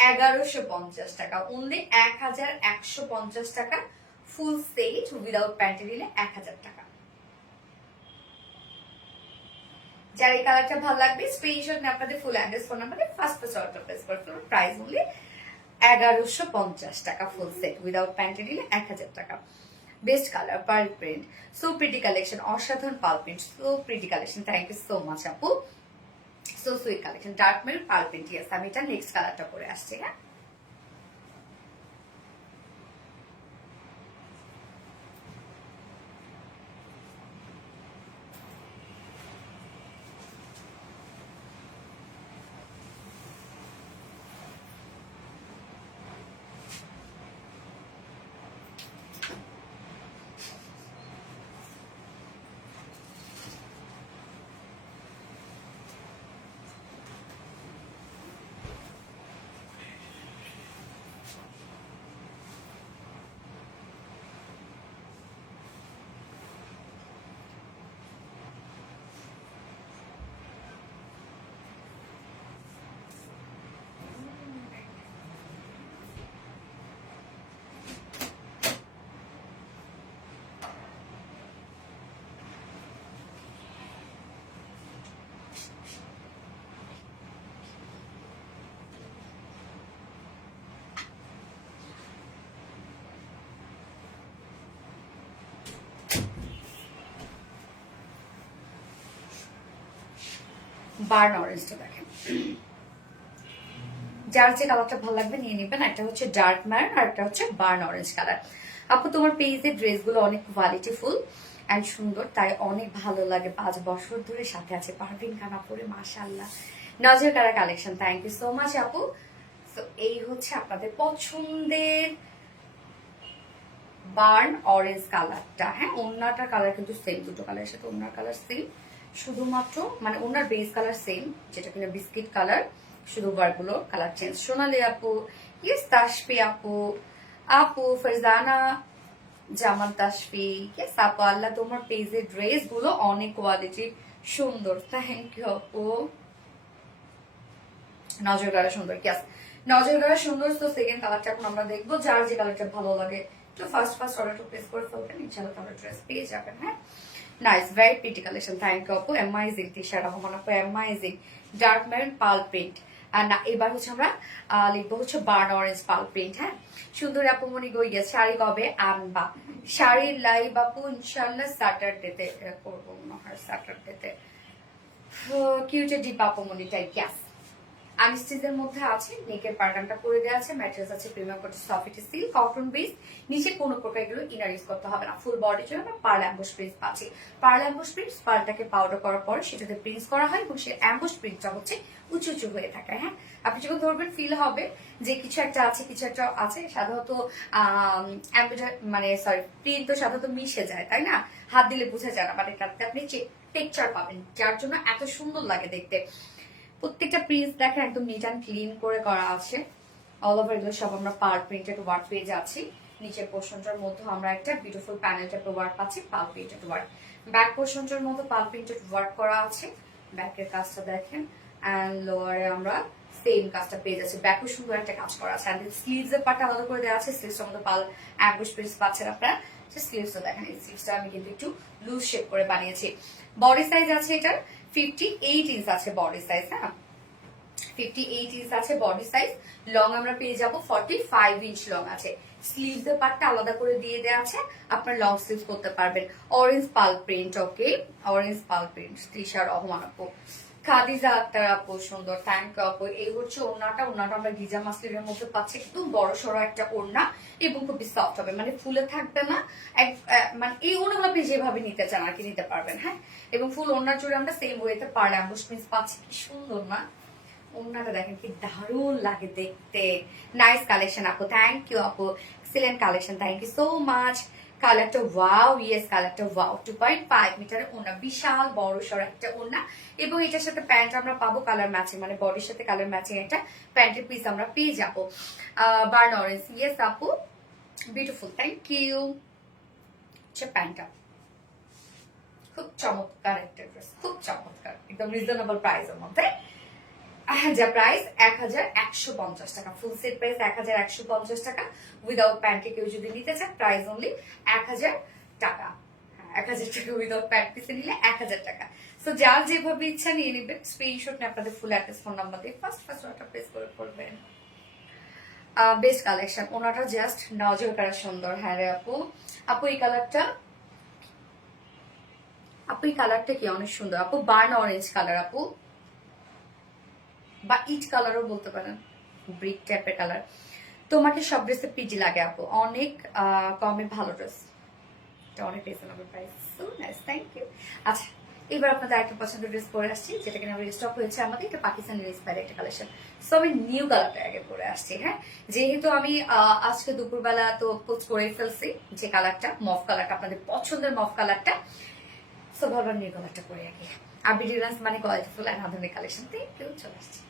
1150 টাকা, অনলি 1150 টাকা ফুল সেট উইদাউট প্যান্টি নিলে 1000 টাকা। যার এই কালারটা ভালো লাগবে স্ক্রিনশট নিয়ে আপনাদের ফুল অ্যাড্রেস ফোন নাম্বারে ফার্স্ট অর্ডার প্লেস করতে হবে। প্রাইস অনলি 1150 টাকা ফুল সেট উইদাউট প্যান্টি নিলে 1000 টাকা। Best colour pearl print, so pretty collection, অসাধারণ pearl print, so pretty collection. Thank you so much আপু, so sweet collection. Dark maroon pearl print. Yes, আমি এটা next কালারটা পরে আসছি। হ্যাঁ, বার্ন অরেঞ্জটা দেখেন, যার যে কালারটা ভালো লাগবে নিয়ে নেবেন। একটা হচ্ছে ডার্ক ম্যারুন আর একটা হচ্ছে বার্ন অরেঞ্জ কালার। আপু তোমার পেজের ড্রেসগুলো অনেক কোয়ালিটিফুল অ্যান্ড সুন্দর, তাই অনেক ভালো লাগে। 5 বছর ধরে সাথে আছে পারভিন খান আপুরে, মাশাআল্লাহ। নজর কারা collection, thank you so much আপু। তো এই হচ্ছে আপনাদের পছন্দের বার্ন অরেঞ্জ কালারটা। হ্যাঁ, ওড়নাটার কালার কিন্তু সেম, দুটো কালারের সাথে ওড়নার কালার সেম, শুধুমাত্র মানে ওড়নার বেস কালার সেম, যেটা কিনা বিস্কিট কালার, শুধু ওয়ার্কগুলো কালার চেঞ্জ। সোনালি আপু, ইয়েস তাসফি আপু, আপু ফারজানা জামান তাসফি, ইয়েস আপু। আল্লাহ তোমার পেজের ড্রেস গুলো অনেক কোয়ালিটি সুন্দর, থ্যাংক ইউ আপু। নজর কারা সুন্দর, ইয়েস নজর কারা সুন্দর। তো সেকেন্ড কালারটা এখন আমরা দেখবো, যার যে কালারটা ভালো লাগে তো ফার্স্ট অর্ডারটা প্লেস করে ফেলবেন, ইনশাআল্লাহ তাহলে ড্রেস পেয়ে যাবেন। হ্যাঁ, nice, very pretty collection, thank you আপু। অ্যামাইজিং তিশা রহমান আপু, amazing dark maroon pearl print. আর না, এবার হচ্ছে আমরা লিখবো হচ্ছে বার্ন অরেঞ্জ পাল প্রিন্ট। হ্যাঁ, সুন্দর আপু মনি গই গেছে। শাড়ি কবে আনবা? শাড়ির লাইভ আপু ইনশাআল্লাহ স্যাটারডেতে করবো মনে হয়, স্যাটারডেতে। কিউটে ডিপ আপু মনি টাইপ, গ্যাস আনস্টিচের মধ্যে আছে, নেকের প্যাটার্নটা করে দেওয়া আছে, ম্যাটেরিয়ালস আছে প্রিমিয়াম কোটি সফট সিল্ক কটন বেস, নিচে কোনো প্রকার এগুলো ইনার ইউজ করতে হবে না। ফুল বডির জন্য আমরা পার্ল অ্যাম্বুশ প্রিন্টস পাচ্ছি। পার্ল অ্যাম্বুশ প্রিন্টস, পার্লটাকে পাউডার করার পরে সেটাতে প্রিন্টস করা হয় এবং সেই অ্যাম্বুশ প্রিন্টটা হচ্ছে উঁচু উঁচু হয়ে থাকে। হ্যাঁ, আপনি যখন ধরবেন ফিল হবে যে কিছু একটা আছে, কিছু একটা আছে। সাধারণত মানে সরি প্রিন্ট তো সাধারণত মিশে যায়, তাই না? হাত দিলে বোঝা যায় না, বাট এটাতে আপনি টেক্সচার পাবেন, যার জন্য এত সুন্দর লাগে দেখতে। প্রত্যেকটা প্রিন্ট দেখেন একদম নিট অ্যান্ড ক্লিন করে করা আছে। অল ওভার এগুলো সব আমরা পার প্রিন্টেড ওয়ার্ক পেয়ে যাচ্ছি। নিচের পোর্শনটার মধ্যে আমরা একটা বিউটিফুল প্যানেল টাইপের ওয়ার্ক পাচ্ছি, পাল প্রিন্টেড ওয়ার্ক। ব্যাক পোর্শনটার মধ্যে পাল প্রিন্টেড ওয়ার্ক করা আছে, ব্যাকের কাজটা দেখেন। অ্যান্ড লোয়ারে আমরা সেম কাজটা পেয়ে যাচ্ছি, ব্যাকও সুন্দর একটা কাজ করা আছে। অ্যান্ড স্লিভস এর পার্টটা আলাদা করে দেওয়া আছে, স্লিভসের মধ্যে পাল অ্যাম্বুশ প্রিন্টস পাচ্ছেন আপনারা। স্লিভসটা দেখেন, এই স্লিভসটা আমি কিন্তু একটু লুজ শেপ করে বানিয়েছি। বডি সাইজ আছে এটার 58 ইঞ্চ আছে বডি সাইজ। হ্যাঁ, 58 ইঞ্চ আছে বডি সাইজ। লং আমরা পেয়ে যাব 45 ইঞ্চ লং আছে। স্লিভস এর পার্টটা আলাদা করে দিয়ে দেওয়া আছে, আপনার লং স্লিভস করতে পারবেন। অরেঞ্জ পাল প্রিন্ট, ওকে, অরেঞ্জ পাল প্রিন্ট। তৃষা রহমান আপু, খাদিজা আক্তার আপু সুন্দর, থ্যাংক ইউ আপু। এই হচ্ছে ওড়নাটা, ওড়নাটা আমরা গিজা মাসলিনের মধ্যে পাচ্ছি, একদম বড় সড়ো একটা ওড়না এবং খুবই সফট হবে, মানে ফুলে থাকবে না। মানে এই ওড়নাগুলো আপনি যেভাবে নিতে চান আর কি নিতে পারবেন। হ্যাঁ, এবং ফুল ওড়নার জুড়ে আমরা সেম ওয়েতে পার্ল অ্যাম্বুশ প্রিন্টস পাচ্ছি। কি সুন্দর না ওড়নাটা, দেখেন কি দারুণ লাগে দেখতে। নাইস কালেকশন আপু, থ্যাংক ইউ আপু, excellent collection, thank you so much. কালারটা ওয়াও, ইয়েস কালারটা ওয়াও। 2.5 মিটারের ওড়না, বিশাল বড় সড় একটা ওড়না এবং এটার সাথে প্যান্ট আমরা পাবো কালার ম্যাচিং, মানে বডির সাথে কালার ম্যাচিং একটা প্যান্টের পিস আমরা পেয়ে যাবো। বার্ন অরেঞ্জ, ইয়েস আপু, বিউটিফুল, থ্যাংক ইউ। প্যান্টটা খুব চমৎকার একটা ড্রেস, খুব চমৎকার, একদম রিজনেবল প্রাইসের মধ্যে। যা প্রাইস 1150 টাকা, ফুল সেট প্রাইস 1150 টাকা। উইদাউট প্যান্টে কেউ যদি নিতে চান প্রাইস অনলি 1000 টাকা। 1000 টাকা উইদাউট প্যান্ট পিসে নিলে 1000 টাকা। সো যার যেভাবে ইচ্ছা নিয়ে নেবেন, স্ক্রিনশট নিয়ে আপনাদের ফুল অ্যাড্রেস ফোন নাম্বার দিয়ে ফার্স্ট অর্ডার প্লেস করে করবেন। বেস্ট কালেকশন, ওনাটা জাস্ট নজর করা সুন্দর। হ্যাঁ রে আপু, আপু এই কালারটা, আপু এই কালারটা কি অনেক সুন্দর আপু, বার্ন অরেঞ্জ কালার আপু, বা ইট কালারও বলতে পারেন, ব্রিক টাইপের কালার। তোমাকে সব ড্রেসে পিজি লাগে আপু, অনেক কমে ভালো ড্রেস, এটা অনেক reasonable price, so nice, thank you. আচ্ছা, এবার আপনাদের একটা পছন্দের ড্রেস পরে আসছি, যেটা কিনা রিস্টক হয়েছে আমাদের, এটা পাকিস্তানি ইন্সপায়ার্ড একটা কালেকশন। সো আমি নিউ কালারটা আগে পরে আসছি। হ্যাঁ, যেহেতু আমি আজকে দুপুরবেলা তো পোস্ট করে ফেলছি যে কালারটা মফ কালারটা, আপনাদের পছন্দের মফ কালারটা, সো ভাবলাম নিউ কালারটা পরে আগে। আর বিডিলান্স মানে কোয়ালিটিফুল অ্যান্ড আধুনিক কালেকশন, থ্যাংক ইউ, চলে আসছি।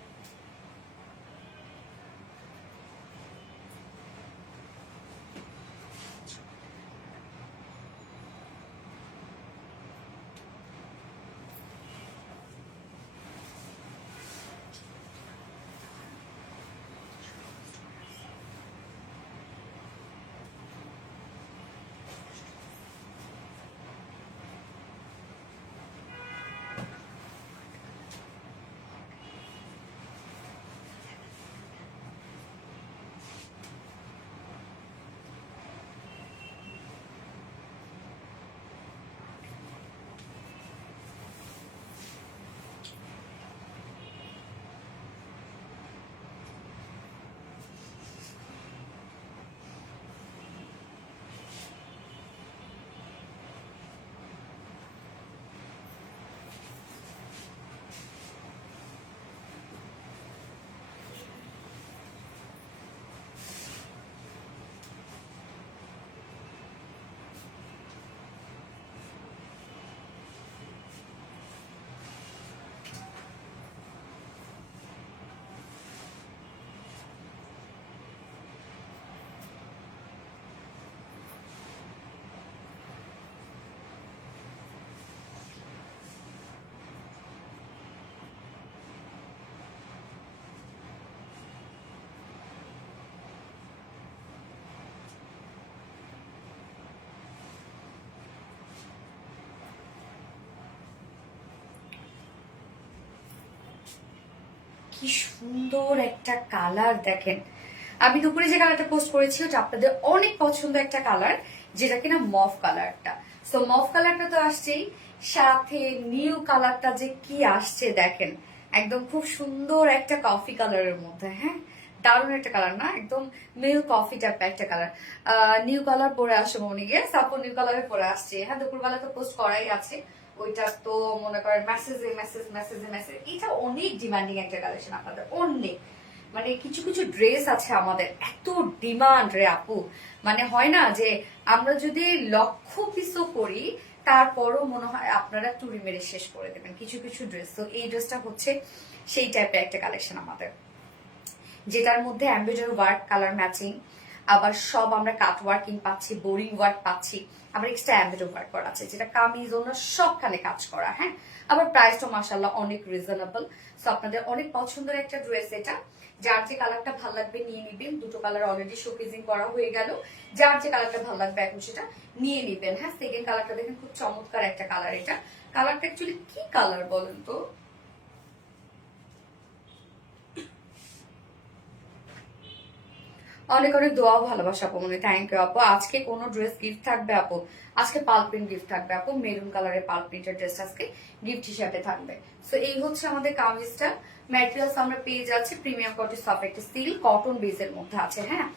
কি সুন্দর একটা কালার দেখেন। আমি দুপুরে যে কালারটা পোস্ট করেছি ওটা আপনাদের অনেক পছন্দ একটা কালার, যেটা কিনা মফ কালারটা। সো মফ কালারটা তো আসছেই, সাথে নিউ কালারটা যে কি আসছে দেখেন, একদম খুব সুন্দর একটা কফি কালারের মধ্যে। হ্যাঁ, দারুণ একটা কালার না, একদম মিল কফি টাইপের একটা কালার। নিউ কালার পরে আসে মনিকে, সাপো নিউ কালারে পরে আসছে। হ্যাঁ, দুপুরবেলা তো পোস্ট করাই আছে ওইটা, তো মনে করেন মেসেজে মেসেজ মেসেজে মেসেজ, এটা অনেক ডিমান্ডিং একটা কালেকশন আপনাদের, অনেক। মানে কিছু কিছু ড্রেস আছে আমাদের এত ডিমান্ড রে আপু, মানে হয় না যে আমরা যদি লক্ষ পিসও করি তারপরও মনে হয় আপনারা টুরি মেরে শেষ করে দেবেন কিছু কিছু ড্রেস। তো এই ড্রেসটা হচ্ছে সেই টাইপের একটা কালেকশন আমাদের, যেটার মধ্যে এমব্রয়ডারি ওয়ার্ক, কালার ম্যাচিং, আবার সব আমরা কাট ওয়ার্কিং পাচ্ছি, বোরিং ওয়ার্ক পাচ্ছি, আবার এক্সট্রা এমব্রয়ডারি ওয়ার্ক করা আছে, যেটা কামিজ ওনার সবখানে কাজ করা। হ্যাঁ, আবার প্রাইসটা মাশাআল্লাহ অনেক রিজনেবল। সো আপনাদের অনেক পছন্দের একটা ড্রেস এটা। যার যে কালারটা ভালো লাগবে নিয়ে নিবেন, দুটো কালার অলরেডি শোকেজিং করা হয়ে গেল। যার যে কালারটা ভালো লাগবে এখন সেটা নিয়ে নিবেন। হ্যাঁ, সেকেন্ড কালারটা দেখেন, খুব চমৎকার একটা কালার এটা। কালারটা অ্যাকচুয়ালি কি কালার বলেন তো? অনেক অনেক দোয়া ভালোবাসা আপু, মানে থ্যাংক ইউ আপু। আজকে কোনো ড্রেস গিফট থাকবে আপু, আজকে পাল প্রিন্ট গিফট থাকবে আপু, মেরুন কালারের পাল প্রিন্টের ড্রেস আজকে গিফট হিসাবে থাকবে। সো এই হচ্ছে আমাদের কামিজটা। ম্যাটেরিয়ালস আমরা পেয়ে যাচ্ছি প্রিমিয়াম কোয়ালিটি সফট একটা সিল্ক কটন বেসের মধ্যে আছে। হ্যাঁ,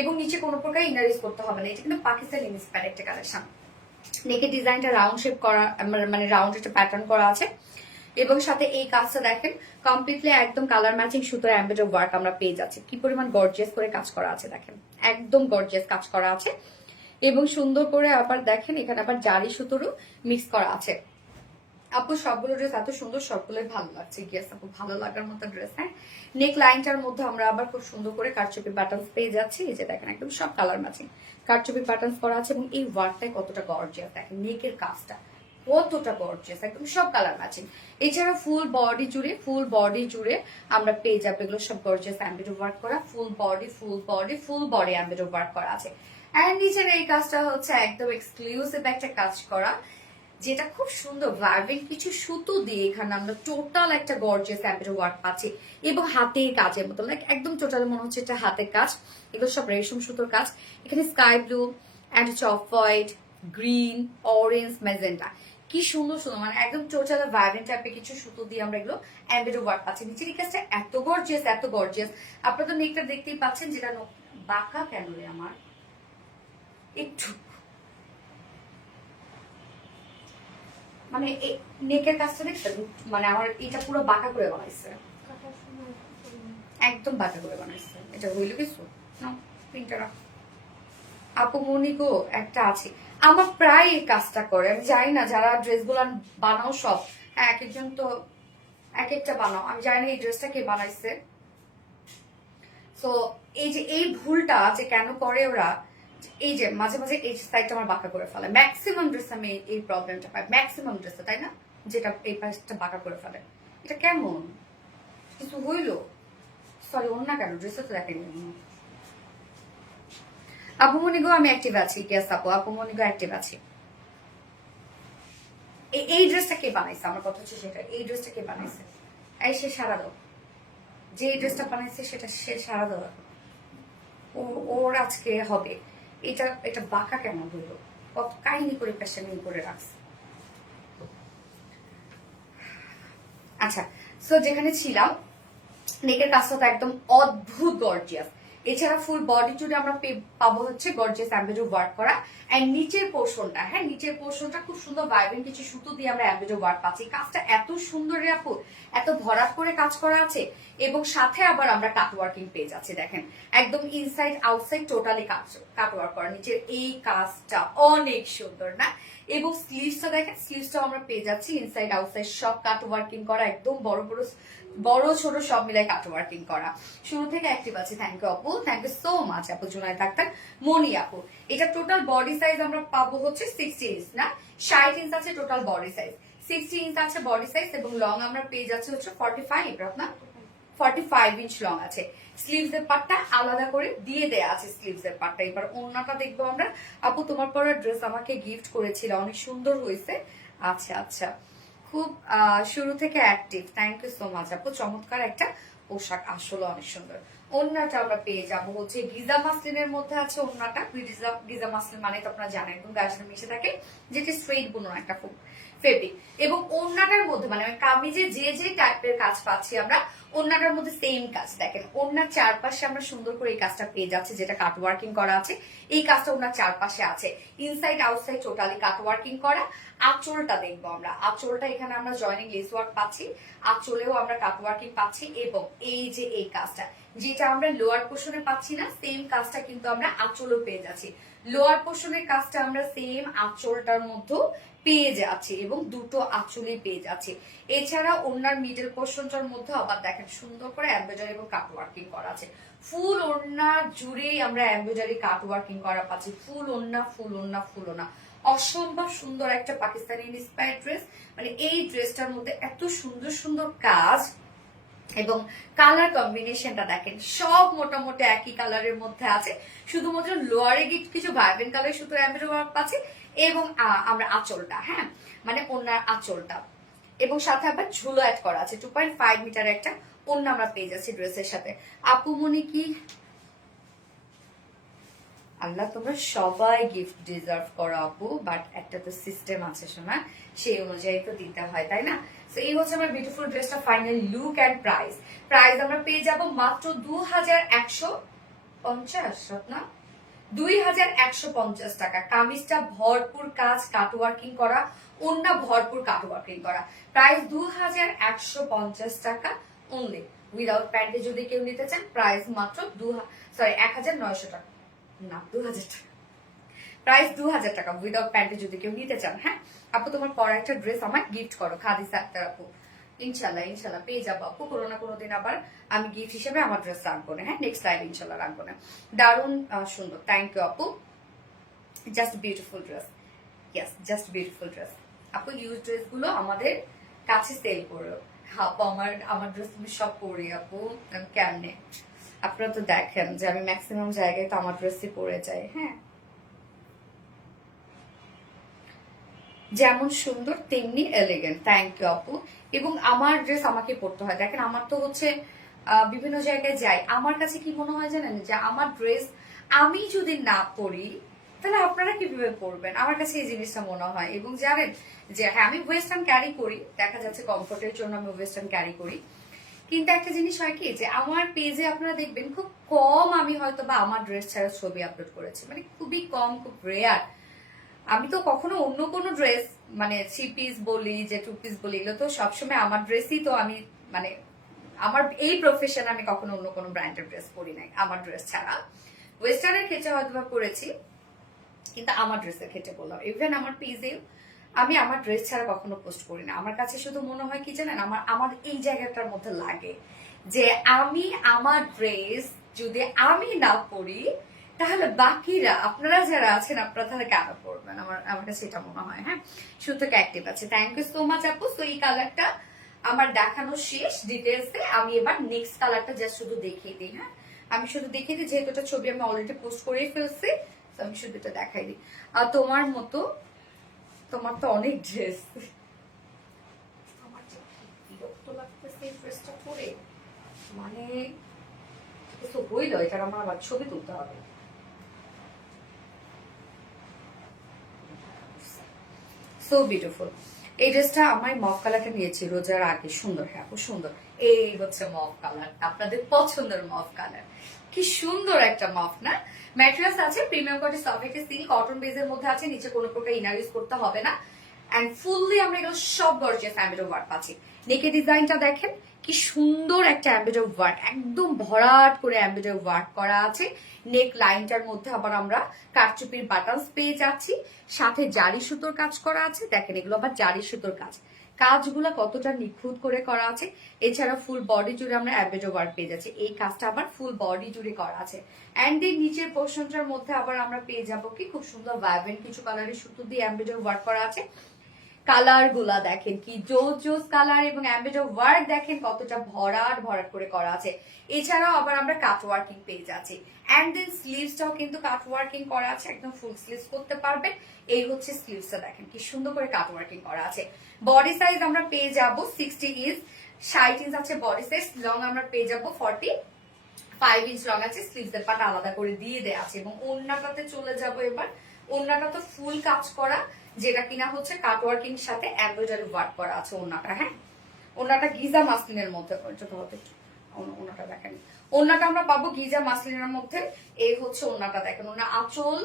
এবং নিচে কোনো প্রকার ইনারিজ করতে হবে না, এটা কিন্তু পাকিস্তানি ইন্সপায়ার্ড একটা কালেকশন। নেকের ডিজাইনটা রাউন্ড শেপ করা, মানে রাউন্ড একটা প্যাটার্ন করা আছে, এবং সাথে এই কাজটা দেখেন কমপ্লিটলি একদম কালার ম্যাচিং সুতোর এমব্রয়ডারি ওয়ার্ক আমরা পেয়ে যাচ্ছি। কি পরিমাণ গর্জিয়াস করে কাজ করা আছে দেখেন, একদম গর্জিয়াস কাজ করা আছে। এবং সুন্দর করে আবার দেখেন এখানে আবার জারি সুতোরও মিক্স করা আছে। আপু সবগুলো ড্রেস এত সুন্দর, সবগুলোই ভালো লাগছে। গিয়াস আপু, ভালো লাগার মতো ড্রেস। হ্যাঁ, নেক লাইনটার মধ্যে আমরা আবার খুব সুন্দর করে কারচুপি বাটনস পেয়ে যাচ্ছি। এই যে দেখেন একদম সব কালার ম্যাচিং কারচুপি বাটনস করা আছে, এবং এই ওয়ার্কটাই কতটা গর্জিয়াস দেখেন, নেকের কাজটা কতটা গর্জিয়াস, একদম সব কালার ম্যাচিং। এছাড়া ফুল বডি জুড়ে আমরা পেয়ে যাবো এগুলো সব গর্জিয়াস এমব্রয়ডারি ওয়ার্ক করা, ফুল বডি এমব্রয়ডারি ওয়ার্ক করা আছে। এন্ড নিচের এই কাজটা হচ্ছে একদম এক্সক্লুসিভ একটা কাজ করা, যেটা খুব সুন্দর ভাইব্রেন্ট কিছু সুতো দিয়ে এখানে আমরা টোটাল একটা গর্জিয়াস এমব্রয়ডারি ওয়ার্ক পাচ্ছি, এবং হাতের কাজের মতো, লাইক একদম টোটাল মনে হচ্ছে এটা হাতের কাজ। এগুলো সব রেশম সুতোর কাজ। এখানে sky blue and off white, green, orange, magenta, কি সুন্দর সুন্দর, মানে একদম টোটাল ভাইব্রেন্ট টাইপের কিছু সুতো দিয়ে আমরা এগুলো এমব্রয়ডারি ওয়ার্ক পাচ্ছি। নিচের এই কাজটা এত গর্জিয়াস, এত গর্জিয়াস। আপনারা তো নেকটা দেখতেই পাচ্ছেন, যেটা বাঁকা কেন রে আমার একটু, মানে নেকের কাজটা দেখছেন, মানে আমার এটা পুরো বাঁকা করে বানাইছে, একদম বাঁকা করে বানাইছে। এটা হইল কিছু না, প্রিন্টার আপু মনিকো একটা আছে, আমার প্রায় এই কাজটা করে। আমি জানি না যারা ড্রেস গুলা বানাও সব, হ্যাঁ এক একজন তো এক একটা বানাও, আমি জানি না এই ড্রেসটা কে বানাইছে। তো এই যে এই ভুলটা যে কেন করে ওরা, এই যে মাঝে মাঝে এই সাইডটা আমার বাঁকা করে ফেলে, ম্যাক্সিমাম ড্রেস আমি এই প্রবলেমটা পাই, ম্যাক্সিমাম ড্রেসে, তাই না, যেটা এই পাশটা বাঁকা করে ফেলে। এটা কেমন, কিছু হইলো? সরি, অন্য কেন ড্রেসে তো দেখেনি। আপু মনিগো আমি অ্যাক্টিভ আছি, ইয়েস আপু, আপু মনিগো অ্যাক্টিভ আছি। এই ড্রেসটা কে বানাইছে, আমার কথা হচ্ছে সেটা, এই ড্রেসটা কে বানাইছে? এই সে সারা দাও, যে এই ড্রেসটা বানাইছে সেটা সে সারা দাও। ওর আজকে হবে। এটা এটা বাঁকা কেন হইলো, কত কাহিনী করে পেশানি করে রাখছে। আচ্ছা, সো যেখানে ছিলাম, নেকের কাজটা তো একদম অদ্ভুত গর্জিয়াস। এছাড়া ফুল বডি জুড়ে আমরা পাবো হচ্ছে গর্জিয়াস এমব্রয়ডারি ওয়ার্ক করা। এন্ড নিচের পোর্শনটা, হ্যাঁ নিচের পোর্শনটা খুব সুন্দর ভাইব্রেন্ট কিছু সুতো দিয়ে আমরা এমব্রয়ডারি ওয়ার্ক পাচ্ছি। কাজটা এত সুন্দর রে আপু, এত ভরাট করে কাজ করা আছে, এবং সাথে আবার আমরা কাট ওয়ার্কিং পেয়ে যাচ্ছি। দেখেন একদম ইনসাইড আউটসাইড টোটালি কাট ওয়ার্ক করা, নিচের এই কাজটা অনেক সুন্দর না। এবং স্লিভসটা দেখেন, স্লিভসটাও আমরা পেয়ে যাচ্ছি ইনসাইড আউটসাইড সব কাট ওয়ার্কিং করা, একদম বড় ছোট সব মিলাই কাট ওয়ার্কিং করা। শুরু থেকে অ্যাক্টিভ আছে, থ্যাংক ইউ আপু, থ্যাংক ইউ সো মাচ আপু, জুনায়েদ আক্তার, মনি আপু। এটা টোটাল বডি সাইজ আমরা পাবো হচ্ছে 60 ইঞ্চ, না 60 ইঞ্চ আছে টোটাল বডি সাইজ, 60 ইঞ্চ আছে বডি সাইজ, এবং লং আমরা পেয়ে যাচ্ছি হচ্ছে 45, না 45 ইঞ্চ লং আছে। স্লিভস এর পার্টটা আলাদা করে দিয়ে দেয়া আছে, স্লিভস এর পার্টটা। এবার ওড়নাটা দেখবো আমরা। আপু তোমার পরা ড্রেস আমাকে গিফট করেছিল, অনেক সুন্দর হয়েছে। আচ্ছা আচ্ছা, খুব শুরু থেকে active, thank you so much আপু, চমৎকার একটা পোশাক আসলে অনেক সুন্দর। ওড়নাটা আমরা পেয়ে যাবো হচ্ছে গিজা মাসলিনের মধ্যে আছে ওড়নাটা। গিজা মাসলিন মানে তো আপনারা জানেন একদম গায়ের সাথে মিশে থাকে, যেটি স্ট্রেইট বুনো একটা ফেব্রিক। এবং ওড়নাটার মধ্যে মানে কামিজে যে যে টাইপের কাজ পাচ্ছি আমরা, ওড়নাটার মধ্যে সেম কাজ। দেখেন ওড়নার চারপাশে আমরা সুন্দর করে এই কাজটা পেয়ে যাচ্ছি, যেটা কাট ওয়ার্কিং করা আছে। এই কাজটা ওড়নার চারপাশে আছে, ইনসাইড আউটসাইড টোটালি কাট ওয়ার্কিং করা। আঁচলটা দেখবো আমরা, আঁচলটা এখানে আমরা জয়েনিং লেস ওয়ার্ক পাচ্ছি, আঁচলেও আমরা কাট ওয়ার্কিং পাচ্ছি। এবং এই যে এই কাজটা যেটা আমরা লোয়ার পোর্শনে পাচ্ছি না, সেম কাজটা কিন্তু আমরা আঁচলও পেয়ে যাচ্ছি। লোয়ার পোর্শনের কাজটা আমরা সেম আঁচলটার মধ্যে পেয়ে যাচ্ছি এবং দুটো আঁচলে পেয়ে যাচ্ছি। এছাড়া ওড়নার মিডল পোর্শনটার মধ্যে আবার দেখেন সুন্দর করে এমব্রয়ডারি এবং কাট ওয়ার্কিং করা আছে। ফুল ওড়না জুড়েই আমরা এমব্রয়ডারি কাট ওয়ার্কিং করা পাচ্ছি। ফুল ওড়না ফুল ওড়না ফুল ওড়না, অসম্ভব সুন্দর একটা পাকিস্তানি ইন্সপায়ার্ড ড্রেস। মানে এই ড্রেসটার মধ্যে এত সুন্দর সুন্দর কাজ এবং কালার কম্বিনেশনটা দেখেন, সব মোটামুটি একই কালারের মধ্যে আছে। শুধুমাত্র লোয়ারে কিছু ভাইব্রেন্ট কালার সুতোর এমব্রয়ডারি ওয়ার্ক পাচ্ছি এবং আমরা আঁচলটা, হ্যাঁ মানে ওনার আঁচলটা এবং সাথে আবার ঝুলো অ্যাড করা আছে। 2.5 মিটার একটা ওড়না আমরা পেয়ে যাচ্ছি ড্রেসের সাথে। আপু মনে কি আল্লাহ, তোমরা সবাই গিফট ডিজার্ভ করো আপু, বাট একটা তো সিস্টেম আছে শোনা, সেই অনুযায়ী তো দিতে হয়, তাই না? তো এই হচ্ছে আমার বিউটিফুল ড্রেসটা final look and price. Price আমরা পেয়ে যাব মাত্র 2150 না 2150 টাকা। কামিজটা ভরপুর কাজ কাট ওয়ার্কিং করা, ওড়না ভরপুর কাট ওয়ার্কিং করা। প্রাইস 2150 টাকা অনলি। উইদাউট প্যান্টে যদি কেউ নিতে চান প্রাইস মাত্র 1900 টাকা, না 2000 টাকা। প্রাইস 2000 টাকা উইদাউট প্যান্টে যদি কেউ নিতে চান। হ্যাঁ আপু, তোমার পর একটা ড্রেস আমায় গিফট করো খাদিজা আক্তার আপু। ইনশাল্লাহ ইনশাল্লাহ পেয়ে যাবো আপু, কোনো না কোনো দিন আবার আমি গিফট হিসেবে আমার ড্রেস রাখবো না। হ্যাঁ নেক্সট লাইভ ইনশাল্লাহ রাখবো না। দারুণ সুন্দর, থ্যাংক ইউ আপু। Just beautiful dress, yes just beautiful dress. আপু ইউজ ড্রেস গুলো আমাদের কাছে সেল করো। আপু আমার ড্রেস তুমি সব পরি আপু, কেমনে? আপনারা তো দেখেন যে আমি ম্যাক্সিমাম জায়গায় তো আমার ড্রেসই পরে যাই। হ্যাঁ যেমন সুন্দর তেমনি এলিগেন্ট, থ্যাংক ইউ আপু। এবং আমার ড্রেস আমাকে পরতে হয়। দেখেন আমার তো হচ্ছে বিভিন্ন জায়গায় যাই, আমার কাছে কি মনে হয় জানেন, যে আমার ড্রেস আমি যদি না পরি তাহলে আপনারা কিভাবে পরবেন, আমার কাছে এই জিনিসটা মনে হয়। এবং জানেন যে হ্যাঁ আমি ওয়েস্টার্ন ক্যারি করি, দেখা যাচ্ছে কমফোর্টের জন্য আমি ওয়েস্টার্ন ক্যারি করি, কিন্তু একটা জিনিস হয় কি যে আমার পেজে আপনারা দেখবেন খুব কম আমি হয়তো বা আমার ড্রেস ছাড়া ছবি আপলোড করেছি, মানে খুবই কম, খুব রেয়ার। আমি তো কখনো অন্য কোনো ড্রেস মানে 3 পিস বলি যে 2 পিস বলি, এগুলো তো সবসময় আমার ড্রেসই তো আমি মানে আমার এই প্রফেশনে আমি কখনো অন্য কোনো ব্র্যান্ডের ড্রেস পরি নাই আমার ড্রেস ছাড়া। ওয়েস্টার্নের ক্ষেত্রে হয়তো বা পরেছি, কিন্তু আমার ড্রেসের ক্ষেত্রে বললাম ইভেন আমার পেজে আমি আমার ড্রেস ছাড়া কখনো পোস্ট করি না। আমার কাছে শুধু মনে হয় কি জানেন, আমার এই জায়গাটার মধ্যে লাগে যে আমি আমার ড্রেস যদি আমি না পরি তাহলে বাকিরা আপনারা যারা আছেন আপনারা তাহলে কেন পড়বেন, আমার কাছে এটা মনে হয়। হ্যাঁ সুতরাং অ্যাক্টিভ আছে, থ্যাংক ইউ সো মাচ আপু। তো এই কালারটা আমার দেখানো শেষ ডিটেলসে, আমি এবার নেক্সট কালারটা জাস্ট শুধু দেখিয়ে দিই। হ্যাঁ আমি শুধু দেখিয়ে দিই, যেহেতু এটা ছবি আমি অলরেডি পোস্ট করেই ফেলছি, তো আমি শুধু এটা দেখাই দিই। আর তোমার মতো তোমার তো অনেক ড্রেস, আমার যে বিরক্ত লাগতেছে এই ড্রেসটা পরে, মানে কিছু বইল এটার আমার আবার ছবি তুলতে হবে। So beautiful. এই ড্রেসটা আমার মফ কালারটা নিয়েছি রোজার আগে, সুন্দর। হ্যাঁ খুব সুন্দর। এই হচ্ছে মফ কালার, আপনাদের পছন্দের মফ কালার। কি সুন্দর একটা মফ না? ম্যাটেরিয়ালস আছে premium quality soft silk cotton বেজের মধ্যে আছে, নিচে কোনো প্রকার ইনার ইউজ করতে হবে না। এন্ড ফুললি আমরা এগুলো সব গর্জিয়াস এমব্রয়ডারি ওয়ার্ক পাচ্ছি। নেকের ডিজাইনটা দেখেন কি সুন্দর একটা এমব্রয়ডারি ওয়ার্ক, একদম ভরাট করে এমব্রয়ডারি ওয়ার্ক করা আছে। নেক লাইনটার মধ্যে আবার আমরা কারচুপির বাটনস পেয়ে যাচ্ছি, সাথে জারি সুতোর কাজ করা আছে। দেখেন এগুলো আবার জারি সুতোর কাজ, কাজগুলো কতটা নিখুঁত করে করা আছে। এছাড়া ফুল বডি জুড়ে আমরা এমব্রয়ডারি ওয়ার্ক পেয়ে যাচ্ছি, এই কাজটা আবার ফুল বডি জুড়ে করা আছে। এন্ড এই নিচের পোর্শনটার মধ্যে আবার আমরা পেয়ে যাবো কি খুব সুন্দর ভাইব্রেন্ট কিছু কালারের সুতো দিয়ে এমব্রয়ডারি ওয়ার্ক করা আছে। কালার গুলা দেখেন কি জোস জোস কালার, এবং এমব্রয়ডারি ওয়ার্ক দেখেন কতটা ভরাট ভরাট করে করা আছে। এছাড়াও আবার আমরা কাট ওয়ার্কিং পেয়ে যাচ্ছি, এন্ড দেন স্লিভসটাও কিন্তু কাট ওয়ার্কিং করা আছে, একদম ফুল স্লিভস করতে পারবেন। এই হচ্ছে স্লিভসটা দেখেন কি সুন্দর করে কাট ওয়ার্কিং করা আছে। বডি সাইজ আমরা পেয়ে যাব 60 ইঞ্চ, 60 ইঞ্চ আছে বডি সাইজ। লং আমরা পেয়ে যাব 45 ইঞ্চ লং আছে, স্লিভসের পাট আলাদা করে দিয়ে দেওয়া আছে। এবং ওড়নাটাতে চলে যাব এবার। ওড়নাটা তো ফুল কাজ করা, যেটা কিনা হচ্ছে কাট ওয়ার্কিং সাথে এমব্রয়ডারি ওয়ার্ক করা আছে ওড়নাটা। হ্যাঁ, ওড়নাটা গিজা মাসলিনের মধ্যে ওড়নাটা দেখেন, ওড়নাটা আমরা পাবো গিজা মাসলিনের মধ্যে। এই হচ্ছে ওড়নাটা দেখেন, ওড়না আঁচল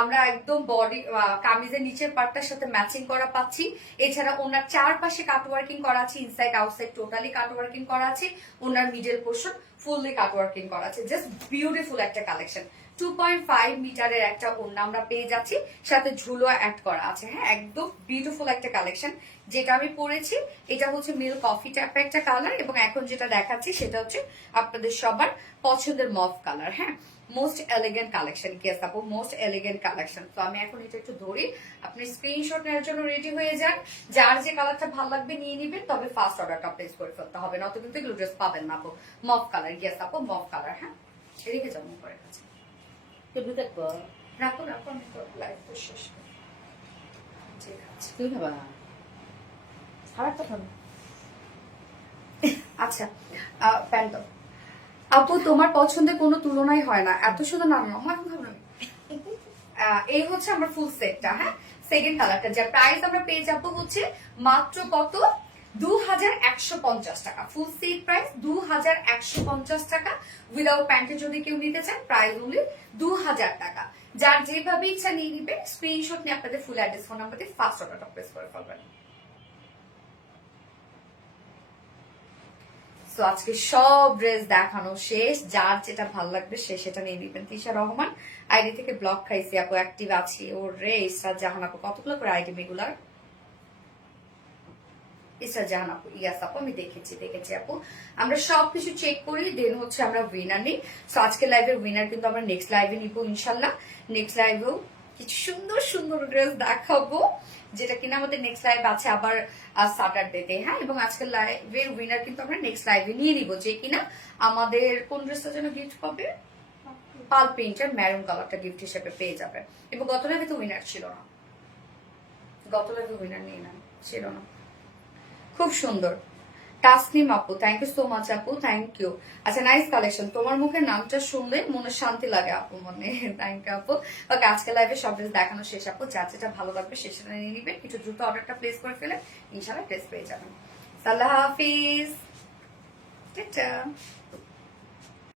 আমরা একদম বডি কামিজের নিচের পার্টটার সাথে ম্যাচিং করা পাচ্ছি। এছাড়া ওনার চারপাশে কাট ওয়ার্কিং করা আছে, ইনসাইড আউটসাইড টোটালি কাট ওয়ার্কিং করা আছে। ওনার মিডল পোর্শন ফুললি কাট ওয়ার্কিং করা আছে। জাস্ট বিউটিফুল একটা কালেকশন। 2.5 মিটারের একটা ওড়না আমরা পেয়ে যাচ্ছি, সাথে ঝুলো অ্যাড করা আছে। হ্যাঁ, একদম বিউটিফুল একটা কালেকশন। যেটা আমি পরেছি এটা হচ্ছে মিল কফি টাইপের একটা কালার, এবং এখন যেটা দেখাচ্ছি সেটা হচ্ছে আপনাদের সবার পছন্দের মফ কালার। হ্যাঁ, মোস্ট এলিগেন্ট কালেকশন। কেস আপু, মোস্ট এলিগেন্ট কালেকশন। তো আমি এখন এটা একটু ধরি, আপনি স্ক্রিনশট নেওয়ার জন্য রেডি হয়ে যান। যার যে কালারটা ভালো লাগবে নিয়ে নিবেন, তবে ফার্স্ট অর্ডারটা প্লেস করে ফেলতে হবে, নয়তো কিন্তু এগুলো ড্রেস পাবেন না আপু। মফ কালার, ইয়েস আপু, মফ কালার। হ্যাঁ, রেখে যাবো করে কাছে রাখো রাখো, আমি তো লাইভ শেষ করি। ঠিক আছে, তুই খাবা খাবার তো খাবো। আচ্ছা প্যান্ট দাও। আপু তোমার পছন্দের কোনো তুলনাই হয় না, এত সুন্দর। না না, আমার এখন খাবো না। এই হচ্ছে আমার ফুল সেটটা। হ্যাঁ, সেকেন্ড কালারটা, যার প্রাইস আমরা পেয়ে যাবো হচ্ছে মাত্র কত, 2150 টাকা। ফুল সেট প্রাইস 2150 টাকা। উইদাউট প্যান্টে যদি কেউ নিতে চান প্রাইস অনলি 2000 টাকা। যার যেভাবে ইচ্ছা নিয়ে নিবে, স্ক্রিনশট নিয়ে আপনাদের ফুল অ্যাড্রেস ফোন নাম্বার দিয়ে ফার্স্ট অর্ডারটা প্লেস করে ফেলবেন। তো আজকে সব ড্রেস দেখানো শেষ, যার যেটা ভালো লাগবে সে সেটা নিয়ে নিবেন। তিশা রহমান আইডি থেকে ব্লক খাইছি আপু, অ্যাক্টিভ আছি। ও রে ইসরাত জাহান আপু, কতগুলো করে আইডি এগুলার? ইসরাত জাহান আপু, ইয়াস আপু, আমি দেখেছি আপু। আমরা সবকিছু চেক করি, দেন হচ্ছে আমরা উইনার নিই। সো আজকে লাইভের উইনার কিন্তু আমরা নেক্সট লাইভে নিব ইনশাল্লাহ। নেক্সট লাইভেও কিছু সুন্দর সুন্দর ড্রেস দেখাবো, যেটা কিনা আমাদের নেক্সট লাইভ আছে আবার স্যাটারডেতে। হ্যাঁ, এবং আজকের লাইভের উইনার কিন্তু আমরা নেক্সট লাইভে নিয়ে নিব, যে কিনা আমাদের কোন ড্রেসটা যেন গিফট পাবে, পাল প্রিন্টের ম্যারুন কালারটা গিফট হিসেবে পেয়ে যাবে। এবং গত লাইভে তো উইনার ছিল না, গত লাইভে উইনার নিয়ে না ছিল না। খুব সুন্দর। তাসনিম আপু, থ্যাংক ইউ সো মাচ আপু, থ্যাংক ইউ। আচ্ছা, নাইস কালেকশন। তোমার মুখে নামটা শুনলে মনে শান্তি লাগে আপু, মনে। থ্যাংক ইউ আপু। ওকে, আজকে লাইভে সব ড্রেস দেখানো শেষ আপু। যার যেটা ভালো লাগবে সে সেটা নিয়ে নিবে। কিছু দ্রুত অর্ডারটা প্লেস করে ফেলে ইনশাআল্লাহ ড্রেস পেয়ে যাবেন। আল্লাহ হাফিজ।